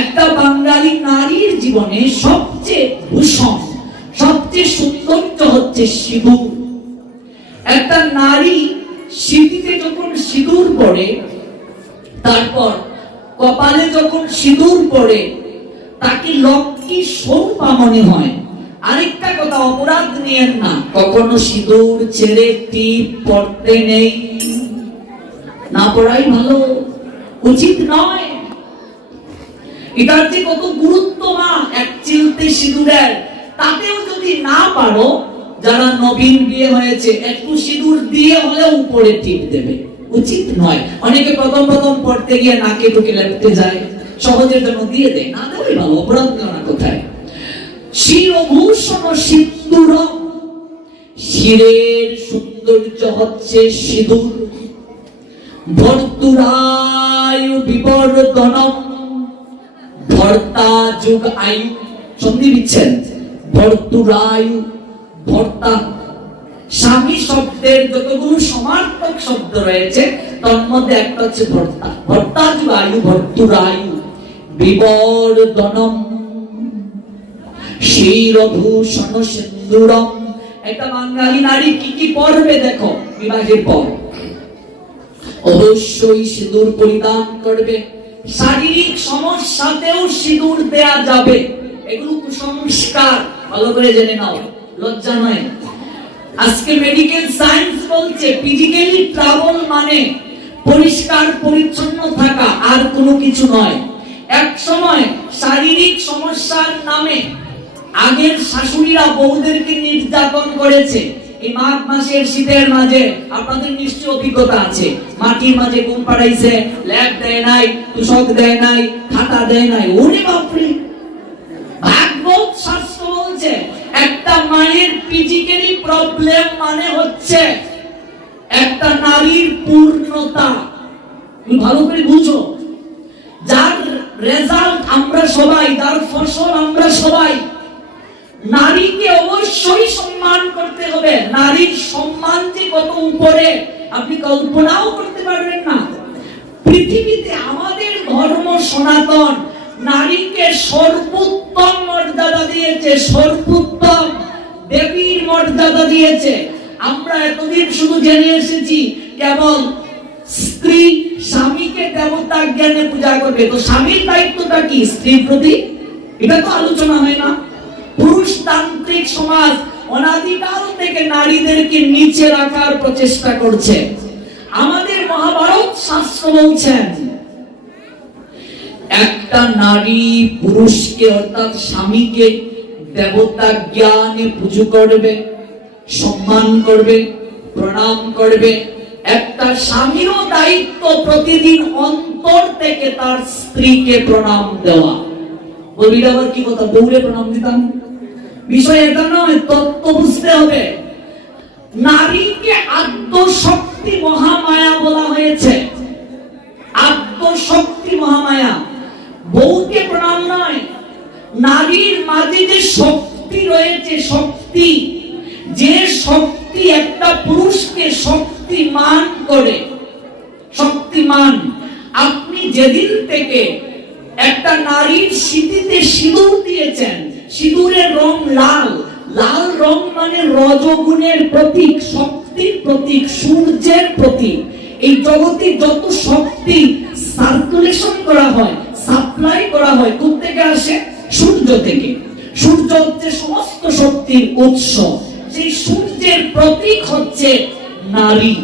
একটা বাঙালি নারীর জীবনে সবচেয়ে ভূষণ সবচেয়ে সৌন্দর্য হচ্ছে সিঁদুর। একটা নারী সিঁথিতে যখন সিঁদুর পরে, তারপর কপালে যখন সিঁদুর পরে, তাকে লক্ষ্মী স্বরূপা মনে হয়। আরেকটা কথা, অপরাধ নিয়েন না, কখনো সিঁদুর ছেড়ে টিপ পড়তে নেই, না পড়াই ভালো, উচিত নয়। এটার যে কত গুরুত্ব মা এক চিলতে সিঁদুরের, তাতেও যদি না পারো, যারা নবীন বিয়ে হয়েছে একটু সিঁদুর দিয়ে হলেও উপরে টিপ দেবে, উচিত নয়। অনেকে প্রথম প্রথম পড়তে গিয়ে নাকে টুকে লেপতে যায়, সহজের জন্য দিয়ে দেয়, না দেওয়াই ভালো, অপরাধ না কোথায়। শিরভূষণ সিন্দুরম, শিরের সৌন্দর্য হচ্ছে সিঁদুর। ভর্তুরায়ু বিবর্ধনম, ভর্তা যুগ আয়ু, সন্ধি দিচ্ছেন, ভর্তুরায়ু ভর্তা। স্বামী শব্দের যতগুলো সমার্থক শব্দ রয়েছে তার মধ্যে একটা হচ্ছে ভর্তা। ভর্তা যুগ আয়ু ভর্তুরায়ু বিবর্ধনম শিরভূষণ সিন্দুরম। একটা বাঙালি নারী কি কি পরবে দেখো বিবাহের পর। অবশ্যই সিঁদুর পরিধান করবে, শারীরিক সমস্যাতেও সিঁদুর দেয়া যাবে, এগুলো কুসংস্কার, ভালো করে জেনে নাও, লজ্জা নয়। আজকে মেডিকেল সায়েন্স বলছে ফিজিক্যালি ট্রাবল মানে পরিষ্কার পরিচ্ছন্ন থাকা, আর কোনো কিছু নয়। এক সময় শারীরিক সমস্যার নামে আগের শাশুড়িরা বউদেরকে নির্যাতন করেছে। এই মাঘ মাসের শীতের মাঝে আপনাদের নিশ্চয় অভিজ্ঞতা আছে, মাটির মাঝে ঘুম পাড়াইছে, ল্যাব দেয় নাই, তুষক দেয় নাই, খাতা দেয় নাই। ওরে বাপরে, ভাগবত শাস্ত্র বলছে একটা মায়ের ফিজিক্যালি প্রবলেম মানে হচ্ছে একটা নারীর পূর্ণতা। তুমি ভালো করে বুঝো, যার রেজাল্ট আমরা সবাই, যার ফসল আমরা সবাই। নারীকে অবশ্যই সম্মান করতে হবে। নারীর সম্মান যে কত উপরে আপনি কল্পনাও করতে পারবেন না। পৃথিবীতে আমাদের ধর্ম সনাতন নারীকে সর্বোত্তম মর্যাদা দিয়েছে, সর্বোত্তম দেবীর মর্যাদা দিয়েছে। আমরা এতদিন শুধু জেনে এসেছি কেবল স্ত্রী স্বামীকে দেবতা জ্ঞানে পূজা করবে, তো স্বামীর দায়িত্বটা কি স্ত্রীর প্রতি? এটা তো আলোচনা হয় না। পুরুষতান্ত্রিক সমাজ অনাদিকাল থেকে নারীদেরকে নিচে রাখার প্রচেষ্টা করছে। আমাদের মহাভারত শাস্ত্র বলছেন একটা নারী পুরুষকে অর্থাৎ স্বামীকে দেবতা জ্ঞানে পুজো করবে, সম্মান করবে, প্রণাম করবে। একটা স্বামীরও দায়িত্ব প্রতিদিন অন্তর থেকে তার স্ত্রীকে প্রণাম দেওয়া। বলবি আবার কি কথা, দৌড়ে প্রণাম দিতাম? বিষয় এটা নয়, তত্ত্ব বুঝতে হবে। নারীকে আত্মশক্তি মহামায়া বলা হয়েছে। আত্মশক্তি মহামায়া, বউকে প্রণাম নয়। নারীর মাঝে যে শক্তি রয়েছে, শক্তি, যে শক্তি একটা পুরুষকে শক্তিমান করে, শক্তিমান। আপনি যেদিন থেকে একটা নারীর সিঁথিতে সিঁদুর দিয়েছেন, সিঁদুরের রং লাল, লাল রং মানে রজগুণের প্রতীক, শক্তির প্রতীক, সূর্যের প্রতীক। এই জগতে যত শক্তি সার্কুলেশন করা হয়, সাপ্লাই করা হয়, কোথা থেকে আসে? সূর্য থেকে। সূর্য হচ্ছে সমস্ত শক্তির উৎস। সেই সূর্যের প্রতীক হচ্ছে নারী।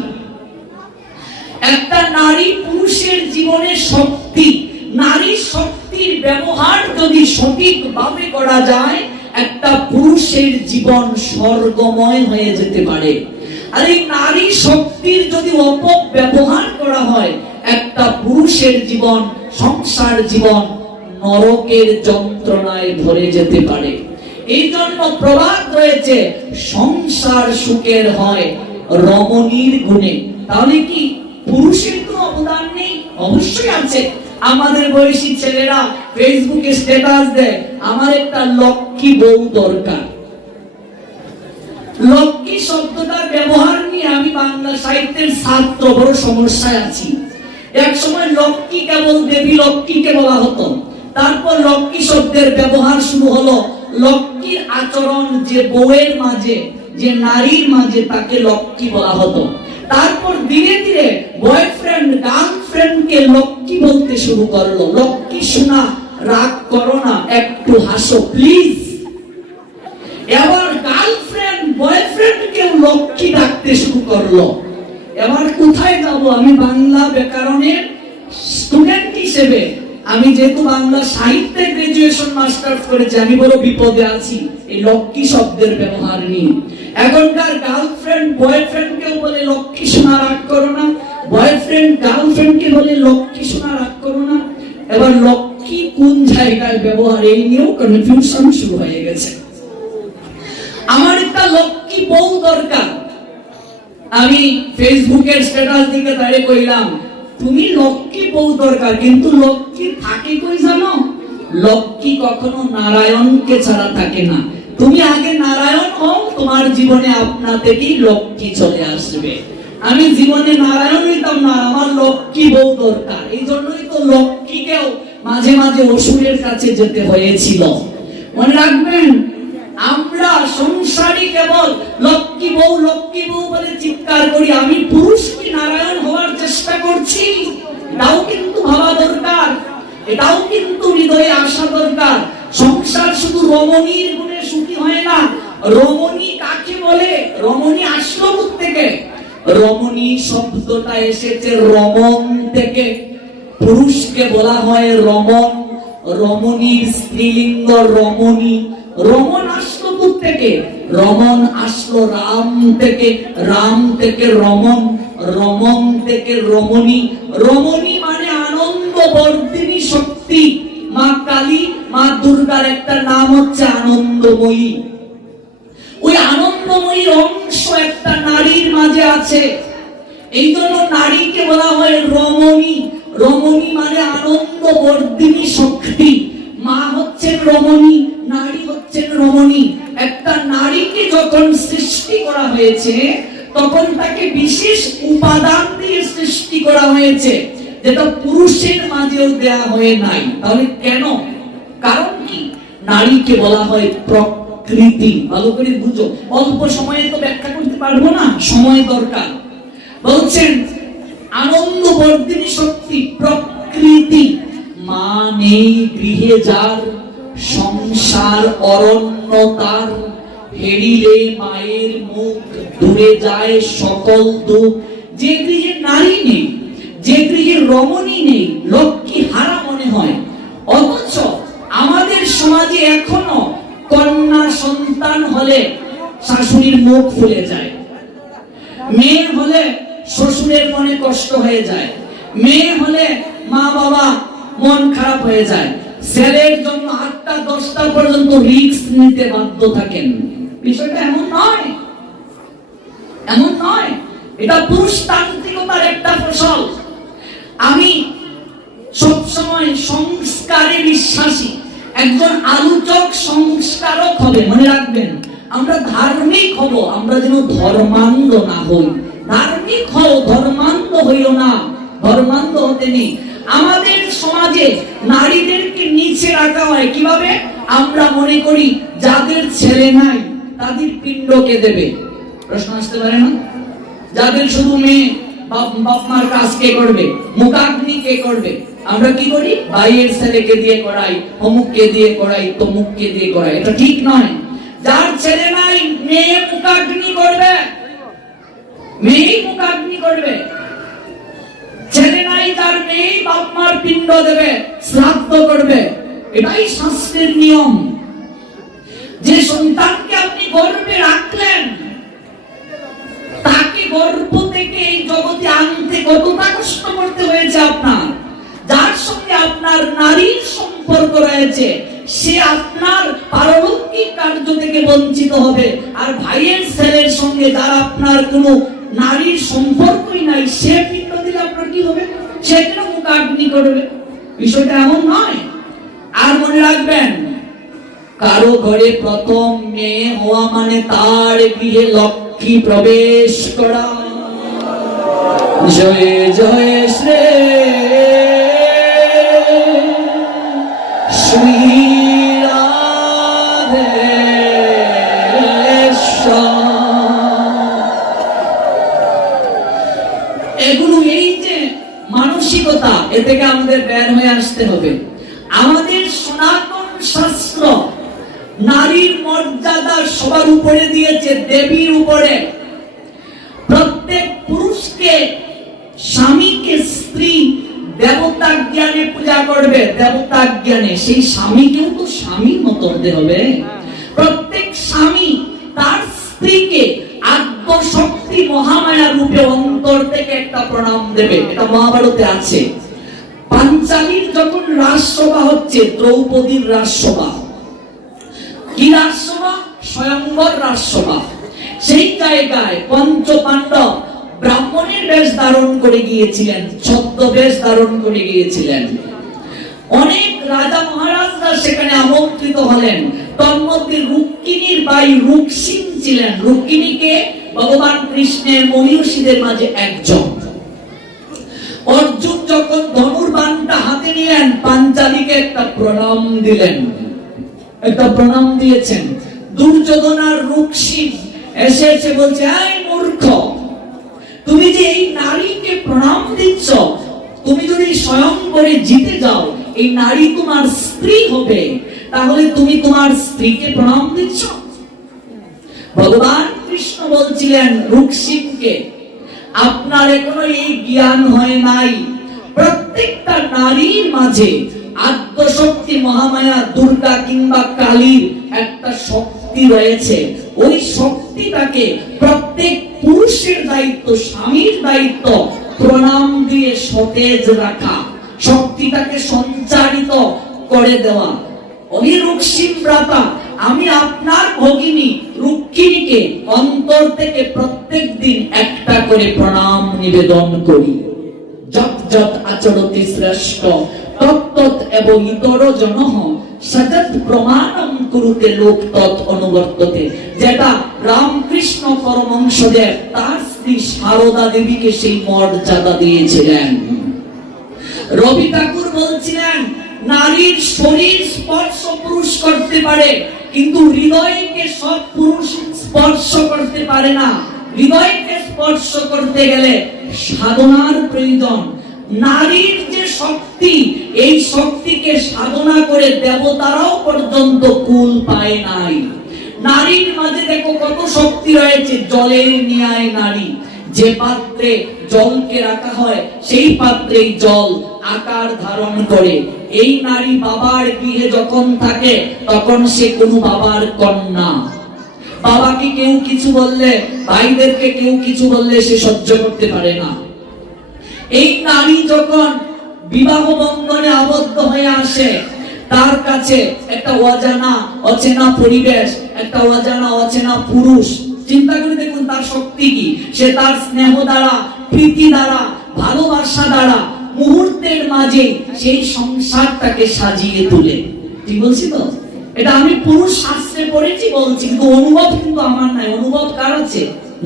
একটা নারী পুরুষের জীবনে শক্তি। নারী শক্তির ব্যবহার যদি সঠিকভাবে করা যায়, একটা পুরুষের জীবন স্বর্গময় হয়ে যেতে পারে। আর এই নারী শক্তির যদি অপব্যবহার করা হয়, একটা পুরুষের জীবন, সংসার জীবন নরকের যন্ত্রণায় ভরে যেতে পারে। এই জন্য প্রবাদ রয়েছে, সংসার সুখের হয় রমণীর গুণে। তাহলে কি পুরুষের কোনো অবদান নেই? অবশ্যই আছে। আমাদের বয়সী ছেলেরা ফেসবুকে স্ট্যাটাস দেয়, আমার একটা লক্ষ্মী বউ দরকার। লক্ষ্মী শব্দটার ব্যবহার নিয়ে আমি বাংলা সাহিত্যের ছাত্র, বড় সমস্যায় আছি। এক সময় লক্ষ্মী কেবল দেবী লক্ষ্মীকে বলা হতো, তারপর লক্ষ্মী শব্দের ব্যবহার শুরু হলো। লক্ষ্মীর আচরণ যে বউয়ের মাঝে, যে নারীর মাঝে, তাকে লক্ষ্মী বলা হতো। তারপর ধীরে ধীরে বয়ফ্রেন্ড গার্লফ্রেন্ডকে লক্ষ্মী বলতে শুরু করলো। লক্ষ্মী শোনা, রাগ করো না, একটু হাসো প্লিজ। এবার গার্লফ্রেন্ড বয়ফ্রেন্ডকে লক্ষ্মী ডাকতে শুরু করলো। এবার কোথায় যাব? আমি বাংলা ব্যাকরণের স্টুডেন্ট হিসেবে, আমি যেহেতু বাংলা সাহিত্যে গ্রাজুয়েশন মাস্টার্স করেছি, আমি বড় বিপদে আছি এই লক্ষ্মী শব্দের ব্যবহার নিয়ে। এখনকার গার্লফ্রেন্ড বয়ফ্রেন্ডকেও বলে লক্ষ্মী সোনা, রাগ করো না। বয়ফ্রেন্ড গার্লফ্রেন্ডকে বলে লক্ষ্মী সোনা, রাগ করো না। এবার লক্ষ্মী কোন জায়গায় ব্যবহার, এই নিয়েও কনফিউশন শুরু হয়ে গেছে। আমার একটা লক্ষ্মী বউ দরকার। আমি ফেসবুকের স্ট্যাটাস দিকে দাঁড়িয়ে কইলাম, তুমি লক্ষ্মী বউ দরকার, কিন্তু লক্ষ্মী থাকে কই জানো? লক্ষ্মী কখনো নারায়ণকে ছাড়া থাকে না। তুমি আগে নারায়ণ হও, তোমার জীবনে আপনা থেকেই লক্ষ্মী চলে আসবে। আমি জীবনে নারায়ণ হইতাম না, আমার লক্ষ্মী বউ দরকার। এই জন্যই তো লক্ষ্মীকেও মাঝে মাঝে অসুরের কাছে যেতে হয়েছিল। মনে রাখবেন, আমরা সংসারী কেবল লক্ষ্মী বউ বলে চিৎকার করি। আমি পুরুষ কি নারায়ণ হওয়ার চেষ্টা করছি? এটাও কিন্তু ভাবা দরকার, এটাও কিন্তু হৃদয়ে আসা দরকার। সংসার শুধু রমণীর গুণে সুখী হয় না। রমণী কাকে বলে? রমণী আসলো থেকে। রমণী শব্দটা এসেছে রমণ থেকে। পুরুষকে বলা হয় রমণ। রমণীর স্ত্রীলিঙ্গ রমণী। রমণ আসলো থেকে? রমণ আসলো রাম থেকে। রাম থেকে রমণ, রমণ থেকে রমণী। রমণী মানে আনন্দ বর্ধিনী শক্তি। মা কালী, মা দুর্গার একটা নাম হচ্ছে আনন্দময়ী। ওই আনন্দময়ীর অংশ একটা নারীর মাঝে আছে। এই জন্য নারীকে বলা হয় রমণী। রমণী মানে আনন্দ বর্ধিনী শক্তি। মা হচ্ছেন রমণী, নারী হচ্ছেন রমণী। একটা নারীকে যখন সৃষ্টি করা হয়েছে, তখন তাকে বিশেষ উপাদান দিয়ে সৃষ্টি করা হয়েছে, যেটা পুরুষের মাঝেও দেয়া হয়ে নাই। তাহলে কেন? কারণ কি? নারীকে বলা হয় প্রকৃতি। ভালো করে বুঝো, অল্প সময়ে তো ব্যাখ্যা করতে পারবো না, সময় দরকার। বলছেন আনন্দ বর্ধিনী শক্তি, প্রকৃতি। মা নেই গৃহে যার, সংসার অরণ্য তার। হেরিলে মায়ের মুখ, দূরে যায় সকল দুঃখ। যে গৃহে নারী নেই, যে গৃহে রমণী নেই, লক্ষ্মী হারা মনে হয়। অথচ আমাদের সমাজে এখনো কন্যা সন্তান হলে শাশুড়ির মুখ ফুলে যায়, মেয়ে হলে শ্বশুরের মনে কষ্ট হয়ে যায়, মেয়ে হলে মা বাবা মন খারাপ হয়ে যায়, ছেলের জন্য 8টা 10টা পর্যন্ত রিস্ক নিতে বাধ্য থাকেন। বিষয়টা এমন নয়, এমন নয়। এটা পুরুষতান্ত্রিকতার একটা ফসল। আমি সবসময় সংস্কারে বিশ্বাসী। একজন আলোচক সংস্কারক হবে, মনে রাখবেন। আমরা ধার্মিক হব, আমরা যেন ধর্মান্ধ না হই। ধার্মিক হও, ধর্মান্ধ হইও না। ধর্মান্ধ হতে নেই। আমাদের সমাজে নারীদেরকে নিচে রাখা হয় কিভাবে? আমরা মনে করি যাদের ছেলে নাই তাদের পিণ্ডকে দেবে। প্রশ্ন আসতে পারে না? যাদের শুধু মেয়ে, বাপ মার কাজ কে করবে, মুখাগ্নি কে করবে? আমরা কি করি? ভাইয়ের ছেলেকে দিয়ে করাই, অমুককে দিয়ে করাই, তমুককে দিয়ে করাই। এটা ঠিক নয়। যার ছেলে নাই মেয়ে মুখাগ্নি করবে, মেয়ে মুখাগ্নি করবে। ছেলে নাই তার মেয়ে বাপ মার পিণ্ড দেবে, শ্রাদ্ধ করবে। এটাই শাস্ত্রের নিয়ম। যে সন্তানকে আপনি গর্ভে রাখলেন, তাকে গর্ভ থেকে এই জগতে আনতে কতটা কষ্ট করতে হয়েছে আপনার। যার সঙ্গে আপনার নারীর সম্পর্ক রয়েছে, সে আপনার পারলৌকিক কার্য থেকে বঞ্চিত হবে। আর ভাইয়ের ছেলের সঙ্গে যার আপনার কোনো নারীর সম্পর্কই নাই, সে পিণ্ড দিলে আপনার কি হবে? সে কেন মুখাগ্নি করবে? বিষয়টা এমন নয়। আর মনে রাখবেন, কারো ঘরে প্রথম মেয়ে হওয়া মানে তার গৃহে লক্ষ্মী প্রবেশ করা। জয় জয় শ্রী শ্রী রাধেশ্বর। এগুলো এই যে মানসিকতা, এ থেকে আমাদের বের হয়ে আসতে হবে। আমাদের সনাতন শাস্ত্র নারীর মর্যাদা সবার উপরে দিয়েছে, দেবীর উপরে। প্রত্যেক পুরুষকে, স্বামীকে স্ত্রী দেবতা জ্ঞানে পূজা করবে, দেবতা জ্ঞানে। সেই স্বামীকেও তো স্বামীর মতো হতে হবে। প্রত্যেক স্বামী তার স্ত্রীকে আদ্য শক্তি মহামায়া রূপে অন্তর থেকে একটা প্রণাম দেবে। এটা মহাভারতে আছে। পাঞ্চালীর যখন রাজসভা হচ্ছে, দ্রৌপদীর রাজসভা, কি রাজসভা? স্বয়ংবর রাজসভা। সেই জায়গায় পঞ্চ পাণ্ডব ব্রাহ্মণের বেশ ধারণ করে গিয়েছিলেন, ছদ্মবেশ ধারণ করে গিয়েছিলেন। অনেক রাজা মহারাজরা সেখানে আমন্ত্রিত হলেন। তন্মধ্যে রুক্মিণীর ভাই রুক্সিন ছিলেন। রুক্মিণীকে ভগবান কৃষ্ণের মহিষীদের মাঝে একজন। অর্জুন যখন ধনুর্বাণটা হাতে নিলেন, পাঞ্চালীকে একটা প্রণাম দিলেন, একটা প্রণাম দিয়েছেন। দুর্যোধন আর রুক্মিণী এসে বলছে, এই মূর্খ, তুমি যে এই নারীকে প্রণাম দিচ্ছ, তুমি যদি স্বয়ং করে জিতে যাও, এই নারী তোমার স্ত্রী হবে, তাহলে তুমি তোমার স্ত্রীকে প্রণাম দিচ্ছ। ভগবান কৃষ্ণ বলছিলেন রুক্মিণীকে, আপনার এখনো এই জ্ঞান হয় নাই। প্রত্যেকটা নারীর মাঝে আদ্য শক্তি মহামায়া দুর্গা কিংবা কালীর একটা শক্তি রয়েছে। ওই শক্তিটাকে প্রত্যেক পুরুষের দায়িত্ব, স্বামীর দায়িত্ব প্রণাম দিয়ে সতেজ রাখা, শক্তিটাকে সঞ্চারিত করে দেওয়া। ওই রুক্মিণী ব্রাতা, আমি আপনার ভগিনী রুক্মিণীকে অন্তর থেকে প্রত্যেক দিন একটা করে প্রণাম নিবেদন করি। যত যত আচরতি শ্রেষ্ঠ তত্তৎ এবং ইতর জনঃ সজত প্রমাণম কুরুতে লোক তৎ অনুবর্ততে। যেটা রামকৃষ্ণ পরমহংসদেব তার স্ত্রী সারদা দেবীকে সেই মর্যাদা দিয়েছিলেন। রবি ঠাকুর বলছিলেন, নারীর শরীর স্পর্শ পুরুষ করতে পারে, কিন্তু হৃদয়কে সব পুরুষ স্পর্শ করতে পারে না। হৃদয়কে স্পর্শ করতে গেলে সাধনার প্রয়োজন। নারীর যে শক্তি, এই শক্তিকে সাধনা করে দেবতারাও পর্যন্ত কুল পায় নাই। নারীর মাঝে দেখো কত শক্তি রয়েছে। জলের ন্যায় নারী, যে পাত্রে জলকে রাখা হয় সেই পাত্রেই জল আকার ধারণ করে। এই নারী বাবার গৃহে যখন থাকে তখন সে কোনো বাবার কন্যা। বাবাকে কেউ কিছু বললে, ভাইদেরকে কেউ কিছু বললে সে সহ্য করতে পারে না। এই নারী যখন বিবাহ বন্ধনে আবদ্ধ হয়ে আসে, তার কাছে একটা অজানা অচেনা পরিবেশ, একটা অজানা অচেনা পুরুষ। চিন্তা করে দেখুন তার শক্তি কি। সে তার স্নেহ দ্বারা, প্রীতি দ্বারা, ভালোবাসা দ্বারা মুহূর্তের মাঝে সেই সংসারটাকে সাজিয়ে তোলে। ঠিক বলছি তো? এটা আমি পুরুষ শাস্ত্রে পড়েছি বলছি, কিন্তু অনুভব কিন্তু আমার নাই। অনুভব কার আছে?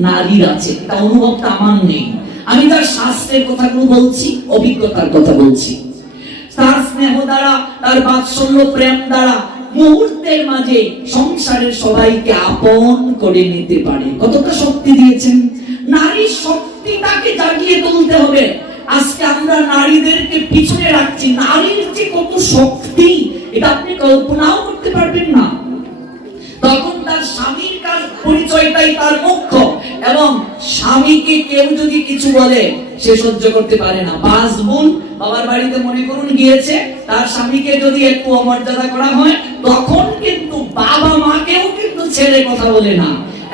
নারীর আছে। এটা অনুভবটা আমার নেই। আমি তার শাস্ত্রের কথাগুলো বলছি, অভিজ্ঞতার কথা বলছি। তার স্নেহ দ্বারা, তার বাৎসল্য প্রেম দ্বারা মুহূর্তের মাঝে সংসারের সবাইকে আপন করে নিতে পারে। কতটা শক্তি দিয়েছেন! নারীর শক্তিটাকে জাগিয়ে তুলতে হবে। আজকে আমরা নারীদেরকে পিছনে রাখছি। নারীর যে কত শক্তি এটা আপনি কল্পনাও করতে পারবেন না। তখন তার স্বামীর কাজ পরিচয়টাই তার মুখ্য, এবং স্বামীকে কেউ যদি কিছু বলে সে সহ্য করতে পারে না। পাঁচ বোন বাবার বাড়িতে মনে করুন গিয়েছে, তার স্বামীকে যদি একটু অমর্যাদা করা হয় তখন কিন্তু বাবা মাকেও কিন্তু ছেড়ে কথা বলে না।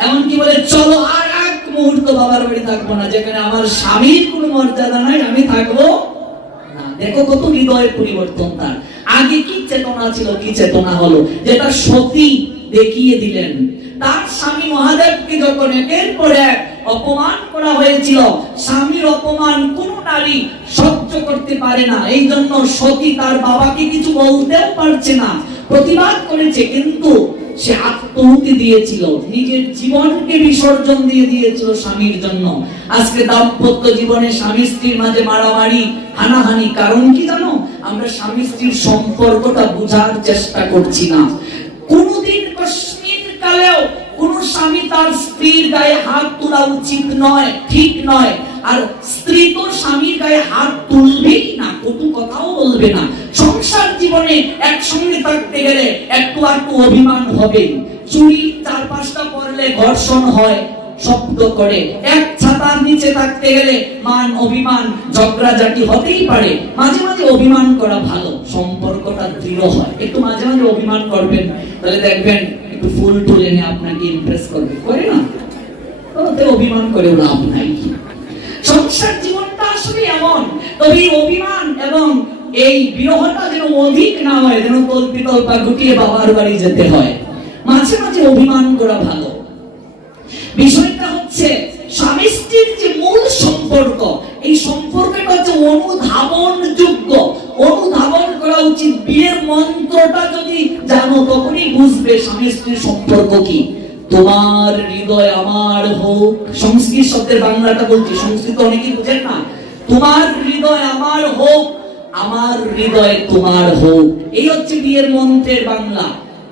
এমনকি বলে চলো আর এক মুহূর্ত বাবার বাড়ি থাকবো না, যেখানে আমার স্বামীর কোনো মর্যাদা নাই, আমি থাকবো না। দেখো কত হৃদয়ের পরিবর্তন তার। আগে কি চেতনা ছিল, কি চেতনা হলো, যেটা সতী দেখিয়ে দিলেন। তার স্বামী মহাদেবকে যখন একের পর এক অপমান করা হয়েছিল, স্বামীর অপমান কোন নারী সহ্য করতে পারে না। এই জন্য সতী তার বাবাকে কিছু বলতেও পারছে না, প্রতিবাদ করেছে, কিন্তু সে আত্মহুতি দিয়েছিল, নিজের জীবনকে বিসর্জন দিয়ে দিয়েছিল স্বামীর জন্য। আজকে দাম্পত্য জীবনে স্বামী স্ত্রীর মাঝে মারামারি, হানাহানি, কারণ কি জানো? আমরা স্বামী স্ত্রীর সম্পর্কটা বোঝার চেষ্টা করছি না। কোনদিন কশ্মিন কালেও কোন স্বামী তার স্ত্রীর গায়ে হাত তোলা উচিত নয়, ঠিক নয়। আর স্ত্রী তো স্বামীর গায়ে হাত তুলবেই না, কটু কথাও বলবে না। সংসার জীবনে একসঙ্গে থাকতে গেলে একটু একটু অভিমান হবে। চুরি চার পাঁচটা পড়লে ঘর্ষণ হয়, শব্দ করে। এক ছাতার নিচে থাকতে গেলে মান অভিমান ঝগড়াঝাটি হতেই পারে। মাঝে মাঝে অভিমান করা ভালো, সম্পর্কটা দৃঢ় হয়। একটু মাঝে মাঝে অভিমান করবেন, তাহলে দেখবেন একটু ফুল টুল এনে আপনাকে ইমপ্রেস করবে, করে না? ওতে অভিমান করে লাভ নাই। সংসার জীবনটা আসলে এমন। তবে অভিমান এবং এই বিরহটা যেন অধিক না হয়, যেন কল্পিতল্পা গুটিয়ে বাবার বাড়ি যেতে হয়। মাঝে মাঝে অভিমান করা ভালো। বিষয়টা হচ্ছে স্বামী স্ত্রীর যে মূল সম্পর্ক, এই সম্পর্কটা হচ্ছে অনুধাবন যোগ্য, অনুধাবন করা উচিত। বিয়ের মন্ত্রটা যদি জানো তখনই বুঝবে স্বামী স্ত্রীর সম্পর্ক কি। তোমার হৃদয় আমার হোক, সংস্কৃত শব্দের বাংলাটা বলছি, সংস্কৃত অনেকেই বুঝেন না। তোমার হৃদয় আমার হোক, আমার হৃদয় তোমার হোক, এই হচ্ছে বিয়ের মন্ত্রের বাংলা।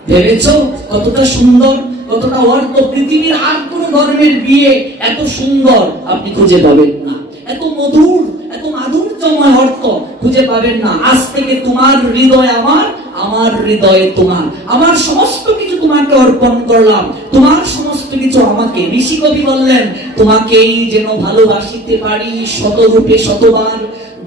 ভেবেছো কতটা সুন্দর, কতটা অর্থ? পৃথিবীর আর কোন ধর্মের বিয়ে এত সুন্দর আপনি খুঁজে পাবেন না, এত মধুর, এত মাধুর্যময় অর্থ খুঁজে পাবেন না। আজ থেকে তোমার হৃদয় আমার, আমার হৃদয় তোমার, আমার সমস্ত কিছু তোমাকে অর্পণ করলাম, তোমার সমস্ত কিছু আমাকে। ঋষি কবি বললেন, তোমাকেই যেন ভালোবাসিতে পারি শতরূপে শতবার,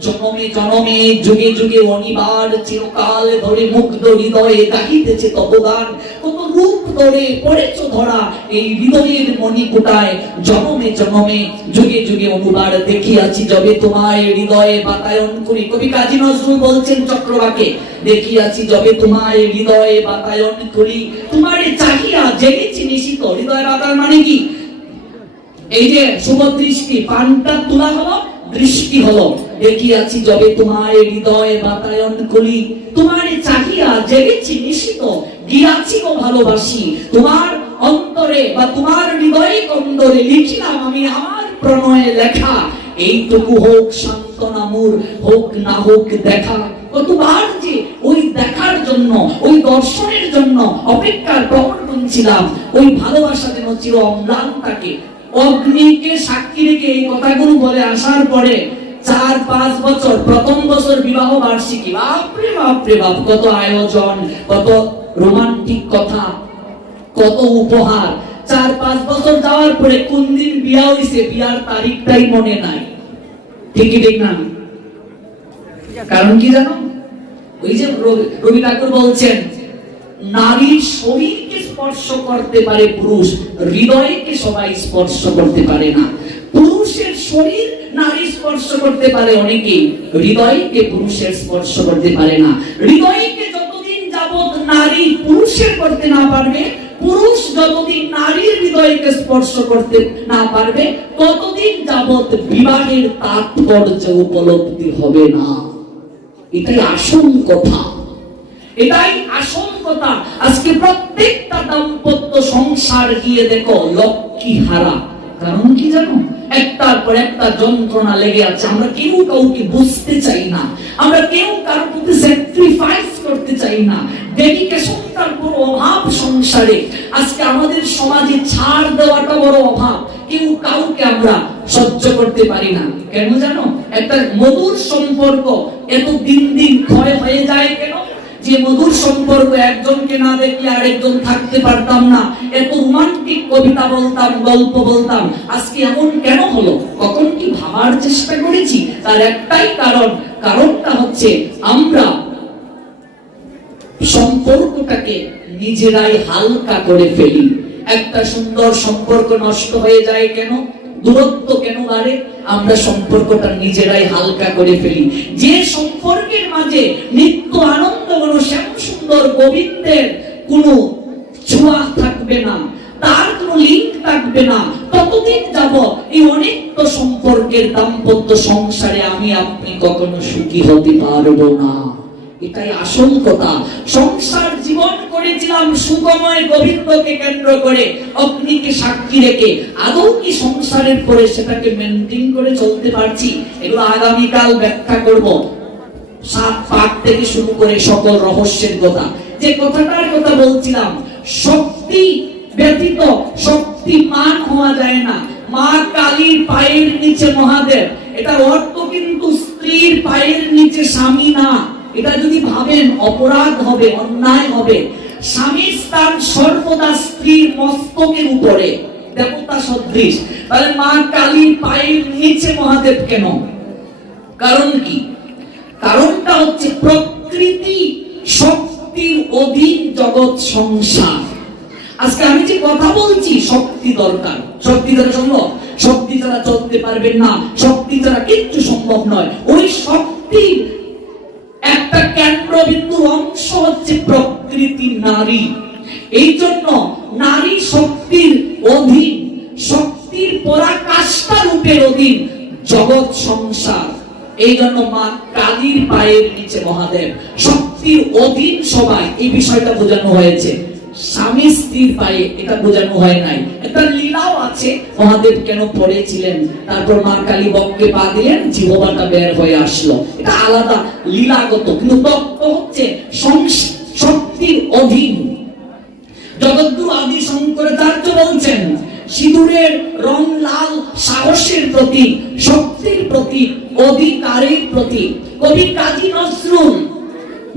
জনমে জনমে যুগে যুগে অনিবার, চিরকাল ধরে মুগ্ধ হৃদয়ে গাহিতেছে তব গান। কত রূপ ধরে পড়েছ ধরা এই হৃদয়ের মণিকুটায়, জনমে জনমে যুগে যুগে অনুবার দেখিয়াছি যবে তোমায় হৃদয়ে বাতায়ন করি। কবি কাজী নজরুল বলছেন চক্রবাকে, দেখিয়াছি যবে তোমায় হৃদয়ে বাতায়ন করি, তোমারে চাহিয়া জেগেছি নিশিত। হৃদয় বাতায়ন মানে কি? এই যে শুভ দৃষ্টি, পানটা তোলা হলো, দৃষ্টি হলো। দেখিয়াছি যবে তোমায় হৃদয়ে বাতায়ন করি, তোমারে চাহিয়া জেগেছি নিশিত, গিয়াছি গো ভালোবাসি। তোমার অন্তরে বা তোমার হৃদয়ে কন্দরে লিখিলাম আমি আমার প্রণয়ে লেখা। এইটুকু হোক সান্ত্বনা মোর, হোক না হোক দেখা। কতবার যে ওই দেখার জন্য, ওই দর্শনের জন্য অপেক্ষার প্রবর্তন ছিলাম। ওই ভালোবাসা যেন চির অম্লান থাকে। অগ্নিকে সাক্ষী রেখে এই কথাগুলো বলে আসার পরে 4-5 বছর, প্রথম বছর বিবাহ বার্ষিকী, বাপরে বাপরে বাপ, কত আয়োজন, কত রোমান্টিক কথা, কত উপহার। 4-5 বছর যাওয়ার পরে কোন দিন বিয়া হইছে বিয়ার তারিখটাই মনে নাই। ঠিক ঠিক না? কারণ কি জানো? ওই যে রবি ঠাকুর বলছেন, নারীর শরীরকে স্পর্শ করতে পারে পুরুষ, হৃদয়কে সবাই স্পর্শ করতে পারে না। পুরুষের শরীর নারী স্পর্শ করতে পারে অনেকেই, হৃদয়কে পুরুষের স্পর্শ করতে পারে না। হৃদয়কে যতদিন যাবত নারী পুরুষের করতে না পারবে, পুরুষ যতদিন নারীর হৃদয়কে স্পর্শ করতে না পারবে, ততদিন যাবত বিবাহের তাৎপর্য উপলব্ধি হবে না। এটাই আসল কথা, এটাই আসল কথা। আজকে প্রত্যেকটা দাম্পত্য সংসার গিয়ে দেখো লক্ষ্মী হারা। কারণ কি জানো? একটার পর একটা যন্ত্রণা লেগে আছে। আমরা কেউ কাউকে বুঝতে চাই না, আমরা কেউ কারোর প্রতি স্যাক্রিফাইস করতে চাই না। ডেডিকেশনটার বড় অভাব সংসারে। আজকে আমাদের সমাজে ছাড় দেওয়াটা বড় অভাব। কেউ কাউকে আমরা সহ্য করতে পারি না। কেন জানো? একটা মধুর সম্পর্ক এত দিন দিন ক্ষয় হয়ে যায় কেন? যে মধুর সম্পর্ক, একজনকে না দেখলে আরেকজন থাকতে পারতাম না, এত রোমান্টিক কবিতা বলতাম, গল্প বলতাম, আজকে এমন কেন হলো? কখন কি ভাবার চেষ্টা করেছি? তার একটাই কারণ, কারণটা হচ্ছে আমরা সম্পর্কটাকে নিজেরাই হালকা করে ফেলি। একটা সুন্দর সম্পর্ক নষ্ট হয়ে যায় কেন? দূরত্ব কেন বাড়ে? আমরা সম্পর্কটা নিজেরাই হালকা করে ফেলি। যে সম্পর্কের মাঝে নিত্য আনন্দ ঘন শ্যাম সুন্দর গোবিন্দের কোনো ছোঁয়া থাকবে না, তার কোনো লিঙ্ক থাকবে না, ততদিন যাব এই অনিত্য সম্পর্কের দাম্পত্য সংসারে আমি আপনি কখনো সুখী হতে পারবো না। এটাই আসল কথা। সংসার জীবন করেছিলাম সুখময় গোবিন্দকে কেন্দ্র করে, অগ্নিকে সাক্ষী রেখে, আদৌ কি সংসারের পরে সেটাকে মেনটেন করে চলতে পারছি? এগুলো আগামীকাল ব্যাখ্যা করব। 7 পাঠ থেকে শুরু করে সকল রহস্যের কথা। যে কথাটার কথা বলছিলাম, শক্তি ব্যতীত শক্তিমান হওয়া যায় না। মা কালীর পায়ের নিচে মহাদেব, এটার অর্থ কিন্তু স্ত্রীর পায়ের নিচে স্বামী না। এটা যদি ভাবেন অপরাধ হবে, অন্যায় হবে। স্বামীর স্থান সর্বদা স্ত্রীর মস্তকের উপরে, দেবতা সদৃশ। তাহলে মা কালীর পায়ের নিচে মহাদেব কেন? কারণ কি? কারণটা হচ্ছে প্রকৃতি শক্তির অধীন জগৎ সংসার। আজকে আমি যে কথা বলছি, শক্তি দরকার। শক্তি দ্বারা সম্ভব? শক্তি ছাড়া চলতে পারবেন না, শক্তি ছাড়া কিচ্ছু সম্ভব নয়। ওই শক্তির একটা কেন্দ্রবিন্দুর অংশ হচ্ছে প্রকৃতি নারী। এই জন্য নারী শক্তির অধীন, শক্তির পরাকাষ্ঠা রূপের অধীন জগৎ সংসার। এই জন্য মা কালীর পায়ের নিচে মহাদেব, শক্তির অধীন সবাই। এই বিষয়টা বোঝানো হয়েছে। স্বামী স্ত্রীর পায়ে এটা বোঝানো হয় নাই। একটা লীলাও আছে, মহাদেব কেন পড়েছিলেন, তারপর মা কালী বক্ষে পা দিলেন, জিহ্বাটা বের হয়ে আসলো। এটা আলাদা লীলাগত, কিন্তু তত্ত্ব হচ্ছে শক্তির অধীন। জগদ্গুরু আদি শঙ্করাচার্য বলছেন, সিঁদুরের রং লাল সাহসের প্রতীক, শক্তির প্রতীক, অধিকারের প্রতীক। কবি কাজী নজরুল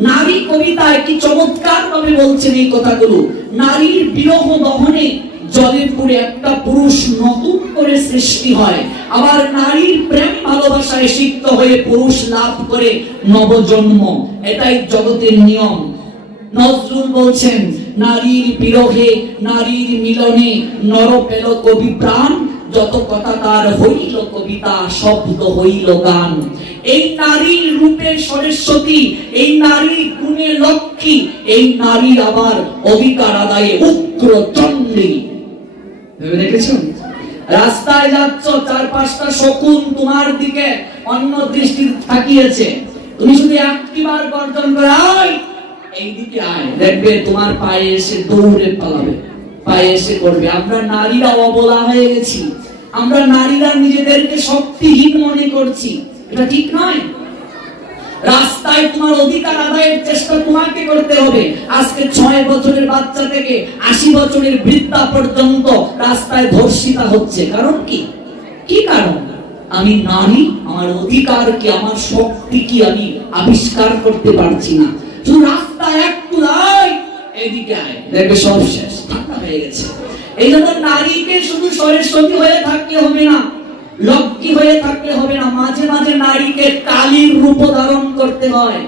নারী কবিতায় কি চমৎকার ভাবে বলছেন এই কথাগুলো। নারীর বিরহ দহনে জলে পুড়ে একটা পুরুষ নতুন করে সৃষ্টি হয়, আবার নারীর প্রেম ভালোবাসায় সিক্ত হয়ে পুরুষ লাভ করে নবজন্ম। এটাই জগতের নিয়ম। নজরুল বলছেন, নারীর বিরহে নারীর মিলনে নর পেল কবি প্রাণ, যত কথা তার হইল কবিতা শব্দ হইল গান। এই নারী রূপে সরস্বতী, এই নারী গুণে লক্ষ্মী, এই নারী আবার অধিকার আদায়ে উগ্র চণ্ডী। ভেবে দেখেছো? রাস্তায় যাচ্ছ, 4-5টা শকুন তোমার দিকে অন্য দৃষ্টি তাকিয়েছে, তুমি শুধু একটিবার গর্জন করে আয়, এইদিকে আয়, দেখবে তোমার পায়ে এসে দৌড়ে পালাবে, পায়ে এসে করবে। আমরা নারীরা অবলা হয়ে গেছি, আমরা নারীরা নিজেদেরকে শক্তিহীন মনে করছি। এটা ঠিক নয়। রাস্তায় তোমার অধিকার আদায়ের চেষ্টা তোমাকে করতে হবে। আজকে 6 বছরের বাচ্চা থেকে 80 বছরের বৃদ্ধা পর্যন্ত রাস্তায় ধর্ষিতা হচ্ছে। কারণ কি? কি কারণ? আমি নারী, আমার অধিকার কি, আমার শক্তি কি আমি আবিষ্কার করতে পারছি না। শুধু রাস্তায় একটু এদিকে আয়, দেখবে সব শেষ, ঠান্ডা হয়ে গেছে। এই জন্য নারীকে শুধু সরস্বতী হয়ে থাকলে হবে না, লক্ষ্মী হয়ে থাকলে হবে না, মাঝে মাঝে নারীকে কালীর রূপ ধারণ করতে হয়।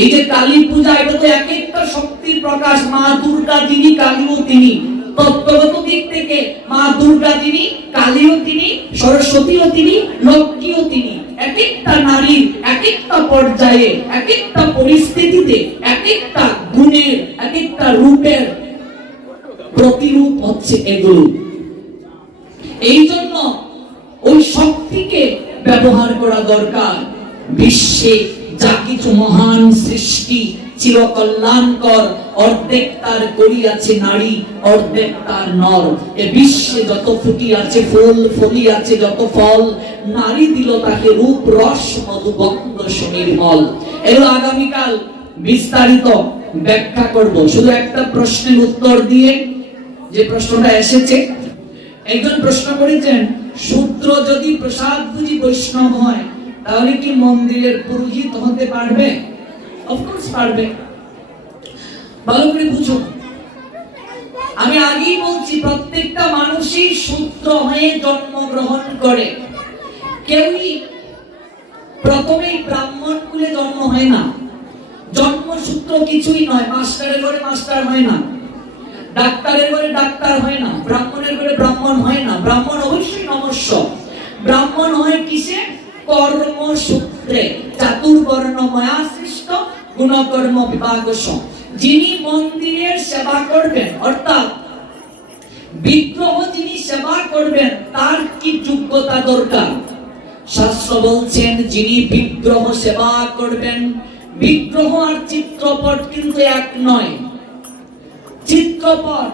এই যে কালী পূজা, এটা তো এক একটা শক্তির প্রকাশ। মা দুর্গা যিনি, কালীও তিনি। তত্ত্বগত দিক থেকে মা দুর্গা তিনি, কালীও তিনি, সরস্বতীও তিনি, লক্ষ্মীও তিনি। এক একটা নারীর এক একটা পর্যায়ে, এক একটা পরিস্থিতিতে, এক একটা গুণের, এক একটা রূপের প্রতিরূপ হচ্ছে এগুলো। এই জন্য ওই শক্তিকে ব্যবহার করা দরকার। বিশ্বে যা কিছু মহান সৃষ্টি, চিরকল্যাণকর, অর্ধেক তার করিয়াছে নারী, অর্ধেক তার নর। এ বিশ্বে যত ফুটি আছে ফুল, ফলি আছে যত ফল, নারী দিল তাকে রূপ, রস, মধু, গন্ধ সুনির্মল। এগুলো আগামীকাল বিস্তারিত ব্যাখ্যা করব। শুধু একটা প্রশ্নের উত্তর দিয়ে, যে প্রশ্নটা এসেছে, একজন প্রশ্ন করেছেন, শূদ্র যদি প্রসাদ বুঝি বৈষ্ণব হয়, তাহলে কি মন্দিরের পুরোহিত হতে পারবে? অফকোর্স পারবে। ভালো করে বুঝুন, আমি আগেই বলছি, প্রত্যেকটা মানুষই শূদ্র হয়ে জন্মগ্রহণ করে। কেউই প্রথমেই ব্রাহ্মণ কুলে জন্ম হয় না। জন্মসূত্র কিছুই নয়। মাস্টারের ঘরে মাস্টার হয় না, ডাক্তারের ঘরে ডাক্তার হয় না, ব্রাহ্মণের ঘরে ব্রাহ্মণ হয় না। ব্রাহ্মণ অবশ্যই নমস্য। ব্রাহ্মণ হয় কিসে? কর্মসূত্রে। চাতুর্বর্ণময়া সৃষ্ট গুণকর্ম বিভাগস। যিনি মন্দিরের সেবা করবেন, অর্থাৎ বিগ্রহ যিনি সেবা করবেন, তার কি যোগ্যতা দরকার? শাস্ত্র বলছেন, যিনি বিগ্রহ সেবা করবেন, বিগ্রহ আর চিত্রপট কিন্তু এক নয়। চিত্রপট,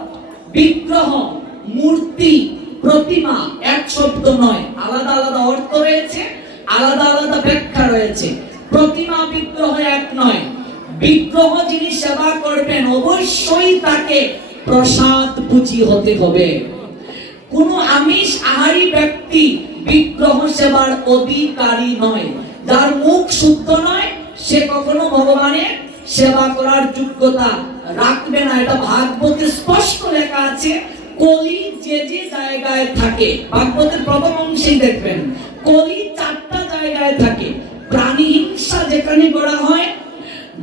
বিগ্রহ, মূর্তি, প্রতিমা এক শব্দ নয়, আলাদা আলাদা অর্থ রয়েছে, আলাদা আলাদা ব্যাখ্যা রয়েছে। প্রতিমা, বিগ্রহ এক নয়। বিগ্রহ যিনি সেবা করবেন, অবশ্যই তাকে প্রসাদ বুঝি হতে হবে। কোন আমিষ আহারী ব্যক্তি বিগ্রহ সেবার অধিকারী নয়। যার মুখ শুদ্ধ নয়, সে কখনো ভগবানের সেবা করার যোগ্যতা রাখবে না। এটা ভাগবতে স্পষ্ট লেখা আছে। কলি যে যে জায়গায় থাকে, ভাগবতের প্রথম অংশেই দেখবেন, কলি চারটা জায়গায় থাকে। প্রাণী হিংসা যেখানে করা হয়,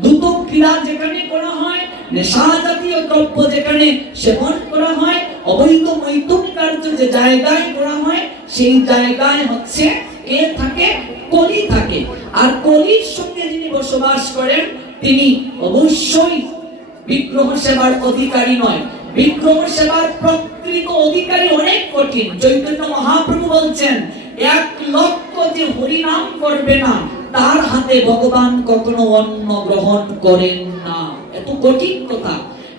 দ্রুত ক্রীড়া যেখানে করা হয়, নেশা জাতীয় দ্রব্য যেখানে সেবন করা হয়, অবৈধ মৈথুন কার্য যে জায়গায় করা হয়, সেই জায়গায় হচ্ছে এ থাকে, কলি থাকে। আর কলির সঙ্গে যিনি বসবাস করেন, তিনি অবশ্যই বিগ্রহ সেবার অধিকারী নয়। বিগ্রহ সেবার প্রকৃত অধিকারী অনেক কঠিন। চৈতন্য মহাপ্রভু বলছেন, 1,00,000 যে হরিনাম করবে না, তার হাতে ভগবান কখনো অন্ন গ্রহণ করেন না। এত কঠিন কথা।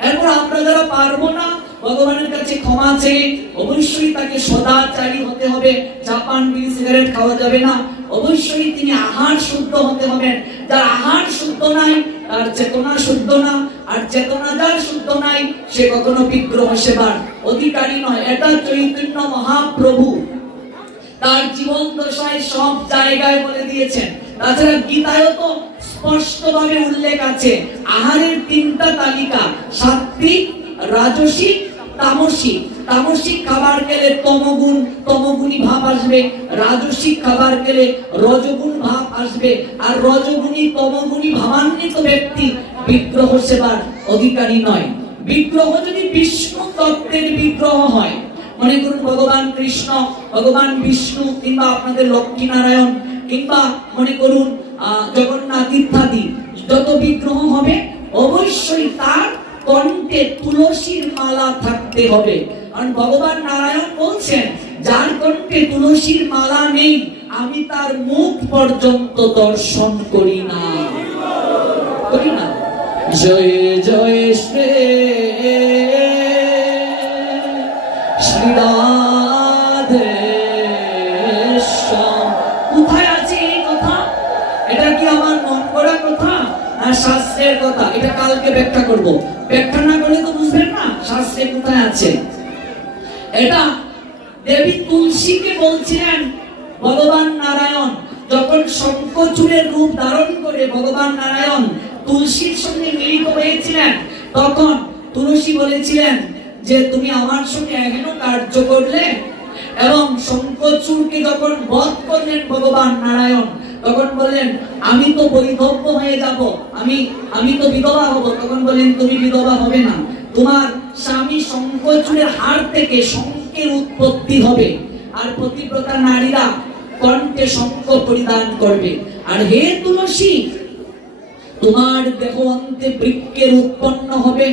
এরপর আমরা যারা পারবো না, ভগবানের কাছে ক্ষমা চেয়ে অবশ্যই তাকে সদাচারী হতে হবে। জাপান বিড়ি সিগারেট খাওয়া যাবে না। অবশ্যই তিনি আহার শুদ্ধ হতে হবে। যার আহার শুদ্ধ নাই, তার চেতনা শুদ্ধ না, আর চেতনা যার শুদ্ধ নাই, সে কখনো বিগ্রহ সেবার অধিকারী নয়। এটা চৈতন্য মহাপ্রভু তার জীবন দশায় সব জায়গায় বলে দিয়েছেন। তাছাড়া গীতায়ও তো স্পষ্টভাবে উল্লেখ আছে, আহারের 3টা তালিকা, সাত্বিক, রাজসিক, তামসিক। তামসিক খাবার খেলে তমগুণী ভাব আসবে, রাজসিক খাবার খেলে রজগুণ ভাব আসবে, আর রজগুণী তমগুণী ভাবান্বিত ব্যক্তি বিগ্রহ সেবার অধিকারী নয়। বিগ্রহ যদি বিষ্ণু তত্ত্বের বিগ্রহ হয়, মনে করুন ভগবান কৃষ্ণ, ভগবান বিষ্ণু, কিংবা আপনাদের লক্ষ্মী নারায়ণ, কিংবা মনে করুন জগন্নাথ ইত্যাদি যত বিগ্রহ হবে, অবশ্যই তার কণ্ঠে তুলসীর মালা থাকতে হবে। কারণ ভগবান নারায়ণ বলছেন, যার কণ্ঠে তুলসীর মালা নেই, আমি তার মুখ পর্যন্ত দর্শন করি না। জয় জয় শ্রী রাধে শ্যাম। কোথায় আছে এই কথা? এটা কি আমার মন করা কথা না শাস্ত্রের কথা? এটা কালকে ব্যাখ্যা করব। ব্যাখ্যা না করলে তো বুঝবেন না শাস্ত্রে কোথায় আছে। এটা দেবী তুলসীকে বলছিলেন ভগবান নারায়ণ, যখন শঙ্খচূড়ের রূপ ধারণ করে ভগবান নারায়ণ তুলসীর সঙ্গে মিলিত হয়েছিলেন, তখন তুলসী বলেছিলেন যে তুমি আমার সঙ্গে এহেন কার্য করলে। এবং শঙ্খচূড়কে যখন বধ করলেন ভগবান নারায়ণ, তখন বললেন আমি তো বৈধব্য হয়ে যাব, আমি তো বিধবা হব। তখন বললেন তুমি বিধবা হবে না, তোমার স্বামী শঙ্খচূড়ের হাড় থেকে শঙ্খের উৎপত্তি হবে, আর পতিব্রতা নারীরা কণ্ঠে শঙ্খ পরিধান করবে। আর হে তুলসী, তোমার দেহ অন্তে বৃক্ষের উৎপন্ন হবে,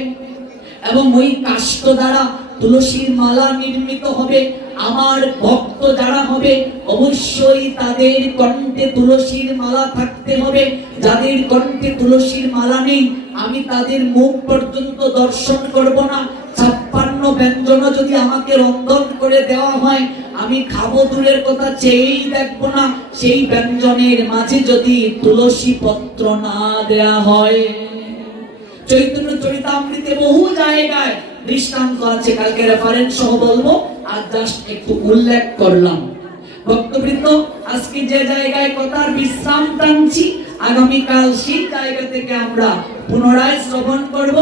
এবং ওই কাষ্ঠ দ্বারা তুলসীর মালা নির্মিত হবে। আমার ভক্ত যারা হবে অবশ্যই তাদের কণ্ঠে তুলসীর মালা থাকতে হবে। যাদের কণ্ঠে তুলসীর মালা নেই, আমি তাদের মুখ পর্যন্ত দর্শন করব না। 56 ব্যঞ্জন যদি আমাকে রন্ধন করে দেওয়া হয়, আমি খাবো দূরের কথা, চেয়েই দেখবো না। সেই ব্যঞ্জনের মাঝে যদি তুলসী পত্র না দেয়া হয়। চৈতন্য চরিতামৃতে বহু জায়গায় দৃষ্টান্ত আছে, কালকে রেফারেন্স সহ বলবো, আর জাস্ট একটু উল্লেখ করলাম। ভক্তবৃন্দ, আজকে যে জায়গায় কথার বিশ্রাম টানছি, আগামীকাল সেই জায়গা থেকে আমরা পুনরায় শ্রবণ করব।